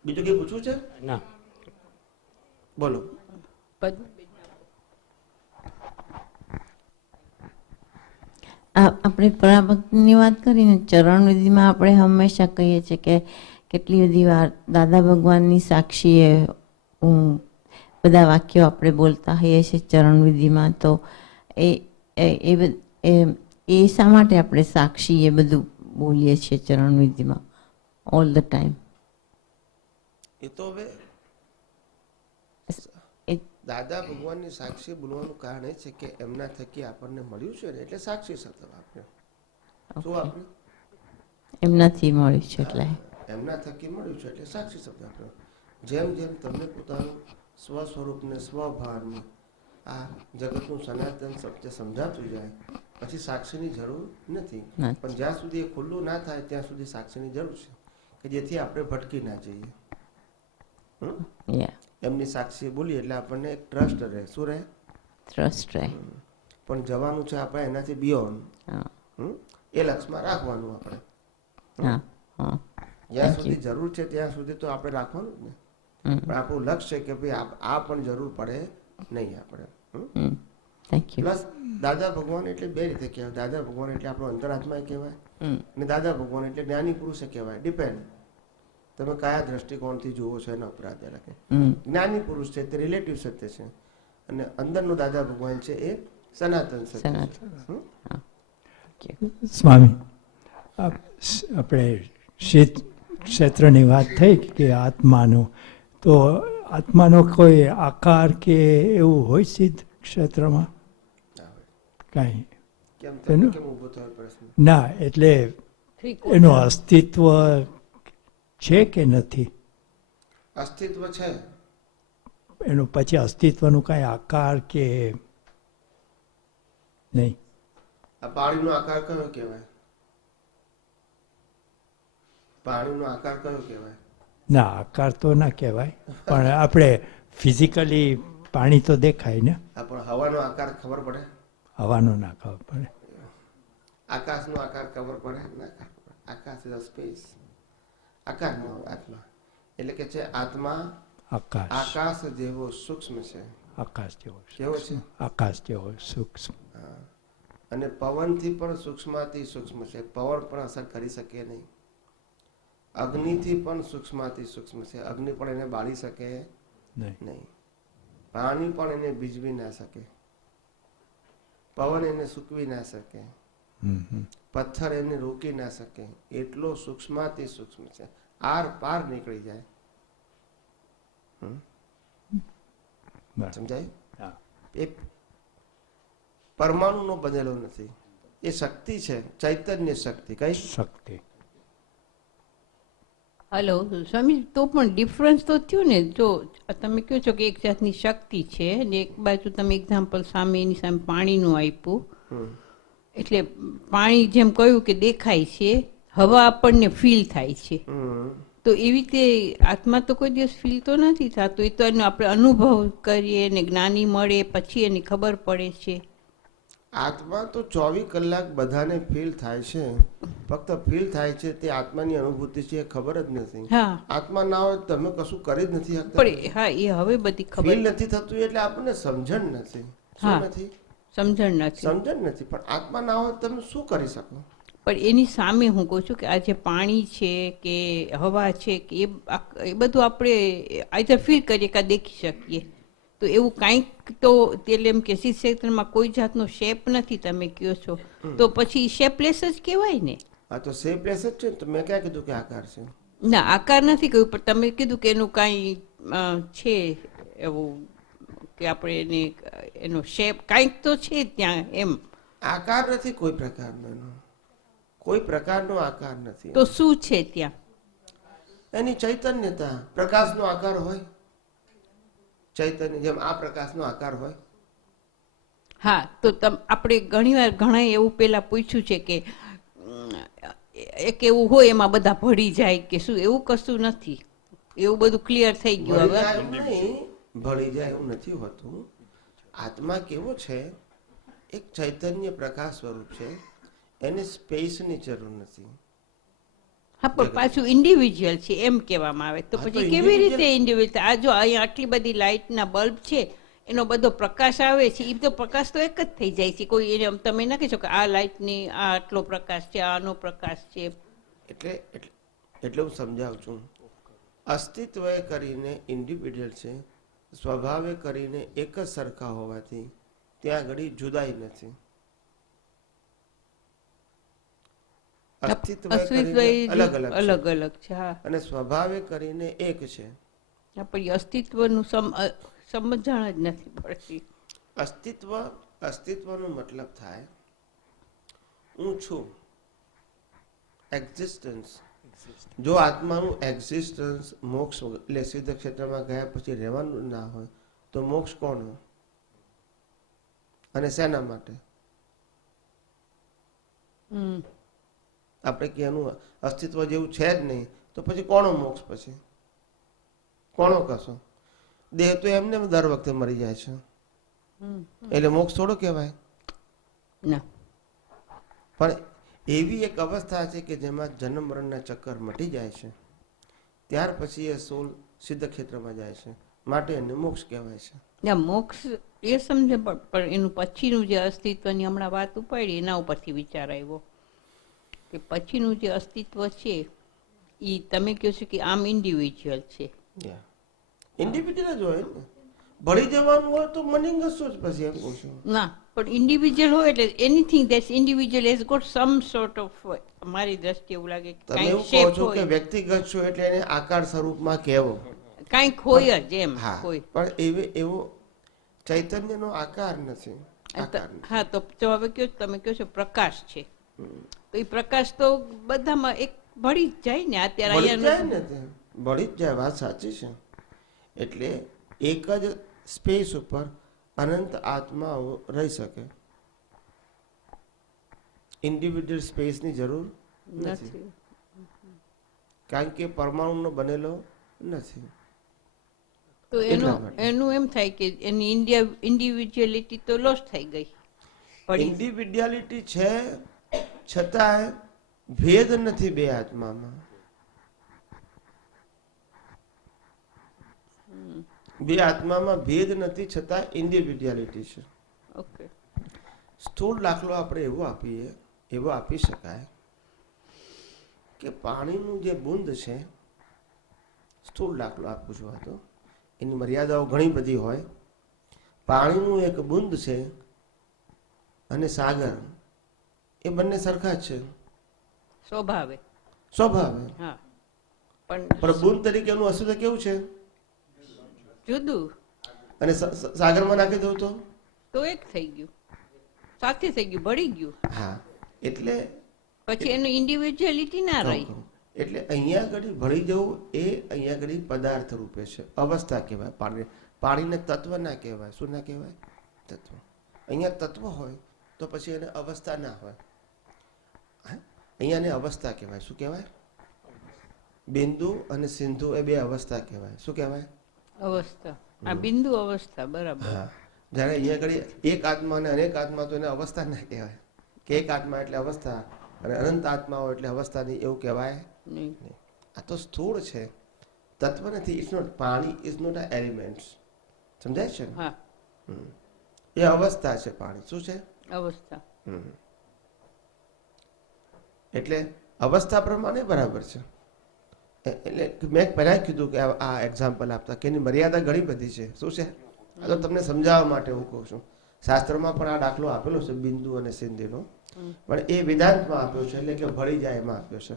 બીજું કઈ પૂછવું છે? ના, બોલો. આપણે પરાભક્તિની વાત કરીને ચરણ વિધિમાં આપણે હંમેશા કહીએ છીએ કે કેટલી બધી વાર દાદા ભગવાનની સાક્ષીએ બધા વાક્યો આપણે બોલતા હોઈએ છીએ ચરણ વિધિમાં. તો એ એ- એ બધ- એ- એ શા માટે આપણે સાક્ષી એ બધું બોલીએ છીએ ચરણ વિધિમાં ઓલ ધ ટાઈમ? એ તો હવે એ દાદા ભગવાનની સાક્ષી બોલવાનું કારણ એ છે કે એમના થકી આપણને મળ્યું છે ને એટલે સાક્ષી શબ્દ વાપર્યો. શું વાપર્યું? એમનાથી મળ્યું છે એટલે એમના થકી મળ્યું છે એટલે સાક્ષી શબ્દ વાપર્યો. જેમ જેમ તમને પોતાનું સ્વ સ્વરૂપને સ્વભાવને આ જગતનું સનાતન સત્ય સમજાતું જાય પછી સાક્ષીની જરૂર નથી. નથી. પણ જ્યાં સુધી એ ખુલ્લું ના થાય ત્યાં સુધી સાક્ષીની જરૂર છે કે જેથી આપણે ભટકી ના જઈએ. યા એમની સાક્ષી બોલીએ એટલે આપણને એક ટ્રસ્ટ રહે. શું રહે? ટ્રસ્ટ રહે. પણ જવાનું છે આપણે એનાથી બિયોન્ડ. હા એ લક્ષમાં રાખવાનું આપણે. હા હા જ્યાં સુધી જરૂર છે ત્યાં સુધી તો આપણે રાખવાનું જ ને. પણ આપણું લક્ષ્ય છે કે ભાઈ આ પણ જરૂર પડે નહીં આપણે. Thank you. પ્લસ દાદા ભગવાન એટલે બે રીતે કહેવાય. દાદા ભગવાન એટલે આપણો અંતરાત્મા કહેવાય અને દાદા ભગવાન એટલે જ્ઞાની પુરુષ કહેવાય. ડિપેન્ડ તમે કયા દ્રષ્ટિકોણથી જુઓ છો એના ઉપર આધાર રાખે. જ્ઞાની પુરુષ છે તે રિલેટિવ સત્ય છે અને અંદરનો દાદા ભગવાન છે એ સનાતન સત્ય છે. સનાતન. સ્વામી આપણે શીત ક્ષેત્રની વાત થઈ કે આત્માનું, તો આત્માનો કોઈ આકાર કે એવું હોય સિદ્ધ ક્ષેત્રમાં કાંઈ? કેમ તમે કેમ ઊભો થયો પ્રશ્ન? ના, એટલે એનું અસ્તિત્વ છે કે નથી? અસ્તિત્વ છે. એનું પછી અસ્તિત્વનું કાંઈ આકાર કે નહીં? આ પાણીનો આકાર કયો કહેવાય? પાણીનો આકાર કયો કહેવાય? ના, આકાર તો ના કહેવાય, પણ આપણે ફિઝિકલી પાણી તો દેખાય ને. આ પણ હવાનો આકાર ખબર પડે? હવાનો ના ખબર પડે. આકાશનો આકાર ખબર પડે? ના ખબર પડે. આકાશ ઇઝ અ સ્પેસ. આકાર નો આત્મા એટલે કે છે આત્મા આકાશ, આકાશ જેવો સૂક્ષ્મ છે. આકાશ જેવો કેવો છે? આકાશ જેવો સૂક્ષ્મ. અને પવનથી પણ સૂક્ષ્માતિ સૂક્ષ્મ છે. પવન પણ અસર કરી શકે નહીં. અગ્નિથી પણ સૂક્ષ્માતિ સૂક્ષ્મ છે. અગ્નિ પણ એને બાળી શકે નહીં. પાણી પણ એને ભીજવી ના શકે. પવન એને સૂકવી ના શકે. પથ્થર એને રોકી ના શકે. એટલો સૂક્ષ્માતિ સૂક્ષ્મ છે. આર પાર નીકળી જાય. સમજાય? એ પરમાણુ નો બનેલો નથી. એ શક્તિ છે, ચૈતન્ય શક્તિ. કઈ શક્તિ? હલો સ્વામી, તો પણ ડિફરન્સ તો થયું ને. જો તમે કહો છો કે એક જાતની શક્તિ છે ને એક બાજુ તમે એક્ઝામ્પલ સામે એની સામે પાણીનું આપ્યું. એટલે પાણી જેમ કહ્યું કે દેખાય છે, હવા આપણને ફીલ થાય છે. તો એવી રીતે આત્મા તો કોઈ દિવસ ફીલ તો નથી થતો. એ તો એનો આપણે અનુભવ કરીએ ને જ્ઞાની મળે પછી એની ખબર પડે છે. આત્મા તો 24 કલાક બધાને ફીલ થાય છે. ફક્ત ફીલ થાય છે તે આત્માની અનુભૂતિ છે, એ ખબર જ નથી. હા, આત્મા ના હોય તમે કશું કરી જ નથી શકતા. પણ હા એ હવે બધી ખબર ફીલ નથી થતું એટલે આપણને સમજણ નથી. હા. શું નથી? સમજણ નથી. સમજણ નથી. પણ આત્મા ના હોય તમે શું કરી શકો? પણ એની સામે હું કહું છું કે આ જે પાણી છે કે હવા છે કે એ બધું આપણે આઈધર ફીલ કરીએ કે દેખી શકીએ. તો એવું કાંઈક તો એટલે એમ કે શીત ક્ષેત્રમાં કોઈ જાતનો શેપ નથી તમે કહો છો, તો પછી શેપલેસ જ કહેવાય ને. આ તો શેપલેસ જ છે. તો મેં ક્યાં કીધું કે આકાર છે? ના, આકાર નથી કહ્યું, પણ તમે કીધું કે એનું કાંઈ છે એવું કે આપણે એને એનો શેપ કાંઈક તો છે ત્યાં એમ. આકાર નથી કોઈ પ્રકારનો. એનો કોઈ પ્રકારનો આકાર નથી. તો શું છે ત્યાં? એની ચૈતન્યતા. પ્રકાશનો આકાર હોય, ચૈતન્ય જેમ આ પ્રકાશનો આકાર હોય. હા, તો આપણે ઘણીવાર ઘણા એવું પેલા પૂછ્યું છે કે એક એવું હોય એમાં બધા ભળી જાય કે શું, એવું કશું નથી. એવું બધું ક્લિયર થઈ ગયું ભળી હવે. જાય એવું નહીં, ભળી જાય એવું નથી હોતું. આત્મા કેવો છે? એક ચૈતન્ય પ્રકાશ સ્વરૂપ છે. એને સ્પેસની જરૂર નથી. હા, પણ પાછું ઇન્ડિવિજ્યુઅલ છે એમ કહેવામાં આવે તો હા, તો પછી કેવી રીતે ઇન્ડિવિજ્યુઅલ? આ જો અહીંયા આટલી બધી લાઇટના બલ્બ છે, એનો બધો પ્રકાશ આવે છે, એ બધો પ્રકાશ તો એક જ થઈ જાય છે. કોઈ એને તમે ના કહી શકો આ લાઇટની આ આટલો પ્રકાશ છે, આનો પ્રકાશ છે. એટલે હું સમજાવું છું. અસ્તિત્વ કરીને ઇન્ડિવિડ્યુઅલ છે, સ્વભાવે કરીને એક જ સરખા હોવાથી ત્યાં ઘડી જુદાઈ નથી. અસ્તિત્વ અસ્તિત્વ કરીને અલગ અલગ અલગ છે. અલગ છે. હા, અને સ્વભાવે કરીને એક છે. પણ અસ્તિત્વનું સમજણ જ નથી પડતી. અસ્તિત્વનો મતલબ થાય હું છું, એક્ઝિસ્ટન્સ. જો આત્માનું એક્ઝિસ્ટન્સ મોક્ષ એટલે સિદ્ધ ક્ષેત્રમાં ગયા પછી રહેવાનું ના હોય તો મોક્ષ કોણ અને શેના માટે? આપણે કે એનું અસ્તિત્વ જેવું છે જ નહીં તો પછી કોનો મોક્ષ? પછી કોનો કશો? દેહ તો એમને દર વખતે મરી જાય છે, એટલે મોક્ષ થોડો કહેવાય. ના, પણ એવી એક અવસ્થા છે કે જેમાં જન્મ મરણના ચક્કર મટી જાય છે, ત્યાર પછી એ સોલ સિદ્ધ ક્ષેત્રમાં જાય છે, માટે એને મોક્ષ કહેવાય છે. ના, મોક્ષ એ સમજે, પણ એનું પછીનું જે અસ્તિત્વની હમણાં વાત ઉપાડી એના ઉપરથી વિચાર આવ્યો કે પછીનું જે અસ્તિત્વ છે એ તમે કહો છો કે આમ ઇન્ડિવિજ્યુઅલ છે. ઇન્ડિવિજ્યુઅલ જ હોય ને. ભળી જવાનું હોય તો મનિંગ હશો જ પછી એમ કહું છું. ના, પણ ઇન્ડિવિજ્યુઅલ હોય એટલે anything that's individual has got some sort of, મારી દ્રષ્ટિએ એવું લાગે કે તમે એવું કહો છો કે વ્યક્તિગત છો એટલે એને આકાર સ્વરૂપમાં કહેવો, કાંઈક હોય જ એમ. હા, હોય. પણ એવો ચૈતન્યનો આકાર નથી. હા, તો હવે કયો તમે કહો છો પ્રકાશ છે, તો એ પ્રકાશ તો બધામાં એક ભળી જ જાય ને. અત્યારે ભળી જ જાય અહીંયા ને, તે ભળી જ જાય, વાત સાચી છે. એટલે એક જ સ્પેસ ઉપર અનંત આત્માઓ રહી શકે. ઇન્ડિવિડ્યુઅલ સ્પેસની જરૂર નથી, કારણ કે પરમાણુનો બનેલો નથી. તો એનું એમ થાય કે એની ઇન્ડિવિજ્યુઅલિટી તો લોસ થઈ ગઈ. ઇન્ડિવિડ્યુઅલિટી છે છતાં ભેદ નથી બે આત્મામાં. બે આત્મામાં ભેદ નથી છતાં ઇન્ડિવિડ્યુઅલિટી છે. ઓકે. સ્થૂળ દાખલો આપણે એવો આપી શકાય કે પાણીનું જે બુંદ છે, સ્થૂળ દાખલો આપું છું, આ તો એની મર્યાદાઓ ઘણી બધી હોય. પાણીનું એક બુંદ છે અને સાગર, એ બંને સરખા જ છે સ્વભાવે. હા, પણ બુંદ તરીકે એનું અસ્તિત્વ કેવું છે? જુદું. અને સાગરમાં નાખી દઉં તો એક થઈ ગયું, સાથે થઈ ગયું, ભળી ગયું. હા, એટલે પછી એનું ઇન્ડિવિજ્યુઅલિટી ના રહી. એટલે અહીંયા ઘડી ભળી જવું એ અહીંયા ઘડી પદાર્થ રૂપે છે, અવસ્થા કહેવાય. પાણીને તત્વ ના કહેવાય. શું ના કહેવાય? તત્વ. અહીંયા તત્વ હોય તો પછી એને અવસ્થા ના હોય. અહીંયા અવસ્થા કહેવાય. શું કહેવાય? બિંદુ અને સિંધુ એ બે અવસ્થા કહેવાય. શું કહેવાય? અવસ્થા. આ બિંદુ અવસ્થા, બરાબર. હા, જ્યારે અહીંયા ઘડી એક આત્મા અને અનેક આત્મા તો એને અવસ્થા ના કહેવાય કે એક આત્મા એટલે અવસ્થા અને અનંત આત્માઓ એટલે અવસ્થા નહીં, એવું કહેવાય નહીં. આ તો સ્થૂળ છે, તત્વ નથી. ઇટ્સ નોટ, પાણી ઇઝ નોટ અ એલિમેન્ટ્સ. સમજાય છે? હા, એ અવસ્થા છે. પાણી શું છે? અવસ્થા. એટલે અવસ્થા પ્રમાણે બરાબર છે. એટલે મેં પહેલા કીધું કે આ એક્ઝામ્પલ આપતા કે એની મર્યાદા ઘણી બધી છે. શું છે? આ તો તમને સમજાવવા માટે હું કહું છું. શાસ્ત્રમાં પણ આ દાખલો આપેલો છે બિંદુ અને સિંધુનો, પણ એ વેદાંતમાં આપ્યો છે, એટલે કે ભળી જાય એમાં આપ્યો છે.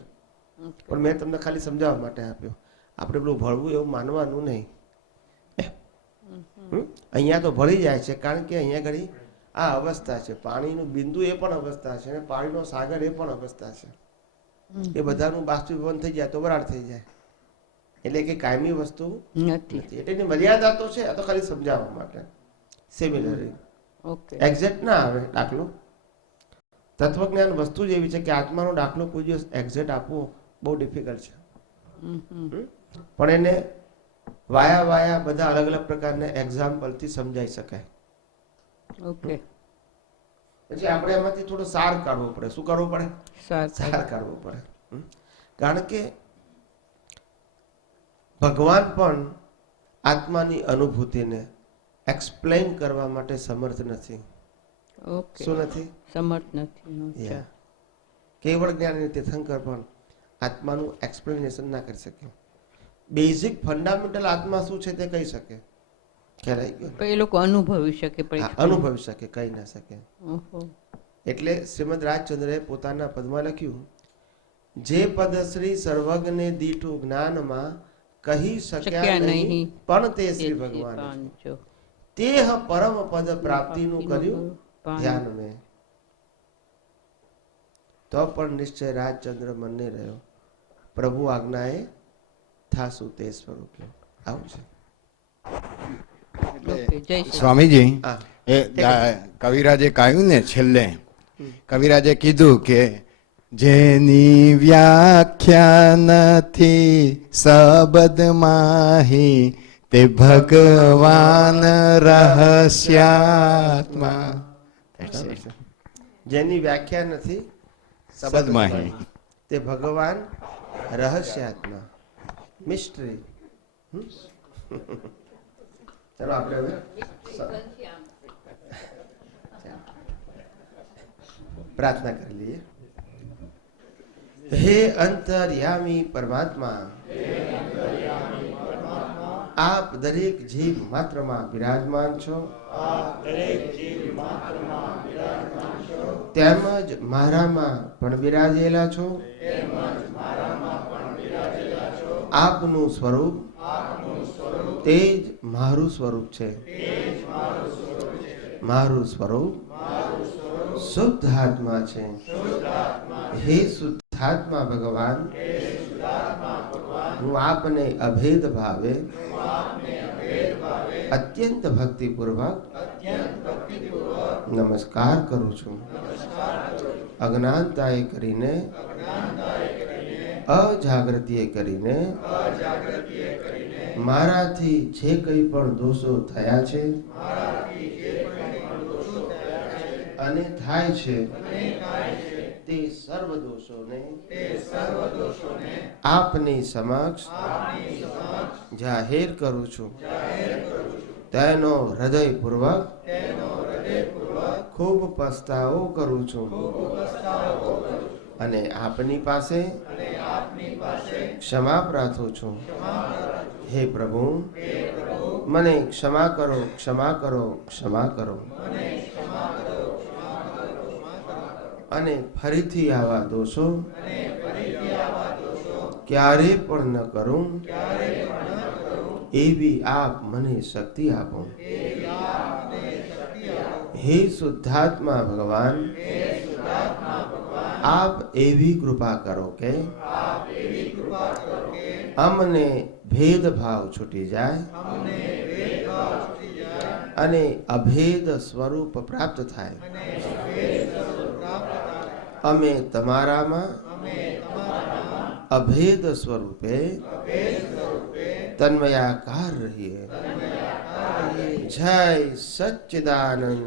પણ મેં તમને ખાલી સમજાવવા માટે આપ્યો. આપણે પેલું ભળવું એવું માનવાનું નહીં. અહીંયા તો ભળી જાય છે કારણ કે અહીંયા ઘડી આ અવસ્થા છે. પાણીનું બિંદુ એ પણ અવસ્થા છે અને પાણીનો સાગર એ પણ અવસ્થા છે. એ બધાનું બાષ્પીભવન થઈ જાય તો વરાળ થઈ જાય. એટલે કે કાયમી વસ્તુ નથી. એટલે એની મર્યાદા તો છે. આ તો ખાલી સમજાવવા માટે. સિમિલરલી એક્ઝેક્ટ ના આવે દાખલો. તત્વજ્ઞાન વસ્તુ જ એવી છે કે આત્માનો દાખલો કોઈ દિવસ એક્ઝેક્ટ આપવો બહુ ડિફિકલ્ટ છે. પણ એને વાયા બધા અલગ અલગ પ્રકારના એક્ઝામ્પલથી સમજાઈ શકાય. ઓકે. પછી આપણે એમાંથી થોડો સાર કાઢવો પડે. શું કરવું પડે? સાર કાઢવો પડે. કારણ કે ભગવાન પણ આત્માની અનુભૂતિને એક્સપ્લેન કરવા માટે સમર્થ નથી. શું નથી? સમર્થ નથી. કેવળ જ્ઞાન તીર્થંકર પણ આત્માનું એક્સપ્લેનેશન ના કરી શકે. બેઝિક ફંડામેન્ટલ આત્મા શું છે તે કહી શકે, ખ્યાલ આવી ગયો? પણ એ લોકો અનુભવી શકે પણ હા, અનુભવી શકે, કહી ના શકે. ઓહો. એટલે શ્રીમદ રાજચંદ્રએ પોતાના પદમાં લખ્યું, જે પદશ્રી સર્વજ્ઞને દીઠું જ્ઞાનમાં કહી શક્યા નહીં, પણ તે શ્રી ભગવાન પાંચો. તેહ પરમ પદ પ્રાપ્તિનું કર્યું ધ્યાન મેં. તો પણ નિશ્ચય રાજચંદ્ર મનને રહ્યો, પ્રભુ આજ્ઞાએ થાશું તે સ્વરૂપ. આવું છે. ઓકે, જય શ્રી સ્વામીજી હા. એ કવિરાજે કહ્યું ને છેલ્લે, કવિરાજે કીધું કે જેની વ્યાખ્યા નથી શબ્દ માહી તે ભગવાન રહસ્યાત્મા. જેની વ્યાખ્યા નથી શબ્દમાહી તે ભગવાન રહસ્યાત્મા, મિસ્ટ્રી. ચાલો આપણે હવે પ્રાર્થના કરી લઈએ. હે અંતર્યામી પરમાત્મા, આપ દરેક જીવ માત્રમાં બિરાજમાન છો, તેમજ મારામાં પણ બિરાજેલા છો. આપનું સ્વરૂપ તે જ મારું સ્વરૂપ છે. મારું સ્વરૂપ શુદ્ધાત્મા છે. હે શુદ્ધાત્મા ભગવાન, હું આપને અભેદ ભાવે અત્યંત ભક્તિપૂર્વક નમસ્કાર કરું છું. અજ્ઞાનતાએ કરીને, અજાગૃતિએ કરીને મારાથી જે કંઈ પણ દોષો થયા છે અને થાય છે તે સર્વ દોષોને આપની સમક્ષ જાહેર કરું છું. તેનો હૃદયપૂર્વક ખૂબ પસ્તાવો કરું છું અને આપની પાસે ક્ષમા પ્રાર્થું છું. હે પ્રભુ, મને ક્ષમા કરો, ક્ષમા કરો, ક્ષમા કરો. અને ફરીથી આવા દોષો ક્યારે પણ ન કરું એવી આપ મને શક્તિ આપો. હે શુદ્ધાત્મા ભગવાન, આપ એવી કૃપા કરો કે અમને ભેદભાવ છૂટી જાય અને અભેદ સ્વરૂપ પ્રાપ્ત થાય. અમે તમારામાં અભેદ સ્વરૂપે તન્મયાકાર રહીએ. જય સચ્ચિદાનંદ,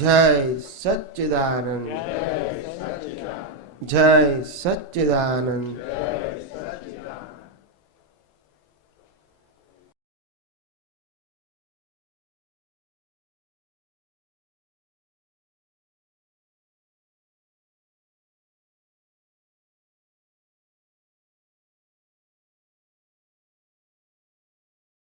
જય સચ્ચિદાનંદ, જય સચ્ચિદાનંદ.